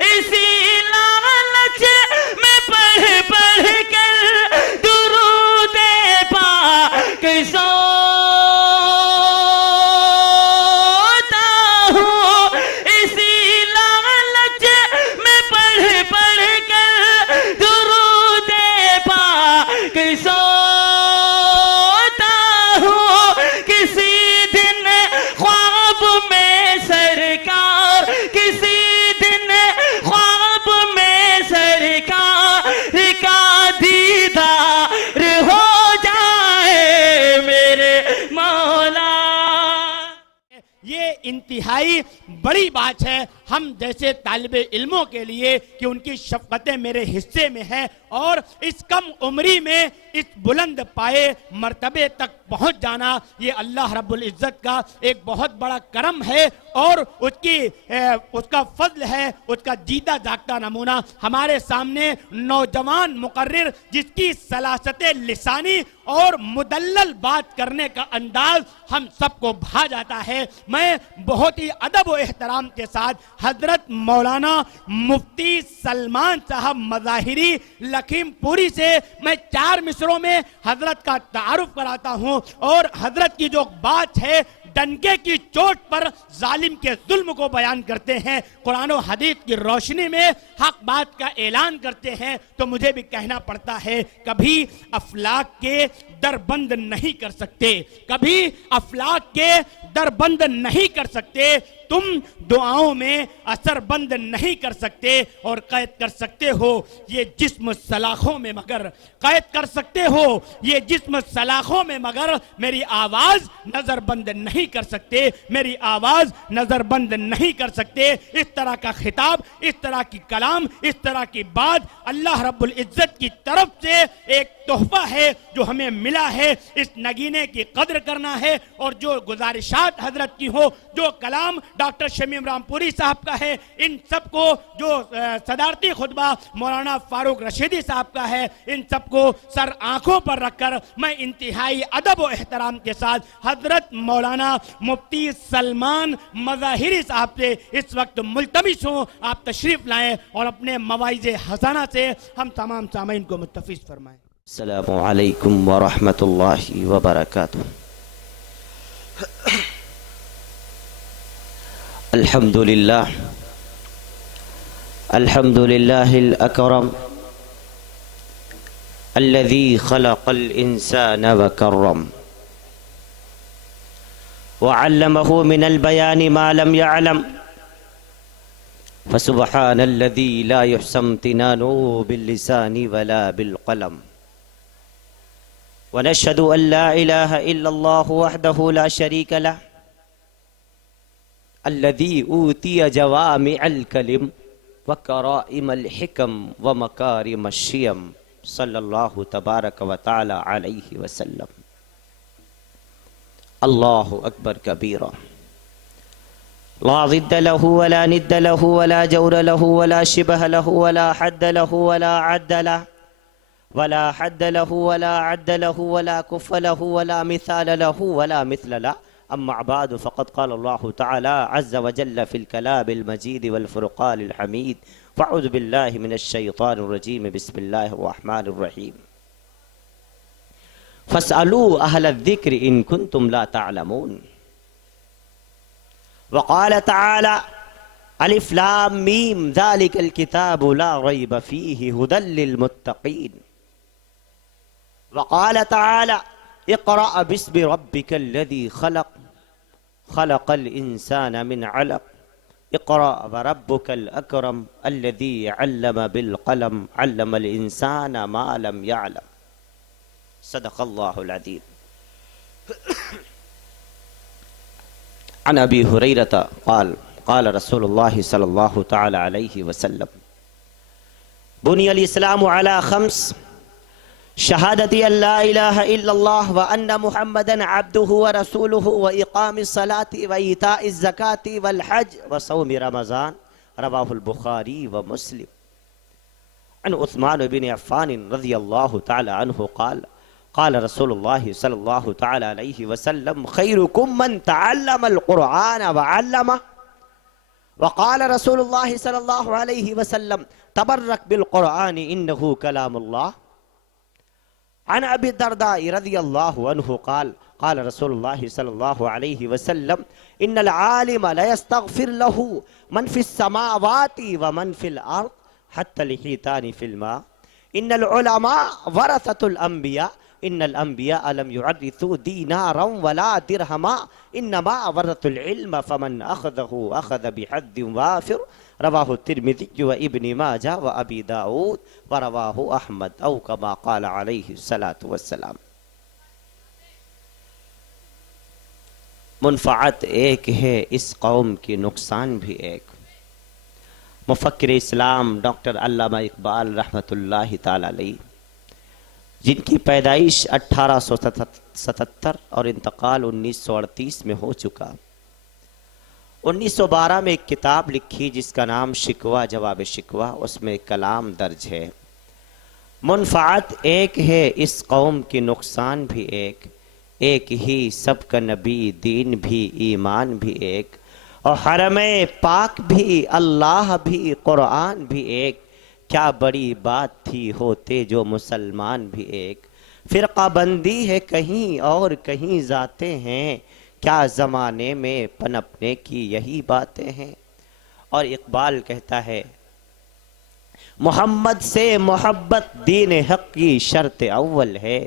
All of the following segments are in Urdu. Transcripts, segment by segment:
اسی لالچ میں پڑھ پڑھ کر درود پاک سوتا ہوں، اسی لالچ میں پڑھ پڑھ کر درود پاک سوتا ہوں، کسی دن خواب میں سرکار، کسی دن خواب میں سرکار کا دیدار ہو جائے میرے مولا۔ یہ انتہائی بڑی بات ہے ہم جیسے طالب علموں کے لیے کہ ان کی شفقتیں میرے حصے میں ہیں، اور اس کم عمری میں اس بلند پائے مرتبے تک پہنچ جانا یہ اللہ رب العزت کا ایک بہت بڑا کرم ہے، اور اس کا فضل ہے، اس کا جیتا جاگتا نمونہ ہمارے سامنے نوجوان مقرر جس کی سلاست لسانی اور مدلل بات کرنے کا انداز ہم سب کو بھا جاتا ہے۔ میں بہت ہی ادب و احترام کے ساتھ حضرت مولانا مفتی سلمان صاحب مظاہری لکھیم پوری سے میں 4 مصروں میں حضرت کا تعارف کراتا ہوں، اور حضرت کی جو بات ہے ڈنکے کی چوٹ پر ظالم کے ظلم کو بیان کرتے ہیں، قرآن و حدیث کی روشنی میں حق بات کا اعلان کرتے ہیں، تو مجھے بھی کہنا پڑتا ہے کبھی افلاک کے در بند نہیں کر سکتے، کبھی افلاک کے در بند نہیں کر سکتے، تم دعاؤں میں اثر بند نہیں کر سکتے، اور قید کر سکتے ہو یہ جسم سلاخوں میں مگر، قید کر سکتے ہو یہ جسم سلاخوں میں مگر میری آواز نظر بند نہیں کر سکتے، میری آواز نظر بند نہیں کر سکتے۔ اس طرح کا خطاب، اس طرح کی کلام، اس طرح کی بات اللہ رب العزت کی طرف سے ایک تحفہ ہے جو ہمیں ملا ہے، اس نگینے کی قدر کرنا ہے، اور جو گزارشات حضرت کی ہو، جو کلام ڈاکٹر شمیم رامپوری صاحب کا ہے، ان سب کو جو صدارتی خطبہ مولانا فاروق رشیدی صاحب کا ہے، ان سب کو سر آنکھوں پر رکھ کر میں انتہائی ادب و احترام کے ساتھ حضرت مولانا مفتی سلمان مظاہری صاحب سے اس وقت ملتمس ہوں آپ تشریف لائیں اور اپنے مواعظ حسنہ سے ہم تمام سامعین کو متفق فرمائیں۔ السلام علیکم ورحمۃ اللہ وبرکاتہ۔ الحمد للہ الأكرم الذي خلق الإنسان وكرم وعلمه من البيان ما لم يعلم، فسبحان الذي لا يحصى امتنانه باللسان ولا بالقلم، ونشهد أن لا إله إلا الله وحده لا شريك له الذي أوتي جوامع الكلم وكرائم الحكم ومكارم الشيم صلى الله تبارك وتعالى عليه وسلم۔ الله أكبر كبيرا، لا ضد له ولا ند له ولا جور له ولا شبه له ولا حد له ولا عد له ولا حد له ولا عد له ولا كف له ولا مثال له ولا مثل له، أما بعد فقد قال الله تعالى عز وجل في الكلام المجيد والفرقان الحميد، فأعوذ بالله من الشيطان الرجيم، بسم الله الرحمن الرحيم، فاسألوا أهل الذكر إن كنتم لا تعلمون، وقال تعالى ألف لام ميم ذلك الكتاب لا ريب فيه هدى للمتقين، وقال تعالى اقرأ باسم ربك الذي خلق خلق الإنسان من علق، اقرأ وربك الأكرم الذي علم بالقلم علم الإنسان ما لم يعلم، صدق الله العظيم۔ عن أبي هريرة قال قال رسول الله صلى الله تعالى عليه وسلم بني الإسلام على 5: شهادة أن لا إله إلا الله وأن محمدا عبده ورسوله وإقام الصلاة وإيتاء الزكاة والحج وصوم رمضان، رواه البخاري ومسلم۔ عن عثمان بن عفان رضي الله تعالى عنه قال قال رسول الله صلى الله تعالى عليه وسلم خيركم من تعلم القرآن وعلمه وقال رسول اللہ صلی اللہ علیہ وسلم تبرک بالقرآن انہو کلام اللہ. عن ابی الدرداء رضی اللہ عنہ قال قال رسول اللہ صلی اللہ علیہ وسلم ان العالم لیستغفر له من فی السماوات ومن فی الارض حتی الحیتان فی الماء. ان العلماء ورثۃ الانبیاء ان الانبیاء لم يعرثوا دینارا ولا درہما انما ورثوا العلم فمن اخذه اخذ بحد وافر. رواہ الترمذی و ابن ماجہ و ابی داؤد و رواہ احمد او کما قال علیہ الصلاۃ والسلام. منفعت ایک ہے اس قوم کی نقصان بھی ایک. مفکر اسلام ڈاکٹر علامہ اقبال رحمۃ اللہ تعالی علیہ جن کی پیدائش 1877 اور انتقال 1938 میں ہو چکا، 1912 میں ایک کتاب لکھی جس کا نام شکوہ جواب شکوہ، اس میں کلام درج ہے. منفعت ایک ہے اس قوم کی نقصان بھی ایک، ایک ہی سب کا نبی دین بھی ایمان بھی ایک، اور حرم پاک بھی اللہ بھی قرآن بھی ایک. کیا بڑی بات تھی ہوتے جو مسلمان بھی ایک. فرقہ بندی ہے کہیں اور کہیں ذاتیں ہیں، کیا زمانے میں پنپنے کی یہی باتیں ہیں. اور اقبال کہتا ہے محمد سے محبت دین حق کی شرط اول ہے.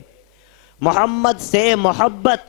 محمد سے محبت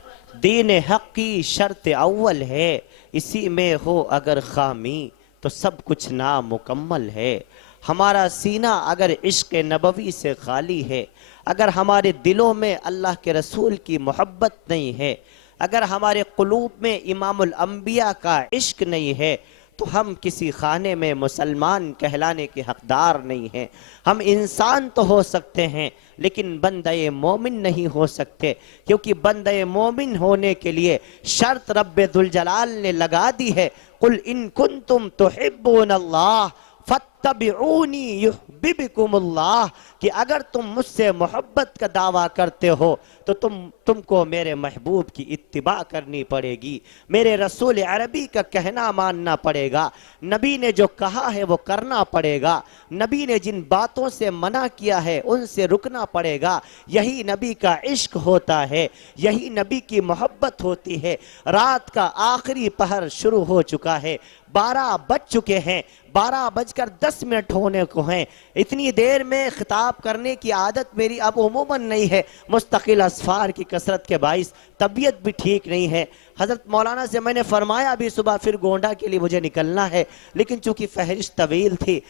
دین حق کی شرط اول ہے، اسی میں ہو اگر خامی تو سب کچھ نامکمل ہے. ہمارا سینہ اگر عشق نبوی سے خالی ہے، اگر ہمارے دلوں میں اللہ کے رسول کی محبت نہیں ہے، اگر ہمارے قلوب میں امام الانبیاء کا عشق نہیں ہے، تو ہم کسی خانے میں مسلمان کہلانے کے حقدار نہیں ہیں. ہم انسان تو ہو سکتے ہیں لیکن بندہ مومن نہیں ہو سکتے، کیونکہ بندہ مومن ہونے کے لیے شرط رب ذوالجلال نے لگا دی ہے. قل ان کنتم تحبون اللہ فاتبعونی یحببکم اللہ، کہ اگر تم مجھ سے محبت کا دعویٰ کرتے ہو تو تم کو میرے محبوب کی اتباع کرنی پڑے گی، میرے رسول عربی کا کہنا ماننا پڑے گا، نبی نے جو کہا ہے وہ کرنا پڑے گا، نبی نے جن باتوں سے منع کیا ہے ان سے رکنا پڑے گا. یہی نبی کا عشق ہوتا ہے، یہی نبی کی محبت ہوتی ہے. رات کا آخری پہر شروع ہو چکا ہے، 12 بج چکے ہیں، 12:10 ہونے کو ہیں. اتنی دیر میں خطاب کرنے کی عادت میری اب عموماً نہیں ہے، مستقل اسفار کی کثرت کے باعث طبیعت بھی ٹھیک نہیں ہے. حضرت مولانا سے میں نے فرمایا ابھی صبح پھر گونڈا کے لیے مجھے نکلنا ہے، لیکن چونکہ فہرست طویل تھی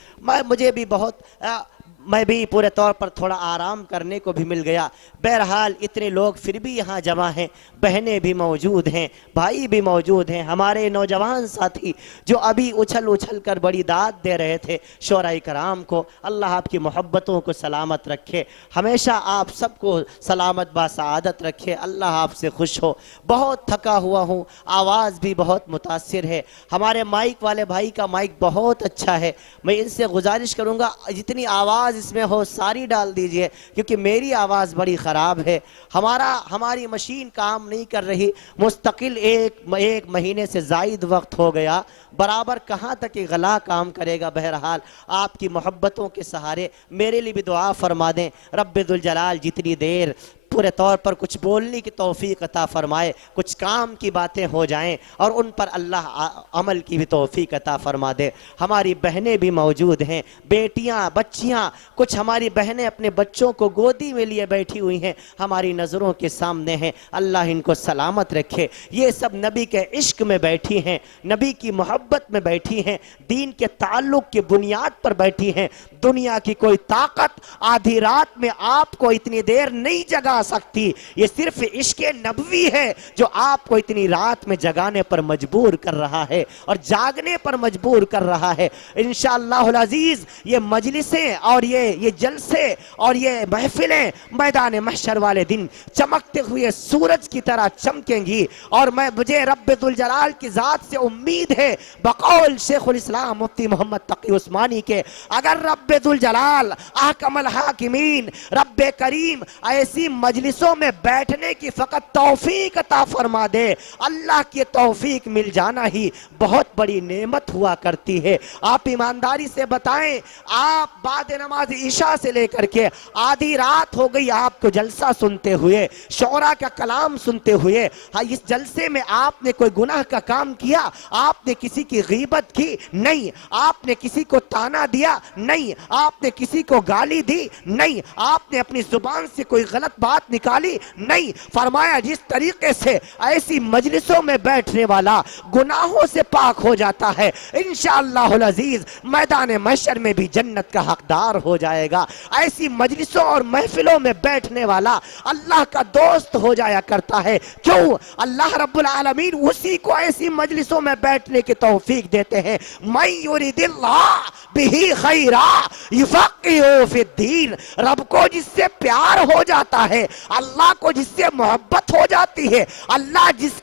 میں بھی پورے طور پر تھوڑا آرام کرنے کو بھی مل گیا. بہرحال اتنے لوگ پھر بھی یہاں جمع ہیں، بہنیں بھی موجود ہیں، بھائی بھی موجود ہیں، ہمارے نوجوان ساتھی جو ابھی اچھل کر بڑی داد دے رہے تھے شعراء کرام کو. اللہ آپ کی محبتوں کو سلامت رکھے، ہمیشہ آپ سب کو سلامت با سعادت رکھے، اللہ آپ سے خوش ہو. بہت تھکا ہوا ہوں، آواز بھی بہت متاثر ہے. ہمارے مائک والے بھائی کا مائک بہت اچھا ہے، میں ان سے گزارش کروں گا جتنی آواز اس میں ہو ساری ڈال دیجئے، کیونکہ میری آواز بڑی خراب ہے. ہماری مشین کام نہیں کر رہی، مستقل ایک مہینے سے زائد وقت ہو گیا، برابر کہاں تک یہ غلا کام کرے گا. بہرحال آپ کی محبتوں کے سہارے میرے لیے بھی دعا فرما دیں، رب ذوالجلال جتنی دیر پورے طور پر کچھ بولنے کی توفیق عطا فرمائے، کچھ کام کی باتیں ہو جائیں اور ان پر اللہ عمل کی بھی توفیق عطا فرما دے. ہماری بہنیں بھی موجود ہیں، بیٹیاں بچیاں، کچھ ہماری بہنیں اپنے بچوں کو گودی میں لیے بیٹھی ہوئی ہیں، ہماری نظروں کے سامنے ہیں. اللہ ان کو سلامت رکھے. یہ سب نبی کے عشق میں بیٹھی ہیں، نبی کی محبت میں بیٹھی ہیں، دین کے تعلق کی بنیاد پر بیٹھی ہیں. دنیا کی کوئی طاقت آدھی رات میں آپ کو اتنی دیر نہیں جگا سکتی. یہ صرف عشق نبوی ہے جو آپ کو اتنی رات میں جگانے پر مجبور کر رہا ہے اور جاگنے پر مجبور کر رہا ہے. انشاءاللہ العزیز یہ مجلسیں اور یہ جلسے اور یہ محفلیں میدان محشر والے دن چمکتے ہوئے سورج کی طرح چمکیں گی. اور مجھے رب ذوالجلال کی ذات سے امید ہے، بقول شیخ الاسلام مفتی محمد تقی عثمانی کے، اگر رب ذوالجلال احکم الحاکمین رب کریم ایسی مجلسوں میں بیٹھنے کی فقط توفیق عطا فرما دے۔ اللہ کی توفیق مل جانا ہی بہت بڑی نعمت ہوا کرتی ہے۔ آپ ایمانداری سے بتائیں، آپ بعد نماز عشاء سے لے کر کے آدھی رات ہو گئی آپ کو جلسہ سنتے ہوئے، شعراء کا کلام سنتے ہوئے، اس جلسے میں آپ نے کوئی گناہ کا کام کیا؟ آپ نے کسی کی غیبت کی؟ نہیں۔ آپ نے کسی کو تانا دیا؟ نہیں۔ آپ نے کسی کو گالی دی؟ نہیں۔ آپ نے اپنی زبان سے کوئی غلط بات نکالی؟ نہیں۔ فرمایا جس طریقے سے ایسی مجلسوں میں بیٹھنے والا گناہوں سے پاک ہو جاتا ہے، انشاءاللہ العزیز میدان محشر میں بھی جنت کا حقدار ہو جائے گا۔ ایسی مجلسوں اور محفلوں میں بیٹھنے والا اللہ کا دوست ہو جایا کرتا ہے۔ کیوں؟ اللہ رب العالمین اسی کو ایسی مجلسوں میں بیٹھنے کی توفیق دیتے ہیں۔ مَن یُرِدِ اللَّهُ بِهِ خَیْرًا یُفَقِّهُ فِی الدِّین۔ رب کو جس سے پیار ہو جاتا ہے، اللہ کو جس سے محبت ہو جاتی ہے، اللہ جس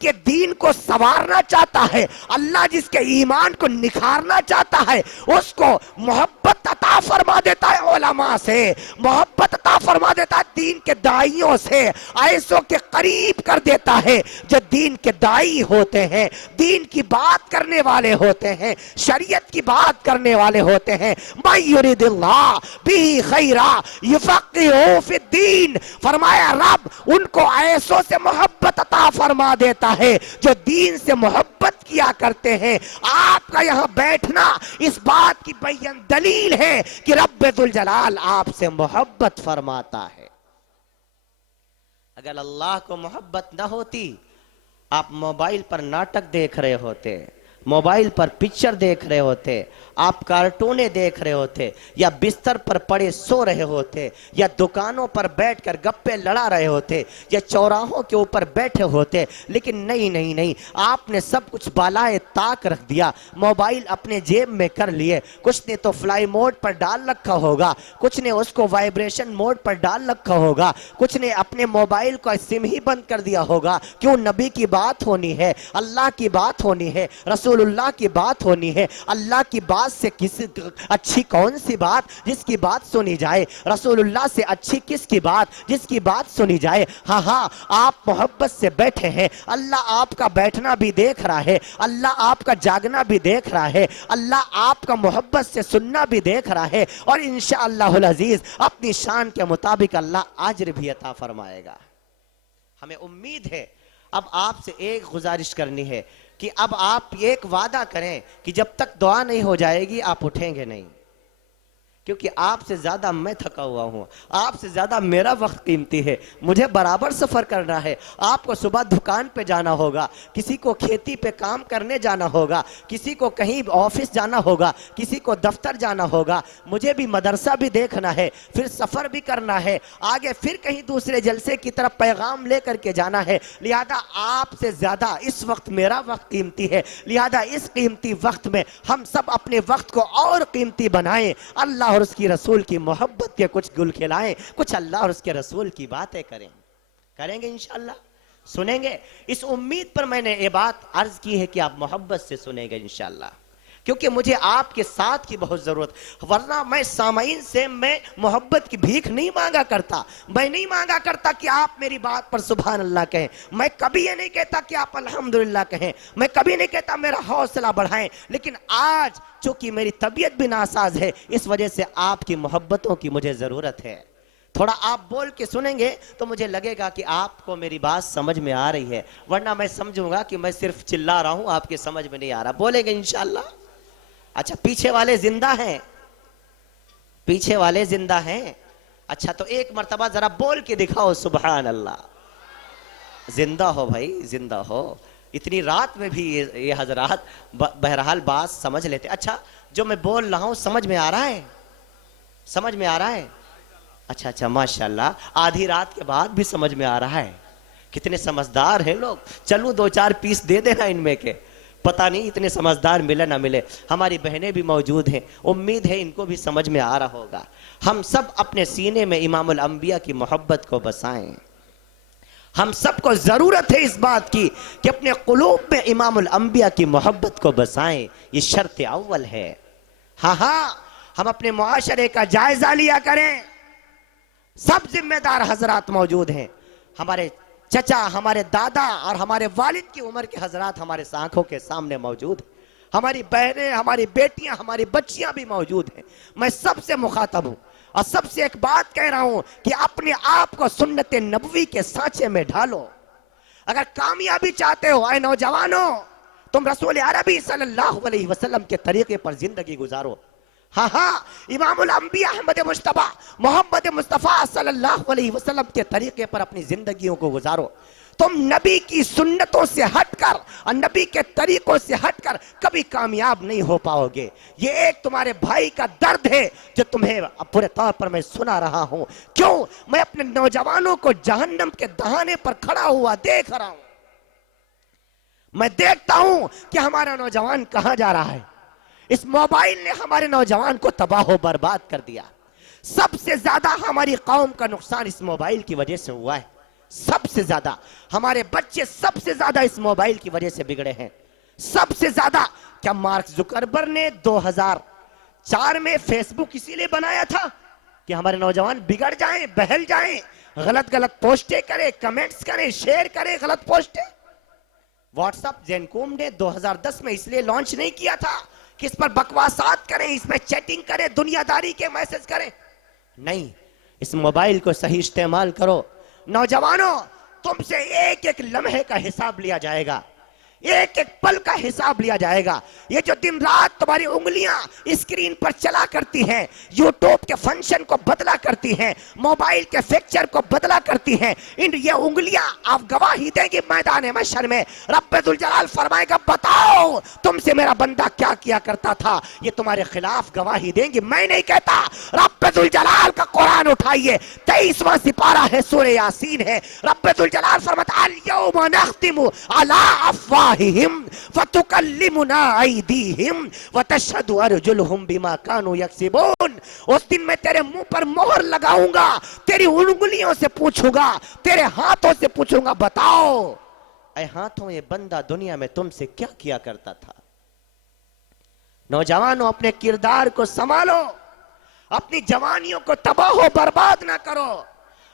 کے دین کو سنوارنا چاہتا ہے، اللہ جس کے ایمان کو نکھارنا چاہتا ہے، اس کو محبت عطا فرما دیتا ہے علماء سے، محبت عطا فرما دیتا ہے دین کے داعیوں سے، ایسوں کے قریب کر دیتا ہے جو دین کے داعی ہوتے ہیں، دین کی بات کرنے والے ہوتے ہیں، شریعت کی بات کرنے والے ہوتے ہیں۔ مَن یُرِدِ اللَّهُ بِهِ خَیْرًا یُفَقِّهُ فِی الدِّین۔ فرمایا رب ان کو ایسوں سے محبت عطا فرما دیتا ہے جو دین سے محبت کیا کرتے ہیں۔ آپ کا یہاں بیٹھنا اس بات کی بیان دلیل ہے کہ رب ذوالجلال آپ سے محبت فرماتا ہے۔ اگر اللہ کو محبت نہ ہوتی، آپ موبائل پر ناٹک دیکھ رہے ہوتے، موبائل پر پکچر دیکھ رہے ہوتے، آپ کارٹونیں دیکھ رہے ہوتے، یا بستر پر پڑے سو رہے ہوتے، یا دکانوں پر بیٹھ کر گپے لڑا رہے ہوتے، یا چوراہوں کے اوپر بیٹھے ہوتے، لیکن نہیں، آپ نے سب کچھ بالائے طاق رکھ دیا، موبائل اپنے جیب میں کر لیے، کچھ نے تو فلائی موڈ پر ڈال رکھا ہوگا، کچھ نے اس کو وائبریشن موڈ پر ڈال رکھا ہوگا، کچھ نے اپنے موبائل کو سم ہی بند کر دیا ہوگا۔ کیوں؟ نبی کی بات ہونی ہے، اللہ کی بات ہونی ہے، رسول اللہ کی بات ہونی ہے۔ اللہ کی بات سے کسی اچھی کون سی بات جس کی بات سنی جائے؟ رسول اللہ سے اچھی کس کی بات جس کی بات سنی جائے؟ ہاں آپ محبت سے بیٹھے ہیں، اللہ آپ کا بیٹھنا بھی دیکھ رہا ہے، اللہ آپ کا جاگنا بھی دیکھ رہا ہے، اللہ آپ کا محبت سے سننا بھی دیکھ رہا ہے، اور انشاءاللہ العزیز اپنی شان کے مطابق اللہ اجر بھی عطا فرمائے گا۔ ہمیں امید ہے۔ اب آپ سے ایک گزارش کرنی ہے کہ اب آپ ایک وعدہ کریں کہ جب تک دعا نہیں ہو جائے گی آپ اٹھیں گے نہیں، کیونکہ آپ سے زیادہ میں تھکا ہوا ہوں، آپ سے زیادہ میرا وقت قیمتی ہے، مجھے برابر سفر کرنا ہے۔ آپ کو صبح دکان پہ جانا ہوگا، کسی کو کھیتی پہ کام کرنے جانا ہوگا، کسی کو کہیں آفس جانا ہوگا، کسی کو دفتر جانا ہوگا، مجھے بھی مدرسہ بھی دیکھنا ہے، پھر سفر بھی کرنا ہے، آگے پھر کہیں دوسرے جلسے کی طرف پیغام لے کر کے جانا ہے۔ لہذا آپ سے زیادہ اس وقت میرا وقت قیمتی ہے، لہذا اس قیمتی وقت میں ہم سب اپنے وقت کو اور قیمتی بنائیں، اللہ اور اس کی رسول کی محبت کے کچھ گل کھلائیں، کچھ اللہ اور اس کے رسول کی باتیں کریں گے انشاءاللہ، سنیں گے۔ اس امید پر میں نے یہ بات عرض کی ہے کہ آپ محبت سے سنیں گے انشاءاللہ، کیونکہ مجھے آپ کے ساتھ کی بہت ضرورت، ورنہ میں سامعین سے میں محبت کی بھیک نہیں مانگا کرتا، میں نہیں مانگا کرتا کہ آپ میری بات پر سبحان اللہ کہیں، میں کبھی یہ نہیں کہتا کہ آپ الحمدللہ کہیں، میں کبھی نہیں کہتا میرا حوصلہ بڑھائیں، لیکن آج چونکہ میری طبیعت بھی ناساز ہے، اس وجہ سے آپ کی محبتوں کی مجھے ضرورت ہے۔ تھوڑا آپ بول کے سنیں گے تو مجھے لگے گا کہ آپ کو میری بات سمجھ میں آ رہی ہے، ورنہ میں سمجھوں گا کہ میں صرف چلا رہا ہوں، آپ کے سمجھ میں نہیں آ رہا۔ بولیں گے انشاءاللہ؟ اچھا پیچھے والے زندہ ہیں؟ پیچھے والے زندہ ہیں؟ اچھا تو ایک مرتبہ ذرا بول کے دکھاؤ سبحان اللہ۔ زندہ ہو بھائی، زندہ ہو، اتنی رات میں بھی یہ حضرات بہرحال بات سمجھ لیتے۔ اچھا جو میں بول رہا ہوں سمجھ میں آ رہا ہے؟ سمجھ میں آ رہا ہے؟ اچھا ماشاءاللہ، آدھی رات کے بعد بھی سمجھ میں آ رہا ہے، کتنے سمجھدار ہیں لوگ۔ چلو 2-4 پیس دے دینا ان میں کے، پتہ نہیں اتنے سمجھدار ملے نہ ملے۔ ہماری بہنیں بھی موجود ہیں، امید ہے ان کو بھی سمجھ میں آ رہا ہوگا۔ ہم سب اپنے سینے میں امام الانبیاء کی محبت کو بسائیں۔ ہم سب کو ضرورت ہے اس بات کی کہ اپنے قلوب میں امام الانبیاء کی محبت کو بسائیں، یہ شرط اول ہے۔ ہاں ہم اپنے معاشرے کا جائزہ لیا کریں، سب ذمہ دار حضرات موجود ہیں، ہمارے چچا، ہمارے دادا اور ہمارے والد کی عمر کے حضرات ہمارے آنکھوں کے سامنے موجود ہیں، ہماری بہنیں، ہماری بیٹیاں، ہماری بچیاں بھی موجود ہیں۔ میں سب سے مخاطب ہوں اور سب سے ایک بات کہہ رہا ہوں کہ اپنے آپ کو سنت نبوی کے سانچے میں ڈھالو۔ اگر کامیابی چاہتے ہو اے نوجوانوں، تم رسول عربی صلی اللہ علیہ وسلم کے طریقے پر زندگی گزارو۔ ہاں امام الانبیاء احمد مجتبی محمد مصطفیٰ صلی اللہ علیہ وسلم کے طریقے پر اپنی زندگیوں کو گزارو۔ تم نبی کی سنتوں سے ہٹ کر اور نبی کے طریقوں سے ہٹ کر کبھی کامیاب نہیں ہو پاؤ گے۔ یہ ایک تمہارے بھائی کا درد ہے جو تمہیں پورے طور پر میں سنا رہا ہوں۔ کیوں؟ میں اپنے نوجوانوں کو جہنم کے دہانے پر کھڑا ہوا دیکھ رہا ہوں۔ میں دیکھتا ہوں کہ ہمارا نوجوان کہاں جا رہا ہے۔ اس موبائل نے ہمارے نوجوان کو تباہ و برباد کر دیا۔ سب سے زیادہ ہماری قوم کا نقصان اس موبائل کی وجہ سے ہوا ہے۔ سب سے زیادہ ہمارے بچے سب سے زیادہ اس موبائل کی وجہ سے بگڑے ہیں۔ سب سے زیادہ کیا مارک زکربرگ نے 2004 میں فیس بک اسی لیے بنایا تھا کہ ہمارے نوجوان بگڑ جائیں، بہل جائیں، غلط پوسٹیں کریں، کمنٹس کریں، شیئر کریں غلط پوسٹیں۔ واٹس اپ زینکوم نے 2010 میں اس لیے لانچ نہیں کیا تھا کہ اس پر بکواسات کریں، اس میں چیٹنگ کریں، دنیا داری کے میسج کریں۔ نہیں، اس موبائل کو صحیح استعمال کرو۔ نوجوانوں، تم سے ایک ایک لمحے کا حساب لیا جائے گا، ایک ایک پل کا حساب لیا جائے گا۔ یہ جو دن رات تمہاری انگلیاں اسکرین پر چلا کرتی ہیں، یوٹیوب کے فنکشن کو بدلا کرتی ہیں، موبائل کے فکچر کو بدلا کرتی ہیں، یہ انگلیاں آپ گواہی دیں گی میدان محشر میں۔ رب ذوالجلال فرمائے گا بتاؤ تم سے میرا بندہ کیا کیا کرتا تھا، یہ تمہارے خلاف گواہی دیں گی۔ میں نہیں کہتا، رب ذوالجلال کا قرآن اٹھائیے، 23واں سپارہ ہے، سورہ یاسین ہے۔ رب ذوالجلال فرماتا الیوم نختم علی افواہہم وتکلمنا ایدیہم وتشہد ارجلہم بما کانوا یکسبون۔ اس دن میں تیرے منہ پر مہر لگاؤں گا، تیری انگلیوں سے پوچھوں گا، تیرے ہاتھوں سے پوچھوں گا بتاؤ اے ہاتھوں یہ بندہ دنیا میں تم سے کیا کیا کرتا تھا۔ نوجوانوں، اپنے کردار کو سنبھالو، اپنی جوانیوں کو تباہ و برباد نہ کرو۔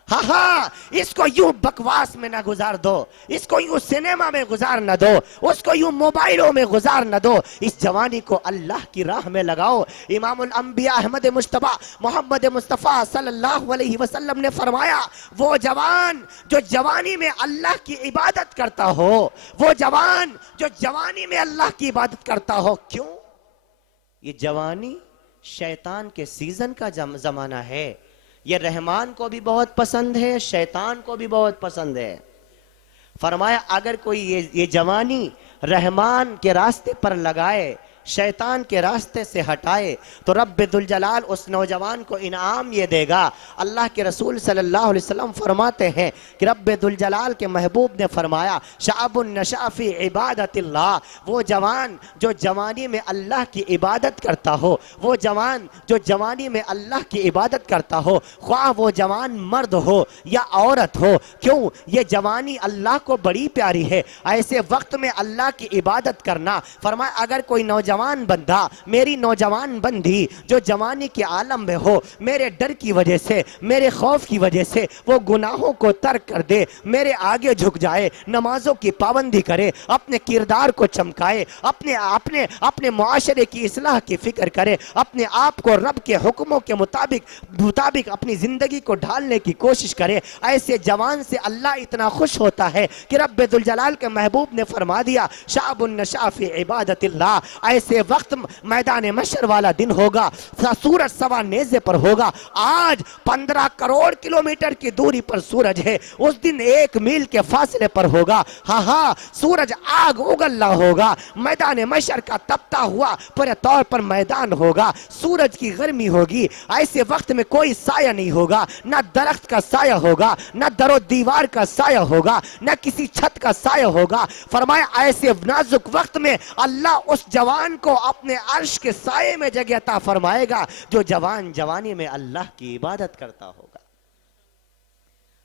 ہاں اس کو یوں بکواس میں نہ گزار دو، اس کو یوں سینما میں گزار نہ دو، اس کو یوں موبائلوں میں گزار نہ دو۔ اس جوانی کو اللہ کی راہ میں لگاؤ۔ امام الانبیاء احمد مجتبی محمد مصطفیٰ صلی اللہ علیہ وسلم نے فرمایا، وہ جوان جو جوانی میں اللہ کی عبادت کرتا ہو، وہ جوان جو جوانی میں اللہ کی عبادت کرتا ہو۔ کیوں؟ یہ جوانی شیطان کے سیزن کا زمانہ ہے۔ یہ رحمان کو بھی بہت پسند ہے، شیطان کو بھی بہت پسند ہے۔ فرمایا اگر کوئی یہ جوانی رحمان کے راستے پر لگائے، شیطان کے راستے سے ہٹائے، تو رب ذوالجلال اس نوجوان کو انعام یہ دے گا۔ اللہ کے رسول صلی اللہ علیہ وسلم فرماتے ہیں کہ رب ذوالجلال کے محبوب نے فرمایا شعب نشأ فی عبادت اللہ، وہ جوان جو جوانی میں اللہ کی عبادت کرتا ہو، وہ جوان جو جوانی میں اللہ کی عبادت کرتا ہو، خواہ وہ جوان مرد ہو یا عورت ہو۔ کیوں؟ یہ جوانی اللہ کو بڑی پیاری ہے۔ ایسے وقت میں اللہ کی عبادت کرنا، فرمایا اگر کوئی نوجوان بندہ، میری نوجوان بندی جو جوانی کے عالم میں ہو، میرے ڈر کی وجہ سے، میرے خوف کی وجہ سے وہ گناہوں کو ترک کر دے، میرے آگے جھک جائے، نمازوں کی پابندی کرے، اپنے کردار کو چمکائے، اپنے معاشرے کی اصلاح کی فکر کرے، اپنے آپ کو رب کے حکموں کے مطابق اپنی زندگی کو ڈھالنے کی کوشش کرے، ایسے جوان سے اللہ اتنا خوش ہوتا ہے کہ رب ذوالجلال کے محبوب نے فرما دیا شعب نشأ فی عبادت اللہ۔ ایسے وقت میدان محشر والا دن ہوگا، سورج سوا نیزے پر ہوگا۔ آج 15 کروڑ کلومیٹر کی دوری پر سورج ہے، اس دن 1 میل کے فاصلے پر ہوگا۔ ہاں سورج آگ اگلنا ہوگا، میدان محشر کا تپتا ہوا پورے طور پر میدان ہوگا، سورج کی گرمی ہوگی۔ ایسے وقت میں کوئی سایہ نہیں ہوگا، نہ درخت کا سایہ ہوگا، نہ در و دیوار کا سایہ ہوگا، نہ کسی چھت کا سایہ ہوگا۔ فرمایا ایسے نازک وقت میں اللہ اس جوان کو اپنے عرش کے سائے میں جگہ عطا فرمائے گا جو جوان جوانی میں اللہ کی عبادت کرتا ہوگا،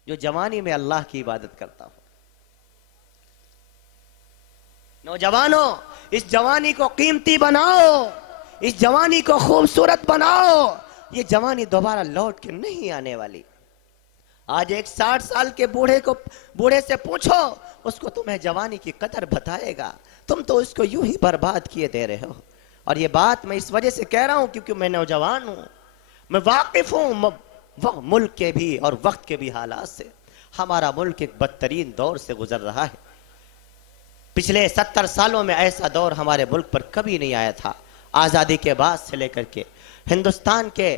جو جوانی میں اللہ کی عبادت کرتا ہوگا۔ نوجوانوں، اس جوانی کو قیمتی بناؤ، اس جوانی کو خوبصورت بناؤ۔ یہ جوانی دوبارہ لوٹ کے نہیں آنے والی۔ آج ایک 60 سال کے بوڑھے سے پوچھو، اس کو تمہیں جوانی کی قدر بتائے گا، تم تو اس کو یوں ہی برباد کیے دے رہے ہو۔ اور یہ بات میں اس وجہ سے کہہ رہا ہوں کیونکہ میں نوجوان ہوں، میں واقف ہوں ملک کے بھی اور وقت کے بھی حالات سے۔ ہمارا ملک ایک بدترین دور سے گزر رہا ہے۔ پچھلے 70 سالوں میں ایسا دور ہمارے ملک پر کبھی نہیں آیا تھا۔ آزادی کے بعد سے لے کر کے ہندوستان کے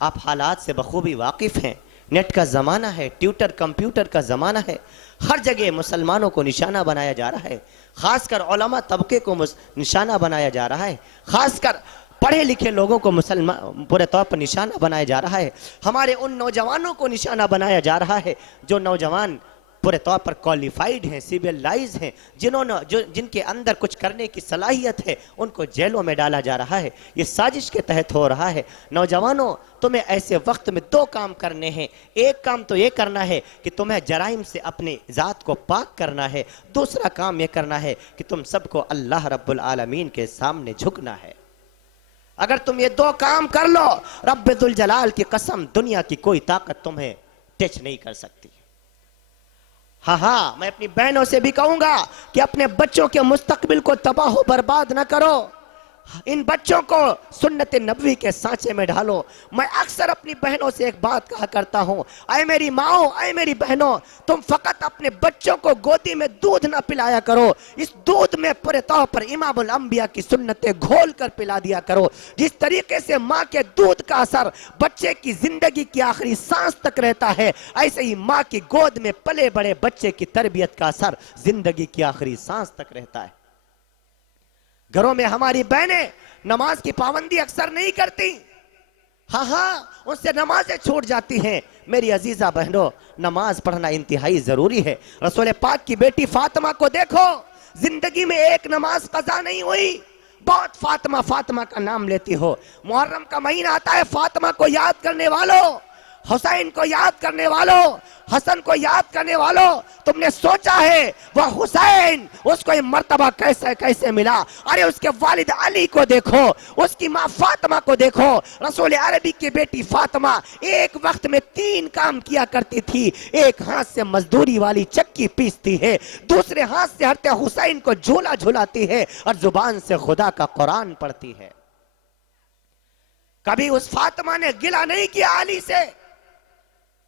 آپ حالات سے بخوبی واقف ہیں۔ نیٹ کا زمانہ ہے، ٹیوٹر کمپیوٹر کا زمانہ ہے، ہر جگہ مسلمانوں کو نشانہ بنایا جا رہا ہے، خاص کر علماء طبقے کو نشانہ بنایا جا رہا ہے، خاص کر پڑھے لکھے لوگوں کو پورے طور پر نشانہ بنایا جا رہا ہے۔ ہمارے ان نوجوانوں کو نشانہ بنایا جا رہا ہے جو نوجوان پورے طور پر کوالیفائیڈ ہیں، سیویلائز ہیں، جن کے اندر کچھ کرنے کی صلاحیت ہے، ان کو جیلوں میں ڈالا جا رہا ہے۔ یہ سازش کے تحت ہو رہا ہے۔ نوجوانوں، تمہیں ایسے وقت میں 2 کام کرنے ہیں۔ ایک کام تو یہ کرنا ہے کہ تمہیں جرائم سے اپنی ذات کو پاک کرنا ہے، دوسرا کام یہ کرنا ہے کہ تم سب کو اللہ رب العالمین کے سامنے جھکنا ہے۔ اگر تم یہ 2 کام کر لو، رب ذوالجلال کی قسم، دنیا کی کوئی طاقت تمہیں ٹچ نہیں کر سکتی۔ ہاں میں اپنی بہنوں سے بھی کہوں گا کہ اپنے بچوں کے مستقبل کو تباہ و برباد نہ کرو، ان بچوں کو سنت نبوی کے سانچے میں ڈالو۔ میں اکثر اپنی بہنوں سے ایک بات کہا کرتا ہوں، اے میری ماؤں، اے میری بہنوں، تم فقط اپنے بچوں کو گودی میں دودھ نہ پلایا کرو، اس دودھ میں پورے طور پر امام الانبیاء کی سنتیں گھول کر پلا دیا کرو۔ جس طریقے سے ماں کے دودھ کا اثر بچے کی زندگی کی آخری سانس تک رہتا ہے، ایسے ہی ماں کی گود میں پلے بڑے بچے کی تربیت کا اثر زندگی کی آخری سانس تک رہتا ہے۔ گھروں میں ہماری بہنیں نماز کی پابندی اکثر نہیں کرتی، ان سے نمازیں چھوٹ جاتی ہیں۔ میری عزیزہ بہنوں، نماز پڑھنا انتہائی ضروری ہے۔ رسول پاک کی بیٹی فاطمہ کو دیکھو، زندگی میں ایک نماز قضا نہیں ہوئی، بہت فاطمہ فاطمہ کا نام لیتی ہو۔ محرم کا مہینہ آتا ہے، فاطمہ کو یاد کرنے والوں، حسین کو یاد کرنے والوں، حسن کو یاد کرنے والوں، تم نے سوچا ہے وہ حسین اس کو یہ مرتبہ کیسے ملا؟ ارے اس کے والد علی کو دیکھو، اس کی ماں فاطمہ کو دیکھو۔ رسول عربی کی بیٹی فاطمہ ایک وقت میں 3 کام کیا کرتی تھی۔ ایک ہاتھ سے مزدوری والی چکی پیستی ہے، دوسرے ہاتھ سے حضرت حسین کو جھولا جھولاتی ہے، اور زبان سے خدا کا قرآن پڑھتی ہے۔ کبھی اس فاطمہ نے گلہ نہیں کیا علی سے۔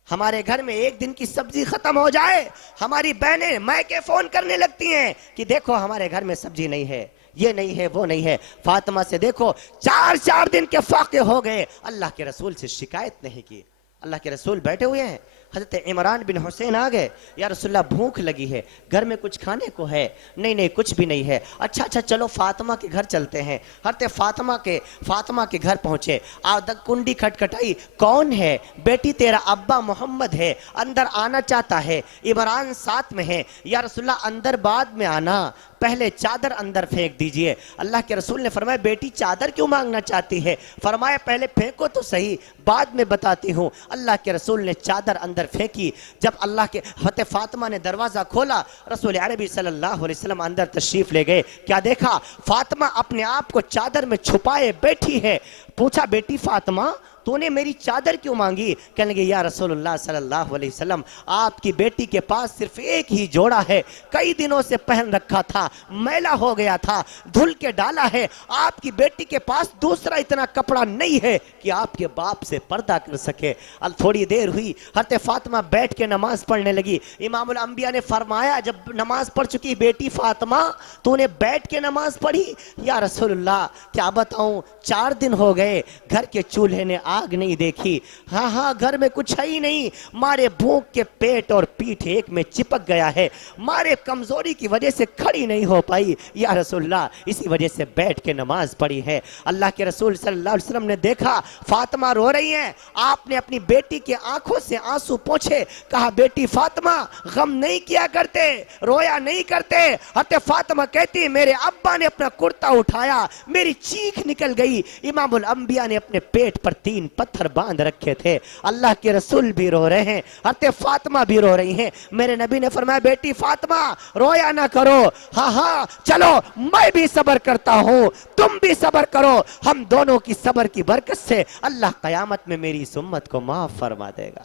ہمارے گھر میں ایک دن کی سبزی ختم ہو جائے، ہماری بہنیں مائکے فون کرنے لگتی ہیں کہ دیکھو ہمارے گھر میں سبزی نہیں ہے، یہ نہیں ہے، وہ نہیں ہے۔ فاطمہ سے دیکھو 4 دن کے فاقے ہو گئے، اللہ کے رسول سے شکایت نہیں کی۔ اللہ کے رسول بیٹھے ہوئے ہیں، حضرت عمران بن حسین آ گئے، یا رسول اللہ بھوک لگی ہے، گھر میں کچھ کھانے کو ہے؟ نہیں کچھ بھی نہیں ہے۔ اچھا چلو فاطمہ کے گھر چلتے ہیں۔ حضرت فاطمہ کے گھر پہنچے، کنڈی کھٹکھٹائی، کون ہے؟ بیٹی تیرا ابا محمد ہے، اندر آنا چاہتا ہے، عمران ساتھ میں ہے۔ یا رسول اللہ اندر بعد میں آنا، پہلے چادر اندر پھینک دیجئے۔ اللہ کے رسول نے فرمایا بیٹی چادر کیوں مانگنا چاہتی ہے؟ فرمایا پہلے پھینکو تو صحیح، بعد میں بتاتی ہوں۔ اللہ کے رسول نے چادر اندر پھینکی۔ جب اللہ کے حضرت فاطمہ نے دروازہ کھولا، رسول عربی صلی اللہ علیہ وسلم اندر تشریف لے گئے۔ کیا دیکھا؟ فاطمہ اپنے آپ کو چادر میں چھپائے بیٹھی ہے۔ پوچھا بیٹی فاطمہ تو نے میری چادر کیوں مانگی؟ کہنے لگے یا رسول اللہ صلی اللہ علیہ وسلم، آپ کی بیٹی کے پاس صرف ایک ہی جوڑا ہے، کئی دنوں سے پہن رکھا تھا، میلا ہو گیا تھا، دھل کے ڈالا ہے۔ آپ کی بیٹی کے پاس دوسرا اتنا کپڑا نہیں ہے کہ آپ کے باپ سے پردہ کر سکے۔ اب تھوڑی دیر ہوئی، حضرت فاطمہ بیٹھ کے نماز پڑھنے لگی۔ امام الانبیاء نے فرمایا جب نماز پڑھ چکی بیٹی فاطمہ تو نے بیٹھ کے نماز پڑھی؟ یا رسول اللہ کیا بتاؤں، 4 دن ہو گئے، گھر کے چولہے نے آگ نہیں دیکھی، گھر میں کچھ ہے ہی نہیں، مارے بھوک کے پیٹ اور پیٹھ ایک میں چپک گیا ہے، مارے کمزوری کی وجہ سے کھڑی نہیں ہو پائی، یا رسول اللہ اسی وجہ سے بیٹھ کے نماز پڑھی ہے۔ اللہ کے رسول صلی اللہ علیہ وسلم نے دیکھا فاطمہ رو رہی ہیں، آپ نے اپنی بیٹی کے آنکھوں سے آنسو پوچھے، کہا بیٹی فاطمہ غم نہیں کیا کرتے، رویا نہیں کرتے؟ حضرت فاطمہ کہتی میرے ابا نے اپنا کرتا اٹھایا، میری چیخ نکل گئی۔ امام الانبیاء نے اپنے پیٹ پر 3 پتھر باندھ رکھے تھے۔ اللہ کے رسول بھی رو رہے ہیں، حضرت فاطمہ بھی رو رہی ہیں۔ میرے نبی نے فرمایا بیٹی فاطمہ رویا نہ کرو، چلو میں بھی صبر کرتا ہوں، تم بھی صبر کرو، ہم دونوں کی صبر کی برکت سے اللہ قیامت میں میری اس امت کو معاف فرما دے گا۔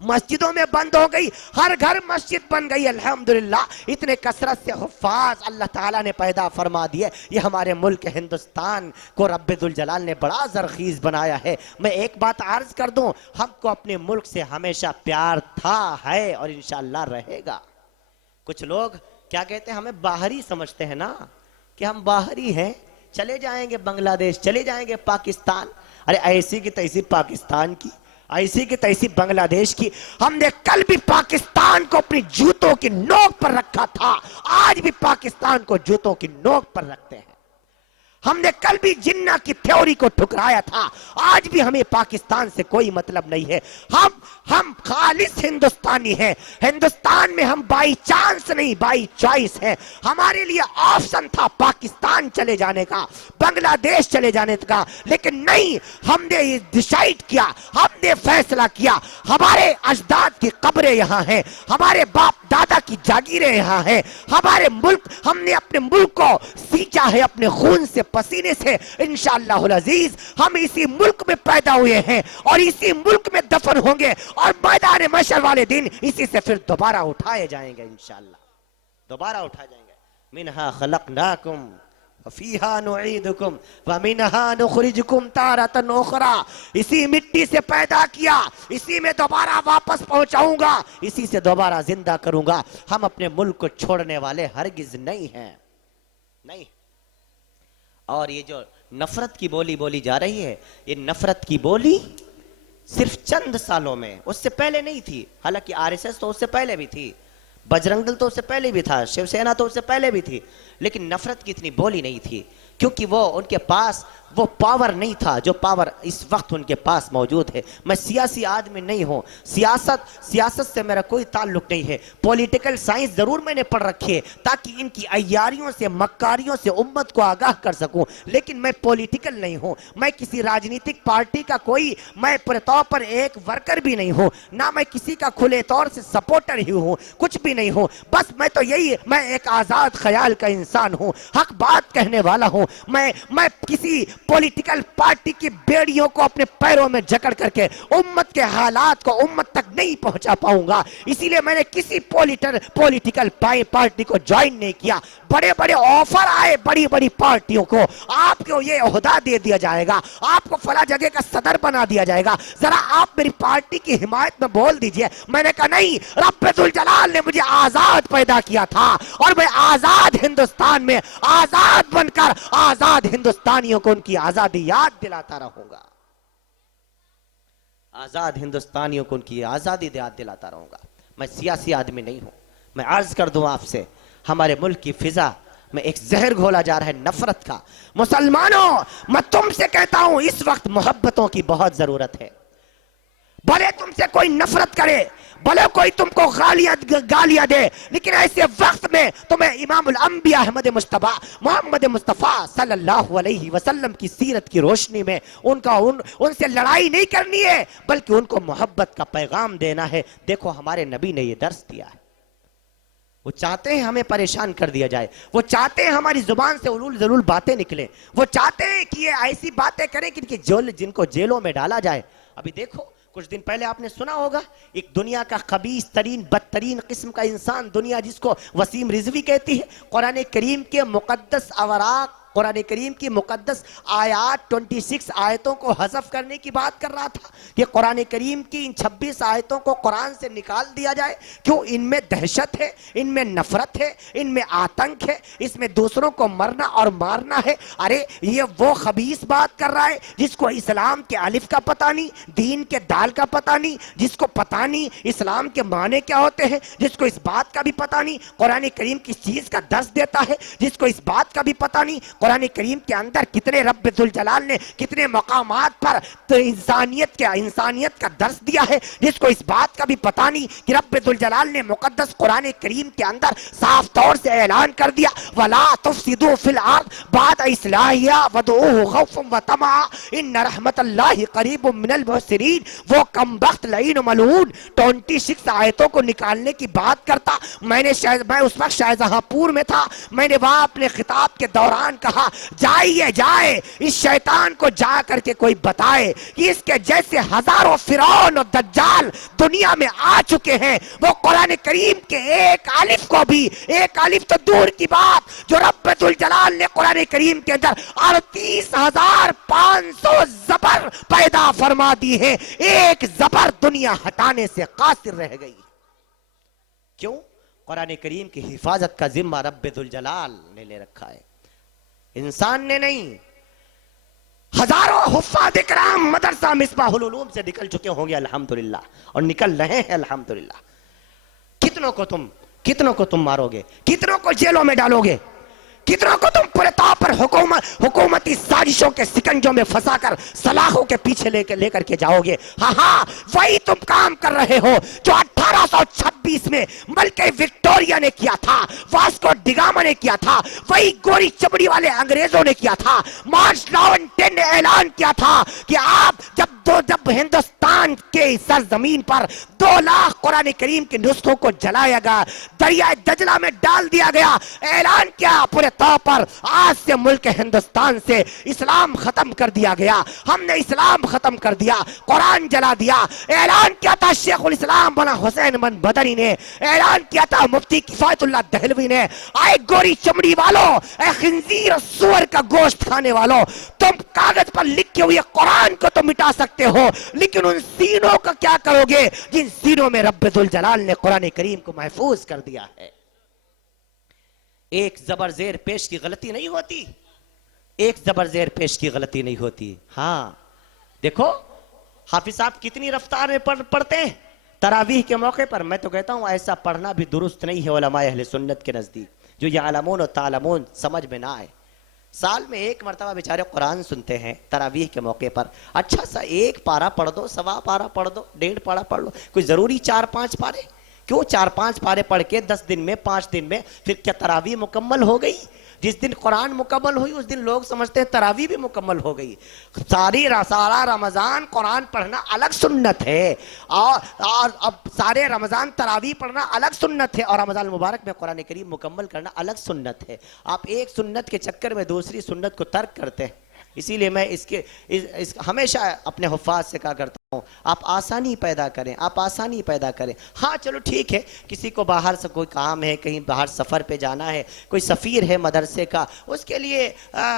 مسجدوں میں بند ہو گئی, ہر گھر مسجد بن گئی. الحمدللہ اتنے کثرت سے حفاظ اللہ تعالیٰ نے پیدا فرما دیے. یہ ہمارے ملک ہندوستان کو رب ذوالجلال نے بڑا زرخیز بنایا ہے. میں ایک بات عرض کر دوں, ہم کو اپنے ملک سے ہمیشہ پیار تھا, ہے اور انشاءاللہ رہے گا. کچھ لوگ کیا کہتے ہیں, ہمیں باہری سمجھتے ہیں نا, کہ ہم باہری ہیں, چلے جائیں گے بنگلہ دیش, چلے جائیں گے پاکستان. ارے ایسی کی تیسی پاکستان کی, ایسی کی تیسی بنگلہ دیش کی. ہم نے کل بھی پاکستان کو اپنی جوتوں کی نوک پر رکھا تھا, آج بھی پاکستان کو جوتوں کی نوک پر رکھتے ہیں. ہم نے کل بھی جنہ کی تھیوری کو ٹھکرایا تھا, آج بھی ہمیں پاکستان سے کوئی مطلب نہیں ہے. ہم خالص ہندوستانی ہیں. ہندوستان میں ہم بائی چانس نہیں, بائی چوائس ہیں. ہمارے لیے آپشن تھا پاکستان چلے جانے کا, بنگلہ دیش چلے جانے کا, لیکن نہیں, ہم نے یہ ڈیسائیڈ کیا, ہم نے فیصلہ کیا. ہمارے اجداد کی قبریں یہاں ہیں, ہمارے باپ دادا کی جاگیریں یہاں ہیں. ہمارے ملک, ہم نے اپنے ملک کو سینچا ہے اپنے خون سے, پسینے سے. انشاءاللہ العزیز ہم اسی ملک میں پیدا ہوئے ہیں اور اسی ملک میں دفن ہوں گے, اور میدان محشر والے دن اسی سے پھر دوبارہ اٹھائے جائیں گے. انشاءاللہ دوبارہ اٹھائے جائیں گے. منہا خلقناکم وفیہا نعیدکم ومنہا نخرجکم تارۃ اخری. اسی مٹی سے پیدا کیا, اسی میں دوبارہ واپس پہنچاؤں گا, اسی سے دوبارہ زندہ کروں گا. ہم اپنے ملک کو چھوڑنے والے ہرگز نہیں ہیں, نہیں. اور یہ جو نفرت کی بولی بولی جا رہی ہے, یہ نفرت کی بولی صرف چند سالوں میں, اس سے پہلے نہیں تھی. حالانکہ RSS تو اس سے پہلے بھی تھی, بجرنگ دل تو اس سے پہلے بھی تھا, شیو سینا تو اس سے پہلے بھی تھی, لیکن نفرت کی اتنی بولی نہیں تھی, کیونکہ وہ ان کے پاس وہ پاور نہیں تھا جو پاور اس وقت ان کے پاس موجود ہے. میں سیاسی آدمی نہیں ہوں, سیاست سے میرا کوئی تعلق نہیں ہے. پولیٹیکل سائنس ضرور میں نے پڑھ رکھی ہے تاکہ ان کی عیاریوں سے, مکاریوں سے امت کو آگاہ کر سکوں, لیکن میں پولیٹیکل نہیں ہوں. میں کسی راجنیتک پارٹی کا کوئی, میں پورے طور پر ایک ورکر بھی نہیں ہوں, نہ میں کسی کا کھلے طور سے سپورٹر ہی ہوں, کچھ بھی نہیں ہوں. بس میں تو یہی, میں ایک آزاد خیال کا انسان ہوں, حق بات کہنے والا ہوں. میں کسی پولیٹیکل پارٹی کی بیڑیوں کو اپنے پیروں میں جکڑ کر کے امت کے حالات کو امت تک نہیں پہنچا پاؤں گا. اسی لیے میں نے کسی پولیٹیکل پارٹی کو جوائن نہیں کیا. بڑے بڑے آفر آئے بڑی بڑی پارٹیوں کو, آپ کو یہ عہدہ دے دیا جائے گا, آپ کو فلاں جگہ کا صدر بنا دیا جائے گا, ذرا آپ میری پارٹی کی حمایت میں بول دیجئے. میں نے کہا نہیں, رب ذوالجلال نے مجھے آزاد پیدا کیا تھا, اور میں آزاد ہندوستان میں آزاد بن کر آزاد ہندوستانیوں کو ان کی آزادی یاد دلاتا رہوں گا. آزاد ہندوستانیوں کو ان کی آزادی یاد دلاتا رہوں گا. میں سیاسی آدمی نہیں ہوں. میں عرض کر دوں آپ سے, ہمارے ملک کی فضا میں ایک زہر گھولا جا رہا ہے نفرت کا. مسلمانوں, میں تم سے کہتا ہوں اس وقت محبتوں کی بہت ضرورت ہے. بھلے تم سے کوئی نفرت کرے, بھلے کوئی تم کو گالیاں دے, لیکن ایسے وقت میں تمہیں امام الانبیاء محمد مصطفیٰ صلی اللہ علیہ وسلم کی سیرت کی روشنی میں ان سے لڑائی نہیں کرنی ہے, بلکہ ان کو محبت کا پیغام دینا ہے. دیکھو ہمارے نبی نے یہ درس دیا ہے. وہ چاہتے ہیں ہمیں پریشان کر دیا جائے, وہ چاہتے ہیں ہماری زبان سے علول ضرور باتیں نکلیں, وہ چاہتے ہیں کہ یہ ایسی باتیں کریں کہ جن کو جیلوں میں ڈالا جائے. ابھی دیکھو کچھ دن پہلے آپ نے سنا ہوگا, ایک دنیا کا خبیث ترین بدترین قسم کا انسان دنیا, جس کو وسیم رضوی کہتی ہے, قرآن کریم کے مقدس اوراق, قرآن کریم کی مقدس آیات 26 آیتوں کو حذف کرنے کی بات کر رہا تھا کہ قرآن کریم کی ان 26 آیتوں کو قرآن سے نکال دیا جائے. کیوں؟ ان میں دہشت ہے, ان میں نفرت ہے, ان میں آتنک ہے, اس میں دوسروں کو مرنا اور مارنا ہے. ارے یہ وہ خبیث بات کر رہا ہے جس کو اسلام کے الف کا پتہ نہیں, دین کے دال کا پتہ نہیں, جس کو پتہ نہیں اسلام کے معنی کیا ہوتے ہیں, جس کو اس بات کا بھی پتہ نہیں قرآن کریم کس چیز کا درس دیتا ہے, جس کو اس بات کا بھی پتہ نہیں قرآن کریم کے اندر کتنے رب ذوالجلال نے کتنے مقامات پر تو انسانیت کا درس دیا ہے, جس کو اس بات کا بھی پتہ نہیں کہ رب ذوالجلال نے مقدس قرآن کریم کے اندر صاف طور سے اعلان کر دیا وَلَا تُفْسِدُوا فِي الْأَرْضِ بَعْدَ إِصْلَاحِهَا وَادْعُوهُ خَوْفًا وَطَمَعًا إِنَّ رَحْمَتَ اللَّهِ قَرِيبٌ مِّنَ الْمُحْسِنِينَ. وہ کمبخت لعین و ملعون 26 آیتوں کو نکالنے کی بات کرتا. میں اس وقت شاہجہاں پور میں تھا, میں نے وہاں اپنے خطاب کے دوران کہا کہا جائیے جائے اس شیطان کو جا کر کے کوئی بتائے کہ اس کے جیسے ہزاروں فرعون اور دجال دنیا میں آ چکے ہیں، وہ قرآن کریم کے ایک الف کو بھی، ایک الف تو دور کی بات، جو رب ذوالجلال نے قرآن کریم کے اندر 38,500 زبر پیدا فرما دی ہے، ایک زبر دنیا ہٹانے سے قاصر رہ گئی۔ کیوں؟ قرآن کریم کی حفاظت کا ذمہ رب ذوالجلال نے لے رکھا ہے، انسان نے نہیں۔ ہزاروں حفاظ اکرام مدرسہ مصباح العلوم سے نکل چکے ہوں گے الحمدللہ، اور نکل رہے ہیں الحمدللہ۔ کتنوں کو تم مارو گے، کتنوں کو جیلوں میں ڈالو گے، کتنوں کو تم پورے طور پر حکومتی سازشوں کے سکنجوں میں پھنسا کر سلاخوں کے پیچھے لے کر کے جاؤ گے۔ ہاں وہی تم کام کر رہے ہو جو 1826 میں ملکہ وکٹوریا نے کیا تھا، واسکو ڈگاما نے کیا تھا، وہی گوری چمڑی والے انگریزوں نے کیا تھا۔ مارش لاونٹین نے اعلان کیا تھا کہ آپ جب ہندوستان کے سرزمین پر 2 لاکھ قرآن کریم کے نسخوں کو جلایا گیا، دریائے دجلہ میں ڈال دیا گیا، اعلان کیا پورے طور پر آج سے ملک ہندوستان سے اسلام ختم کر دیا گیا، ہم نے اسلام ختم کر دیا، قرآن جلا دیا۔ اعلان کیا تھا شیخ الاسلام مولانا حسین بن بدری نے، اعلان کیا تھا مفتی کفایت اللہ دہلوی نے۔ آئے گوری چمڑی والوں، اے خنزیر اور سور کا گوشت کھانے والوں، تم کاغذ پر لکھے ہوئے قرآن کو تو مٹا سکتے ہو، لیکن ان سینوں کا کیا کرو گے جن سینوں میں رب ذوالجلال نے قرآن کریم کو محفوظ کر دیا ہے؟ ایک زبر زیر پیش کی غلطی نہیں ہوتی، ایک زبر زیر پیش کی غلطی نہیں ہوتی۔ ہاں دیکھو حافظ صاحب کتنی رفتار میں پڑھتے ہیں تراویح کے موقع پر۔ میں تو کہتا ہوں ایسا پڑھنا بھی درست نہیں ہے علماء اہل سنت کے نزدیک، جو یعلمون و تعلمون سمجھ میں نہ آئے۔ سال میں ایک مرتبہ بیچارے قرآن سنتے ہیں تراویح کے موقع پر، اچھا سا 1 پارہ پڑھ دو، 1.25 پارہ پڑھ دو، 1.5 پارہ پڑھ لو، کوئی ضروری 4-5 پارے؟ کیوں 4-5 پارے پڑھ کے 10 دن میں 5 دن میں پھر کیا تراویح مکمل ہو گئی؟ جس دن قرآن مکمل ہوئی اس دن لوگ سمجھتے ہیں تراویح بھی مکمل ہو گئی۔ سارا رمضان قرآن پڑھنا الگ سنت ہے، اور اب سارے رمضان تراویح پڑھنا الگ سنت ہے، اور رمضان المبارک میں قرآن کریم مکمل کرنا الگ سنت ہے۔ آپ ایک سنت کے چکر میں دوسری سنت کو ترک کرتے ہیں۔ اسی لیے میں ہمیشہ اپنے حفاظ سے کہا کرتا ہوں، آپ آسانی پیدا کریں، آپ آسانی پیدا کریں۔ ہاں چلو ٹھیک ہے، کسی کو باہر سے کوئی کام ہے، کہیں باہر سفر پہ جانا ہے، کوئی سفیر ہے مدرسے کا، اس کے لیے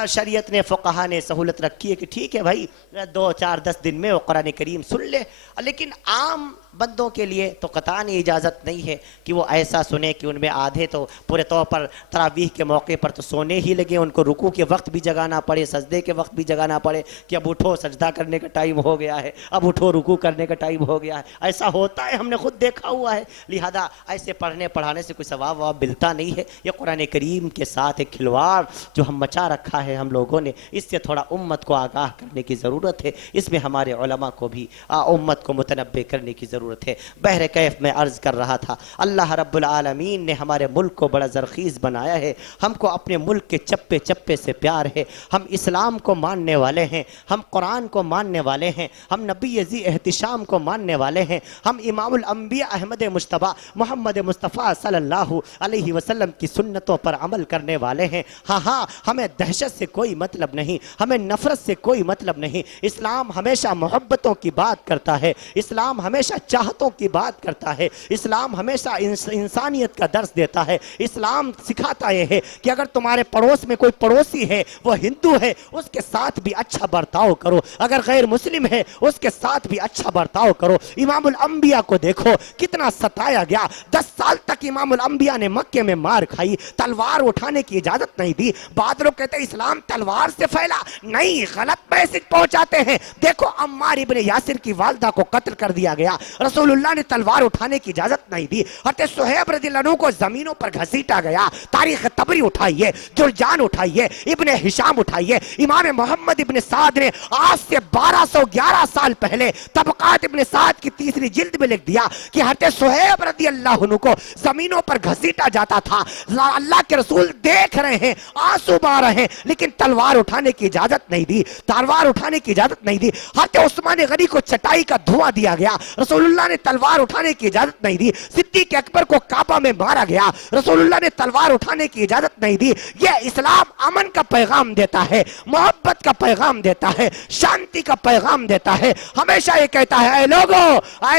شریعت نے فقہا نے سہولت رکھی ہے کہ ٹھیک ہے بھائی 2-4-10 دن میں وہ قرآن کریم سن لے، لیکن عام بندوں کے لیے تو قطعاً اجازت نہیں ہے کہ وہ ایسا سنے کہ ان میں آدھے تو پورے طور پر تراویح کے موقع پر تو سونے ہی لگے، ان کو رکوع کے وقت بھی جگانا پڑے، سجدے کے وقت بھی جگانا پڑے کہ اب اٹھو سجدہ کرنے کا ٹائم ہو گیا ہے، اب اٹھو رکوع کرنے کا ٹائم ہو گیا ہے۔ ایسا ہوتا ہے، ہم نے خود دیکھا ہوا ہے۔ لہذا ایسے پڑھنے پڑھانے سے کوئی ثواب واب ملتا نہیں ہے۔ یہ قرآن کریم کے ساتھ ایک کھلواڑ جو ہم مچا رکھا ہے ہم لوگوں نے، اس سے تھوڑا امت کو آگاہ کرنے کی ضرورت ہے، اس میں ہمارے علماء کو بھی امت کو متنبہ کرنے کی ضرورت ہے۔ بہر کیف میں عرض کر رہا تھا، اللہ رب العالمین نے ہمارے ملک کو بڑا زرخیز بنایا ہے، ہم کو اپنے ملک کے چپے چپے سے پیار ہے، ہم اسلام کو ماننے والے ہیں، ہم قرآن کو ماننے والے ہیں، ہم نبی ذی احتشام کو ماننے والے ہیں، ہم امام الانبیاء احمد مجتبی محمد مصطفیٰ صلی اللہ علیہ وسلم کی سنتوں پر عمل کرنے والے ہیں۔ ہاں ہمیں دہشت سے کوئی مطلب نہیں، ہمیں نفرت سے کوئی مطلب نہیں۔ اسلام ہمیشہ محبتوں کی بات کرتا ہے، اسلام ہمیشہ چاہتوں کی بات کرتا ہے، اسلام ہمیشہ انسانیت کا درس دیتا ہے۔ اسلام سکھاتا یہ ہے کہ اگر تمہارے پڑوس میں کوئی پڑوسی ہے، وہ ہندو ہے، اس کے ساتھ بھی اچھا برتاؤ کرو، اگر غیر مسلم ہے اس کے ساتھ بھی اچھا برتاؤ کرو۔ امام الانبیاء کو دیکھو کتنا ستایا گیا، 10 سال تک امام الانبیاء نے مکے میں مار کھائی، تلوار اٹھانے کی اجازت نہیں دی۔ بعض لوگ کہتے ہیں اسلام تلوار سے پھیلا، نہیں، غلط میسج پہنچاتے ہیں۔ دیکھو عمار ابن یاسر کی والدہ کو قتل کر دیا گیا، رسول اللہ نے تلوار اٹھانے کی اجازت نہیں دی۔ حضرت صہیب رضی اللہ عنہ کو زمینوں پر گھسیٹا گیا۔ تاریخ طبری اٹھائیے، جرجان اٹھائیے، ابن ہشام اٹھائیے، امام محمد ابن سعد نے آج سے 1211 سال پہلے طبقات ابن سعد کی 3 جلد میں لکھ دیا کہ حضرت صہیب رضی اللہ عنہ کو زمینوں پر گھسیٹا جاتا تھا. اللہ کے رسول دیکھ رہے ہیں, آنسو بہا رہے ہیں, لیکن تلوار اٹھانے کی اجازت نہیں دی, تلوار اٹھانے کی اجازت نہیں دی. حضرت عثمان غنی کو چٹائی کا دھواں دیا گیا, رسول اللہ نے تلوار اٹھانے کی اجازت نہیں دی. صدیق اکبر کو کعبہ میں مارا گیا, رسول اللہ نے تلوار اٹھانے کی اجازت نہیں دی. یہ اسلام امن کا پیغام دیتا ہے, محبت کا پیغام دیتا ہے, شانتی کا پیغام دیتا ہے. ہمیشہ یہ کہتا ہے اے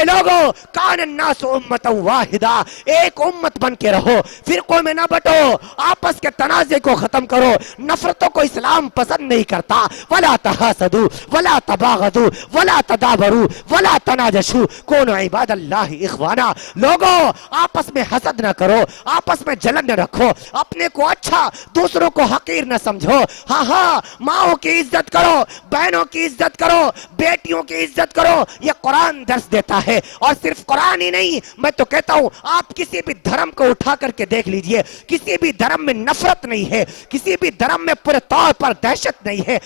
لوگو کان الناس امت واحدہ, ایک امت بن کے رہو, فرقوں میں نہ بٹو, آپس کے تنازع کو ختم کرو. نفرتوں کو اسلام پسند نہیں کرتا. ولا تحاسدوا ولا تباغضوا ولا تدابروا ولا تناجشوا کونوا عباد اللہ اخوانا. لوگوں آپس میں حسد نہ کرو, آپس میں جلن نہ رکھو, اپنے کو اچھا دوسروں کو حقیر نہ سمجھو. ہاں ماؤں کی عزت کرو, بہنوں کی عزت کرو, بیٹیوں کی عزت کرو. یہ قرآن درس دیتا ہے. اور صرف قرآن ہی نہیں, میں تو کہتا ہوں آپ کسی بھی دھرم کو اٹھا کر کے دیکھ لیجئے, کسی بھی دھرم میں نفرت نہیں ہے, کسی بھی دھرم میں پورے طور پر دہشت نہیں ہے.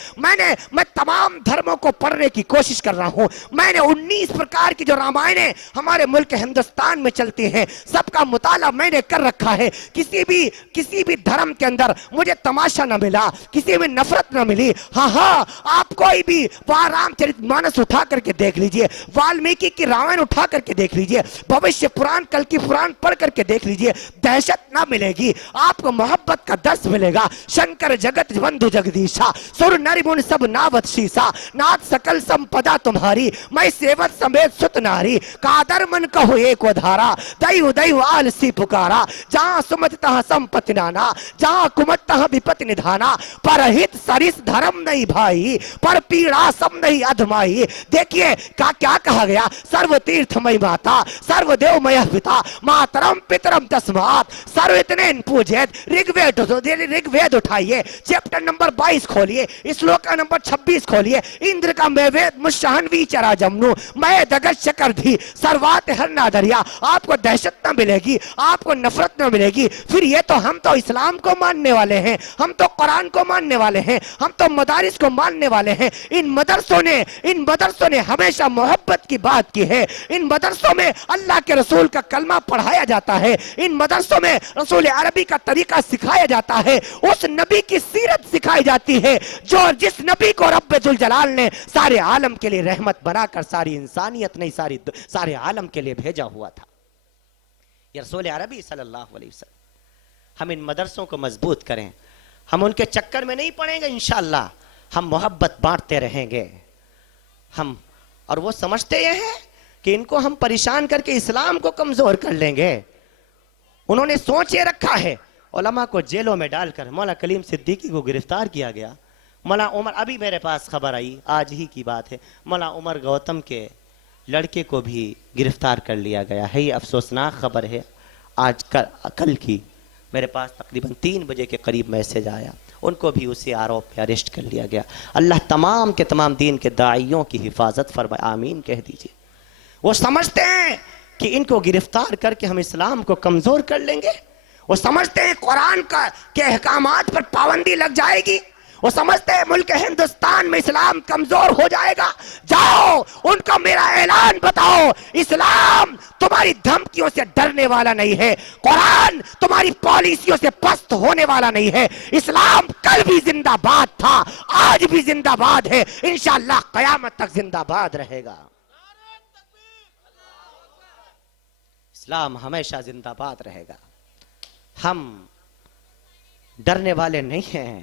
میں تمام دھرموں کو پڑھنے کی کوشش کر رہا ہوں. میں نے 19 پرکار کی جو رامائنیں ہمارے ملک ہندوستان میں چلتی ہیں سب کا مطالعہ میں نے کر رکھا ہے. کسی بھی دھرم کے اندر مجھے تماشا نہ ملا, کسی میں نفرت نہ ملی. ہاں آپ کوئی بھی رام چرت مانس اٹھا کر کے دیکھ لیجئے, والمیکی کی راوائن اٹھا کر کے دیکھ لیجئے, بھوشیہ پران کل کی پران پڑھ کر کے دیکھ لیجئے, دہشت نہ ملے گی, آپ کو محبت کا درس ملے گا. شنکر جگت بندھو جگدیشا, سر نر من سب ناوت شیسا, نات سکل سمپدا تمہاری, میں سیوت سمیت ست ناری, کادر من کہو ایک ودھارا, دیو آلسی پکارا, جہاں سمت تہاں سمپت نانا, جہاں کمت تہاں بپت ندھانا, پرہت سرس دھرم نہیں بھائی, پر پیڑا سم نہیں ادھمائی. دیکھیے کیا کہا گیا, سرو تیرتھ مئی ماتا, سرو دیو میا پتا, ماترم پترم تسمات, سرو اتنین پوجیت. Rig Veda اٹھائیے, chapter number 22 کھولیے, اسلوکا number 26 کھولیے. اندر کا میں وید مشہن ویچرا جمنو, میں دگت شکر دھی, سروات ہر نادریا. آپ کو دہشت نہ ملے گی, آپ کو نفرت نہ ملے گی. پھر یہ تو ہم تو اسلام کو ماننے والے ہیں, ہم تو قرآن کو ماننے والے ہیں, ہم تو مدارس کو ماننے والے ہیں. ان مدرسوں نے ہمیشہ محبت کی بات کی ہے. ان مدرسوں میں اللہ کے رسول کا کلمہ پڑھایا جاتا ہے. ان مدرسوں میں رسول عربی کا طریقہ سکھایا جاتا ہے. اس نبی کی سیرت سکھائی جاتی ہے جس نبی کو رب ذوالجلال نے سارے عالم کے لیے رحمت بنا کر ساری انسانیت نہیں سارے عالم کے لیے بھیجا ہوا تھا. یہ رسول عربی صلی اللہ علیہ وسلم. ہم ان مدرسوں کو مضبوط کریں, ہم ان کے چکر میں نہیں پڑیں گے انشاءاللہ. ہم محبت بانٹتے رہیں گے. اور وہ سمجھتے یہ ہیں کہ ان کو ہم پریشان کر کے اسلام کو کمزور کر لیں گے. انہوں نے سوچ یہ رکھا ہے, علماء کو جیلوں میں ڈال کر مولا کلیم صدیقی کو گرفتار کیا گیا. مولا عمر, ابھی میرے پاس خبر آئی, آج ہی کی بات ہے, مولا عمر گوتم کے لڑکے کو بھی گرفتار کر لیا گیا ہے. یہ افسوسناک خبر ہے. آج کل کی میرے پاس تقریباً 3 بجے کے قریب میسج آیا, ان کو بھی اسی آروپ پہ اریسٹ کر لیا گیا. اللہ تمام کے تمام دین کے داعیوں کی حفاظت فرمائے, آمین کہہ دیجئے. وہ سمجھتے ہیں کہ ان کو گرفتار کر کے ہم اسلام کو کمزور کر لیں گے. وہ سمجھتے ہیں قرآن کے احکامات پر پابندی لگ جائے گی. وہ سمجھتے ہیں ملک ہندوستان میں اسلام کمزور ہو جائے گا. جاؤ ان کو میرا اعلان بتاؤ, اسلام تمہاری دھمکیوں سے ڈرنے والا نہیں ہے, قرآن تمہاری پالیسیوں سے پست ہونے والا نہیں ہے. اسلام کل بھی زندہ باد تھا, آج بھی زندہ باد ہے, انشاءاللہ قیامت تک زندہ باد رہے گا. اسلام ہمیشہ زندہ باد رہے گا. ہم ڈرنے والے نہیں ہیں.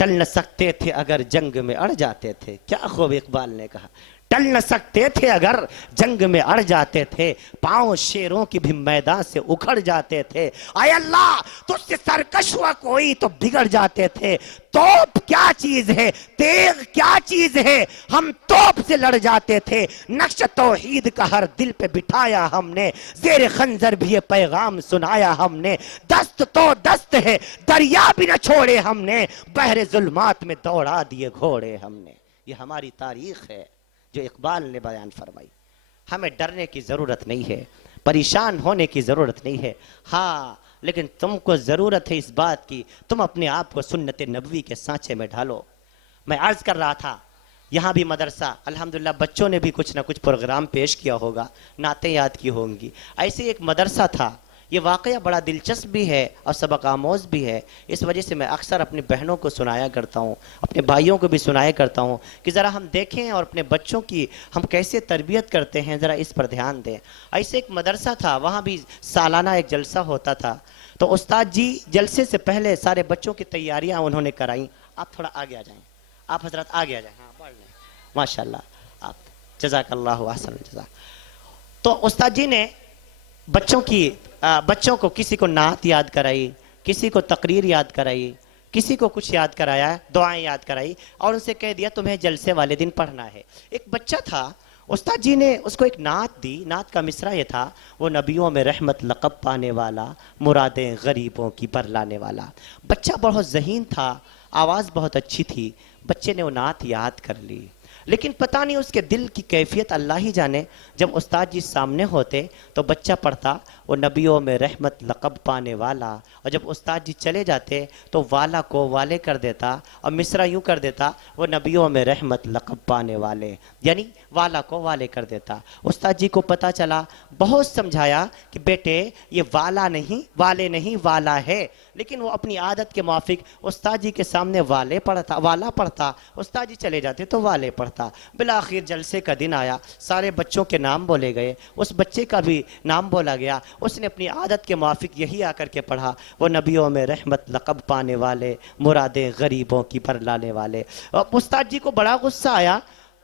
ٹل نہ سکتے تھے اگر جنگ میں اڑ جاتے تھے. کیا خوب اقبال نے کہا, ٹل نہ سکتے تھے اگر جنگ میں اڑ جاتے تھے, پاؤں شیروں کی بھی میدان سے اکھڑ جاتے تھے. اے اللہ تجھ سے سرکش ہوا کوئی تو بگڑ جاتے تھے. توپ کیا چیز ہے, تیغ کیا چیز ہے, ہم توپ سے لڑ جاتے تھے. نقش توحید کا ہر دل پہ بٹھایا ہم نے, زیر خنجر بھی یہ پیغام سنایا ہم نے. دست تو دست ہے دریا بھی نہ چھوڑے ہم نے, بحر ظلمات میں دوڑا دیے گھوڑے ہم نے. یہ ہماری تاریخ ہے جو اقبال نے بیان فرمائی. ہمیں ڈرنے کی ضرورت نہیں ہے, پریشان ہونے کی ضرورت نہیں ہے. ہاں لیکن تم کو ضرورت ہے اس بات کی, تم اپنے آپ کو سنت نبوی کے سانچے میں ڈھالو. میں عرض کر رہا تھا یہاں بھی مدرسہ الحمدللہ بچوں نے بھی کچھ نہ کچھ پروگرام پیش کیا ہوگا، نعتیں یاد کی ہوں گی. ایسے ایک مدرسہ تھا. یہ واقعہ بڑا دلچسپ بھی ہے اور سبق آموز بھی ہے. اس وجہ سے میں اکثر اپنی بہنوں کو سنایا کرتا ہوں، اپنے بھائیوں کو بھی سنایا کرتا ہوں کہ ذرا ہم دیکھیں اور اپنے بچوں کی ہم کیسے تربیت کرتے ہیں، ذرا اس پر دھیان دیں. ایسے ایک مدرسہ تھا، وہاں بھی سالانہ ایک جلسہ ہوتا تھا. تو استاد جی جلسے سے پہلے سارے بچوں کی تیاریاں انہوں نے کرائیں. آپ تھوڑا آگے آ جائیں، آپ حضرات آگے آ جائیں. ہاں پڑھ لیں ماشاءاللہ. آپ جزاک اللہ احسن الجزا. تو استاد جی نے بچوں کو کسی کو نعت یاد کرائی، کسی کو تقریر یاد کرائی، کسی کو کچھ یاد کرایا، دعائیں یاد کرائی اور ان سے کہہ دیا تمہیں جلسے والے دن پڑھنا ہے. ایک بچہ تھا، استاد جی نے اس کو ایک نعت دی. نعت کا مصرع یہ تھا: وہ نبیوں میں رحمت لقب پانے والا، مرادیں غریبوں کی پر لانے والا. بچہ بہت ذہین تھا، آواز بہت اچھی تھی. بچے نے وہ نعت یاد کر لی، لیکن پتہ نہیں اس کے دل کی کیفیت اللہ ہی جانے. جب استاد جی سامنے ہوتے تو بچہ پڑھتا وہ نبیوں میں رحمت لقب پانے والا، اور جب استاد جی چلے جاتے تو والا کو والے کر دیتا اور مصرع یوں کر دیتا: وہ نبیوں میں رحمت لقب پانے والے، یعنی والا کو والے کر دیتا. استاد جی کو پتہ چلا، بہت سمجھایا کہ بیٹے یہ والا نہیں، والے نہیں، والا ہے. لیکن وہ اپنی عادت کے موافق استاد جی کے سامنے والا پڑھتا، استاد جی چلے جاتے تو والے پڑھتا. بالآخر جلسے کا دن آیا، سارے بچوں کے نام بولے گئے، اس بچے کا بھی نام بولا گیا. اس نے اپنی عادت کے موافق یہی آ کر کے پڑھا: وہ نبیوں میں رحمت لقب پانے والے، مرادیں غریبوں کی پر لانے والے. استاد جی کو بڑا غصہ آیا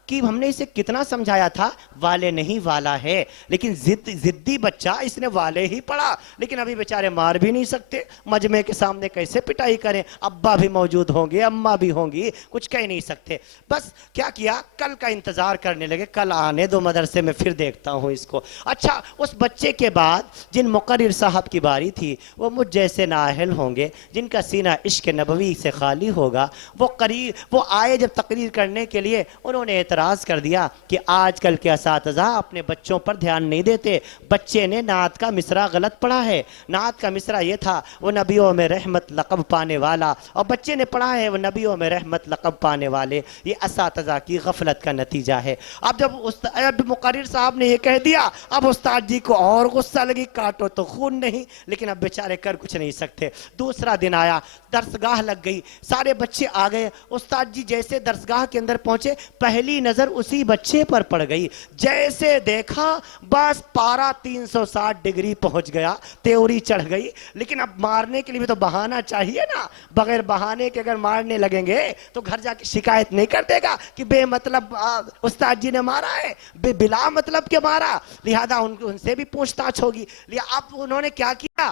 کہ ہم نے اسے کتنا سمجھایا تھا، والے نہیں والا ہے. لیکن ضدی بچہ، اس نے والے ہی پڑھا. لیکن ابھی بیچارے مار بھی نہیں سکتے، مجمع کے سامنے کیسے پٹائی کریں؟ ابا بھی موجود ہوں گے، اماں بھی ہوں گی، کچھ کہہ نہیں سکتے. بس کیا کیا، کل کا انتظار کرنے لگے، کل آنے دو مدرسے میں پھر دیکھتا ہوں اس کو. اچھا، اس بچے کے بعد جن مقرر صاحب کی باری تھی وہ مجھ جیسے نااہل ہوں گے، جن کا سینہ عشق نبوی سے خالی ہوگا. وہ آئے جب تقریر کرنے کے لیے، انہوں نے اعتراض کر دیا کہ آج کل کے اساتذہ اپنے بچوں پر دھیان نہیں دیتے. بچے نے نعت کا مصرع غلط پڑھا ہے. نعت کا مصرع یہ تھا: وہ نبیوں میں رحمت لقب پانے والا، اور بچے نے پڑھا ہے وہ نبیوں میں رحمت لقب پانے والے. یہ اساتذہ کی غفلت کا نتیجہ ہے. اب جب مقرر صاحب نے یہ کہہ دیا، اب استاد جی کو اور غصہ لگی. کاٹو تو خون نہیں، لیکن اب بیچارے کر کچھ نہیں سکتے. دوسرا دن آیا، درسگاہ لگ گئی، سارے بچے آ گئے. استاد جی جیسے درسگاہ کے اندر پہنچے، پہلی نظر اسی بچے پر پڑ گئی. جیسے دیکھا بس پارا 360 ڈگری پہنچ گیا، تیوری چڑھ گئی. لیکن اب مارنے کے لیے بھی تو بہانہ چاہیے نا. بغیر بہانے کے اگر مارنے لگیں گے تو گھر جا کے شکایت نہیں کر دے گا کہ بے مطلب استاد جی نے مارا ہے، بلا مطلب کے مارا. لہذا ان سے بھی پوچھ تاچھ ہوگی. اب انہوں نے کیا کیا،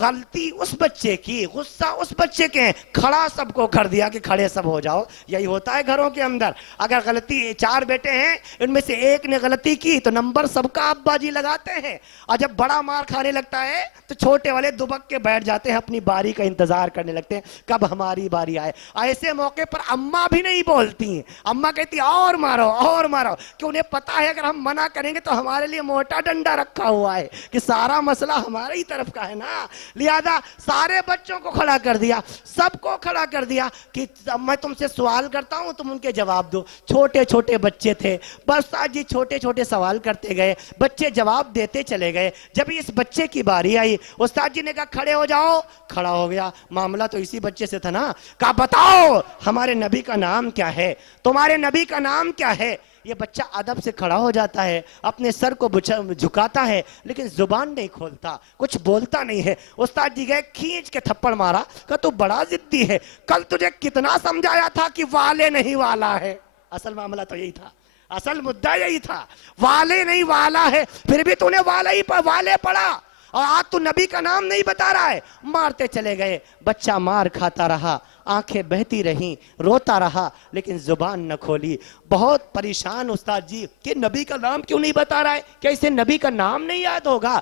غلطی اس بچے کی، غصہ اس بچے کے، کھڑا سب کو کر دیا کہ کھڑے سب ہو جاؤ. یہی ہوتا ہے گھروں کے اندر. اگر غلطی 4 بیٹے ہیں، ان میں سے ایک نے غلطی کی تو نمبر سب کا ابا جی لگاتے ہیں. اور جب بڑا مار کھانے لگتا ہے تو چھوٹے والے دبک کے بیٹھ جاتے ہیں، اپنی باری کا انتظار کرنے لگتے ہیں کب ہماری باری آئے. ایسے موقع پر اماں بھی نہیں بولتی ہیں. اماں کہتی اور مارو اور مارو، کہ انہیں پتا ہے اگر ہم منع کریں گے تو ہمارے لیے موٹا ڈنڈا رکھا ہوا ہے کہ سارا مسئلہ ہمارے ہی طرف کا ہے نا. لہذا سارے بچوں کو کھڑا کر دیا، سب کو کھڑا کر دیا کہ میں تم سے سوال کرتا ہوں، تم ان کے جواب دو. چھوٹے چھوٹے بچے تھے، بس آج جی چھوٹے چھوٹے سوال کرتے گئے، بچے جواب دیتے چلے گئے. جب اس بچے کی باری آئی، استاد جی نے کہا کھڑے ہو جاؤ. کھڑا ہو گیا. معاملہ تو اسی بچے سے تھا نا. کہا بتاؤ ہمارے نبی کا نام کیا ہے، تمہارے نبی کا نام کیا ہے. یہ بچہ ادب سے کھڑا ہو جاتا ہے، اپنے سر کو جھکاتا ہے، لیکن زبان نہیں کھولتا، کچھ بولتا نہیں ہے. استاد جی گئے، کھینچ کے تھپڑ مارا. کہا تو بڑا ضدی ہے، کل تجھے کتنا سمجھایا تھا کہ والے نہیں والا ہے. اصل معاملہ تو یہی تھا، اصل مدعا یہی تھا، والے نہیں والا ہے. پھر بھی تو نے والے پڑھا اور آج تو نبی کا نام نہیں بتا رہا ہے. مارتے چلے گئے. بچہ مار کھاتا رہا، آنکھیں بہتی رہیں، روتا رہا، لیکن زبان نہ کھولی. بہت پریشان استاد جی کہ نبی کا نام کیوں نہیں بتا رہا ہے، کیا اسے نبی کا نام نہیں یاد ہوگا؟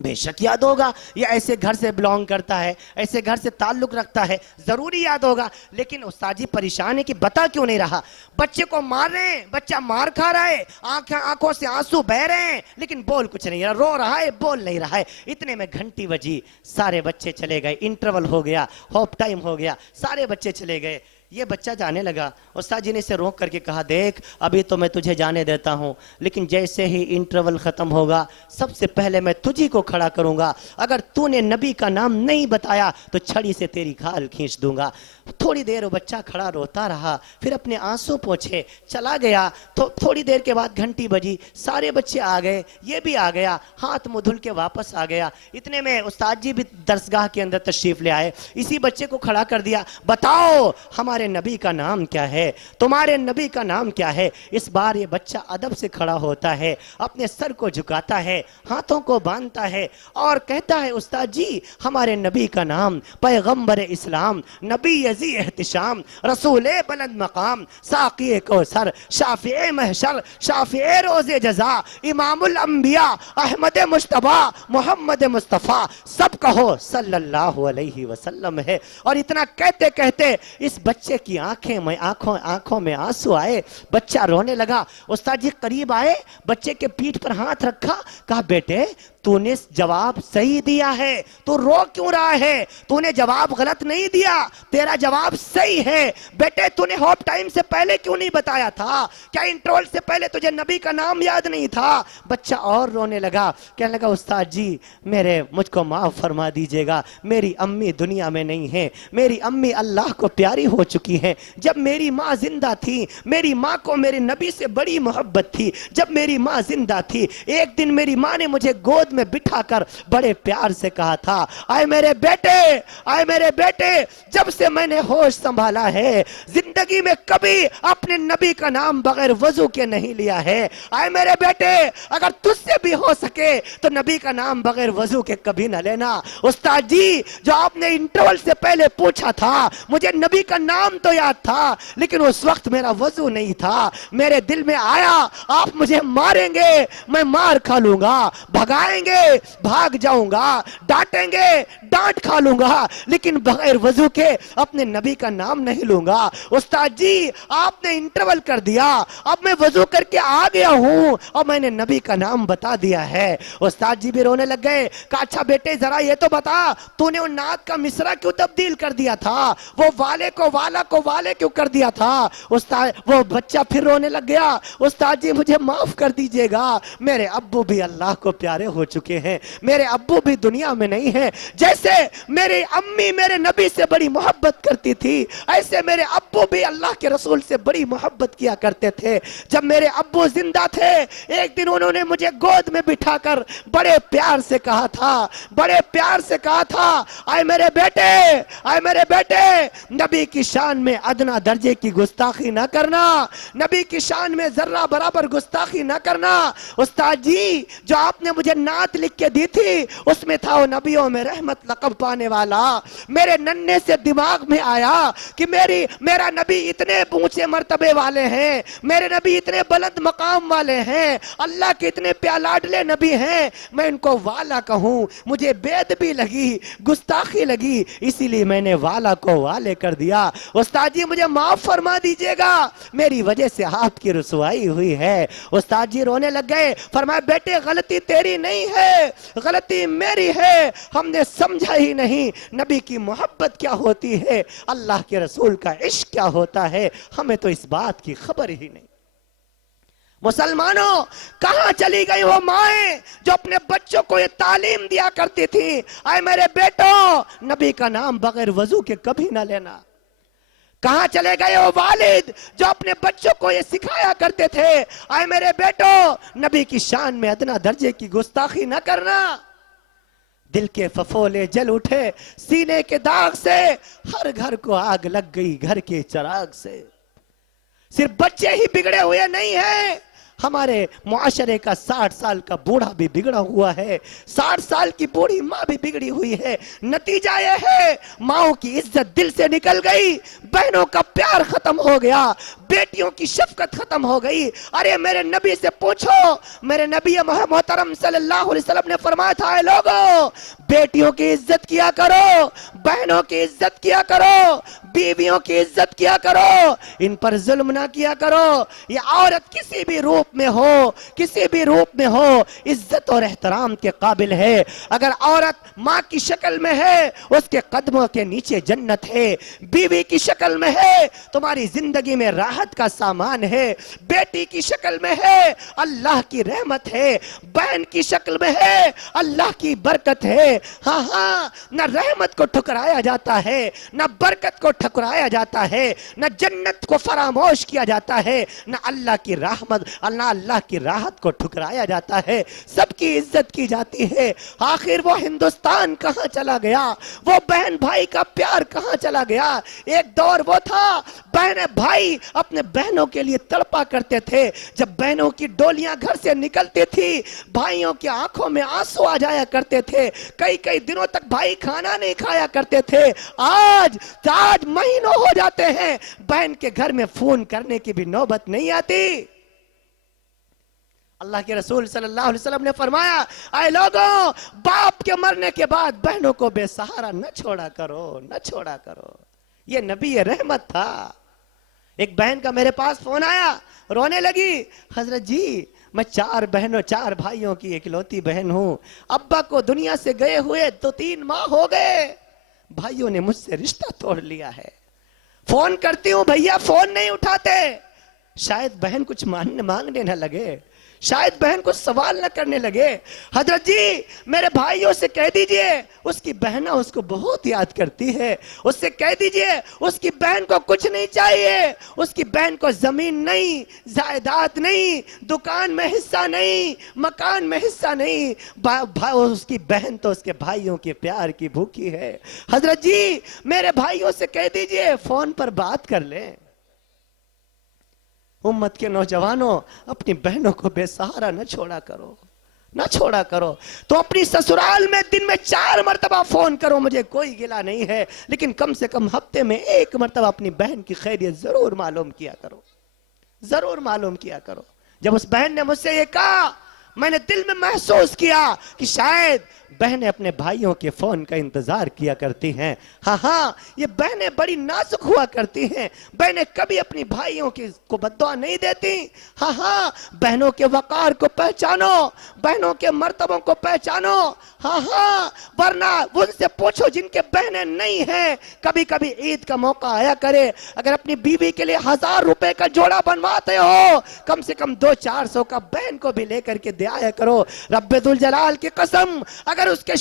بے شک یاد ہوگا، یہ ایسے گھر سے بلونگ کرتا ہے، ایسے گھر سے تعلق رکھتا ہے، ضروری یاد ہوگا. لیکن استاد جی پریشان ہے کہ بتا کیوں نہیں رہا. بچے کو مار رہے ہیں، بچہ مار کھا رہا ہے، آنکھوں سے آنسو بہ رہے ہیں، لیکن بول کچھ نہیں رہا، رو رہا ہے، بول نہیں رہا ہے. اتنے میں گھنٹی بجی، سارے بچے چلے گئے، انٹرول ہو گیا، ہوپ ٹائم ہو گیا، سارے بچے چلے گئے. یہ بچہ جانے لگا. استاد جی نے اسے روک کر کے کہا دیکھ ابھی تو میں تجھے جانے دیتا ہوں, لیکن جیسے ہی انٹرول ختم ہوگا سب سے پہلے میں تجھی کو کھڑا کروں گا, اگر تو نے نبی کا نام نہیں بتایا تو چھڑی سے تیری کھال کھینچ دوں گا. تھوڑی دیر وہ بچہ کھڑا روتا رہا, پھر اپنے آنسو پوچھے چلا گیا. تھوڑی دیر کے بعد گھنٹی بجی, سارے بچے آ گئے, یہ بھی آ گیا, ہاتھ منہ دھل کے واپس آ گیا. اتنے میں استاد جی بھی درسگاہ کے اندر تشریف لے آئے, اسی بچے کو کھڑا کر دیا, بتاؤ ہمارے نبی کا نام کیا ہے, تمہارے نبی کا نام کیا ہے. اس بار یہ بچہ ادب سے کھڑا ہوتا ہے, اپنے سر کو جھکاتا ہے, ہاتھوں کو باندھتا ہے اور کہتا ہے استاد جی ہمارے نبی کا نام پیغمبر اسلام, نبی ذی احتشام, رسول بلند مقام, ساقی کوثر, شافع محشر, شافع روز جزا, امام الانبیاء احمد مجتبی محمد مصطفیٰ, سب کہو صلی اللہ علیہ وسلم ہے. اور اتنا کہتے کہتے اس بچے کی آنکھوں میں آنسو آئے, بچہ رونے لگا. استاد جی قریب آئے, بچے کے پیٹھ پر ہاتھ رکھا, کہا بیٹے تو نے جواب صحیح دیا ہے, تو رو کیوں رہا ہے, تو نے جواب غلط نہیں دیا, تیرا جواب صحیح ہے. بیٹے تو نے ہوپ ٹائم سے پہلے کیوں نہیں بتایا تھا, کیا انٹرول سے پہلے تجھے نبی کا نام یاد نہیں تھا. بچہ اور رونے لگا, کہنے لگا استاد جی مجھ کو معاف فرما دیجئے گا, میری امی دنیا میں نہیں ہیں, میری امی اللہ کو پیاری ہو چکی ہیں. جب میری ماں زندہ تھی میری ماں کو میرے نبی سے بڑی محبت تھی. جب میری ماں زندہ تھی ایک دن میری ماں نے مجھے گود میں بٹھا کر بڑے پیار سے کہا تھا, اے میرے بیٹے, جب سے میں نے ہوش سنبھالا ہے زندگی میں کبھی اپنے نبی کا نام بغیر وضو کے نہیں لیا ہے. اے میرے بیٹے اگر تجھ سے بھی ہو سکے تو نبی کا نام بغیر وضو کے کبھی نہ لینا. استاد جی جو آپ نے انٹرول سے پہلے پوچھا تھا مجھے نبی کا نام تو یاد تھا, لیکن اس وقت میرا وضو نہیں تھا. میرے دل میں آیا آپ مجھے ماریں گے, میں مار کھا لوں گا, بھگائیں گے بھاگ جاؤں گا, ڈانٹیں گے ڈانٹ کھا لوں گا, لیکن بغیر وضو کے اپنے نبی کا نام نہیں لوں گا. استاد جی آپ نے انٹرول کر دیا, اب میں وضو کر کے آ گیا ہوں اور میں نے نبی کا نام بتا دیا ہے. استاد جی بھی رونے لگ گئے, کہا اچھا بیٹے ذرا یہ تو بتا تو نے وہ نعت کا مصرع کیوں تبدیل کر دیا تھا, وہ والے کو والا کو والے کیوں کر دیا تھا. استاد وہ بچہ پھر رونے لگ گیا, استاد جی مجھے معاف کر دیجئے گا, میرے ابو بھی اللہ کو پیارے ہو چکے ہیں, میرے ابو بھی دنیا میں نہیں ہیں. جیسے میری امی میرے نبی سے بڑی محبت کرتی تھی ایسے میرے ابو بھی اللہ کے رسول سے بڑی محبت کیا کرتے تھے. جب میرے ابو زندہ تھے ایک دن انہوں نے مجھے گود میں بٹھا کر بڑے پیار سے کہا تھا, اے میرے بیٹے نبی کی شان میں ادنا درجے کی گستاخی نہ کرنا, نبی کی شان میں ذرہ برابر گستاخی نہ کرنا. استاد جی جو آپ نے مجھے نعت لکھ کے دی تھی اس میں تھا وہ نبیوں میں رحمت لقب پانے والا. میرے ننھے سے دماغ میں آیا کہ میرا نبی اتنے اونچے مرتبے والے ہیں, میرے نبی اتنے بلند مقام والے ہیں, اللہ کے اتنے پیالاڈلے نبی ہیں, میں ان کو والا کہوں مجھے بید بھی لگی, گستاخی لگی, اسی لیے میں نے والا کو والے کر دیا. استاد جی مجھے معاف فرما دیجئے گا, میری وجہ سے آپ کی رسوائی ہوئی ہے. استاد جی رونے لگ گئے, فرمایا بیٹے غلطی تیری نہیں ہے, غلطی میری ہے, ہم نے سمجھا ہی نہیں نبی کی محبت کیا ہوتی ہے, اللہ کے رسول کا عشق کیا ہوتا ہے, ہمیں تو اس بات کی خبر ہی نہیں. مسلمانوں کہاں چلی گئی وہ مائیں جو اپنے بچوں کو یہ تعلیم دیا کرتی تھی, اے میرے بیٹوں نبی کا نام بغیر وضو کے کبھی نہ لینا. کہاں چلے گئے وہ والد جو اپنے بچوں کو یہ سکھایا کرتے تھے, اے میرے بیٹوں نبی کی شان میں ادنا درجے کی گستاخی نہ کرنا. دل کے ففولے جل اٹھے سینے کے داغ سے, ہر گھر کو آگ لگ گئی گھر کے چراغ سے. صرف بچے ہی بگڑے ہوئے نہیں ہیں, ہمارے معاشرے کا 60 سال کا بوڑھا بھی بگڑا ہوا ہے, 60 سال کی بوڑھی ماں بھی بگڑی ہوئی ہے. نتیجہ یہ ہے ماؤں کی عزت دل سے نکل گئی, بہنوں کا پیار ختم ہو گیا, بیٹیوں کی شفقت ختم ہو گئی. ارے میرے نبی سے پوچھو, میرے نبی محترم صلی اللہ علیہ وسلم نے فرمایا تھا, اے لوگو بیٹیوں کی عزت کیا کرو, بہنوں کی عزت کیا کرو, بیویوں کی عزت کیا کرو, ان پر ظلم نہ کیا کرو. یہ عورت کسی بھی روپ میں ہو, کسی بھی روپ میں ہو, عزت اور احترام کے قابل ہے. اگر عورت ماں کی شکل میں ہے, اس کے قدموں کے نیچے جنت ہے. بیوی کی شکل میں ہے, تمہاری زندگی میں راحت کا سامان ہے. بیٹی کی شکل میں ہے, اللہ کی رحمت ہے. بہن کی شکل میں ہے, اللہ کی برکت ہے. ہاں ہاں, نہ رحمت کو ٹھکرایا جاتا ہے, نہ برکت کو ٹھکرایا جاتا ہے, نہ جنت کو فراموش کیا جاتا ہے, نہ اللہ کی رحمت, نہ اللہ کی راحت کو ٹھکرایا جاتا ہے. سب کی عزت کی جاتی ہے. آخر وہ ہندوستان کہاں چلا گیا؟ وہ بہن بھائی کا پیار کہاں چلا گیا؟ ایک دور وہ تھا بہن بھائی اپنے بہنوں کے لیے تڑپا کرتے تھے. جب بہنوں کی ڈولیاں گھر سے نکلتی تھی, بھائیوں کی آنکھوں میں آنسو آ جایا کرتے تھے. کئی کئی دنوں تک بھائی کھانا نہیں کھایا کرتے تھے. آج مہینوں ہو جاتے ہیں, بہن کے گھر میں فون کرنے کی بھی نوبت نہیں آتی. اللہ کے رسول صلی اللہ علیہ وسلم نے فرمایا, اے لوگوں, باپ کے مرنے کے بعد بہنوں کو بے سہارا نہ چھوڑا کرو, نہ چھوڑا کرو. یہ نبی رحمت تھا. ایک بہن کا میرے پاس فون آیا, رونے لگی, حضرت جی میں 4 بھائیوں کی اکلوتی بہن ہوں. ابا کو دنیا سے گئے ہوئے 2-3 ماہ ہو گئے. بھائیوں نے مجھ سے رشتہ توڑ لیا ہے. فون کرتی ہوں بھیا فون نہیں اٹھاتے. شاید بہن کچھ مانگنے نہ لگے, شاید بہن کچھ سوال نہ کرنے لگے. حضرت جی میرے بھائیوں سے کہہ دیجئے, اس کی بہنہ اس کو بہت یاد کرتی ہے. اس سے کہہ دیجئے اس کی بہن کو کچھ نہیں چاہیے. اس کی بہن کو زمین نہیں, جائیداد نہیں, دکان میں حصہ نہیں, مکان میں حصہ نہیں. اس کی بہن تو اس کے بھائیوں کے پیار کی بھوکی ہے. حضرت جی میرے بھائیوں سے کہہ دیجئے فون پر بات کر لیں. امت کے نوجوانوں, اپنی بہنوں کو بے سہارا نہ چھوڑا کرو, نہ چھوڑا کرو. تو اپنی سسرال میں دن میں 4 مرتبہ فون کرو, مجھے کوئی گلہ نہیں ہے, لیکن کم سے کم ہفتے میں 1 مرتبہ اپنی بہن کی خیریت ضرور معلوم کیا کرو, ضرور معلوم کیا کرو. جب اس بہن نے مجھ سے یہ کہا, میں نے دل میں محسوس کیا کہ شاید بہنیں اپنے بھائیوں کے فون کا انتظار کیا کرتی ہیں. ہاں ہاں, یہ بہنیں بڑی نازک ہوا کرتی ہیں. بہنیں کبھی اپنی بھائیوں کو بددعا نہیں دیتی. ہاں ہاں, بہنوں کے وقار کو پہچانو, بہنوں کے مرتبوں کو پہچانو. ہاں ہاں, ورنہ ان سے پوچھو جن کے بہنیں نہیں ہیں. کبھی کبھی عید کا موقع آیا کرے, اگر اپنی بیوی کے لیے 1000 روپے کا جوڑا بنواتے ہو, کم سے کم 200-400 کا بہن کو بھی لے کر کے دے آیا کرو. رب ذوالجلال کی قسم, اگر اس کا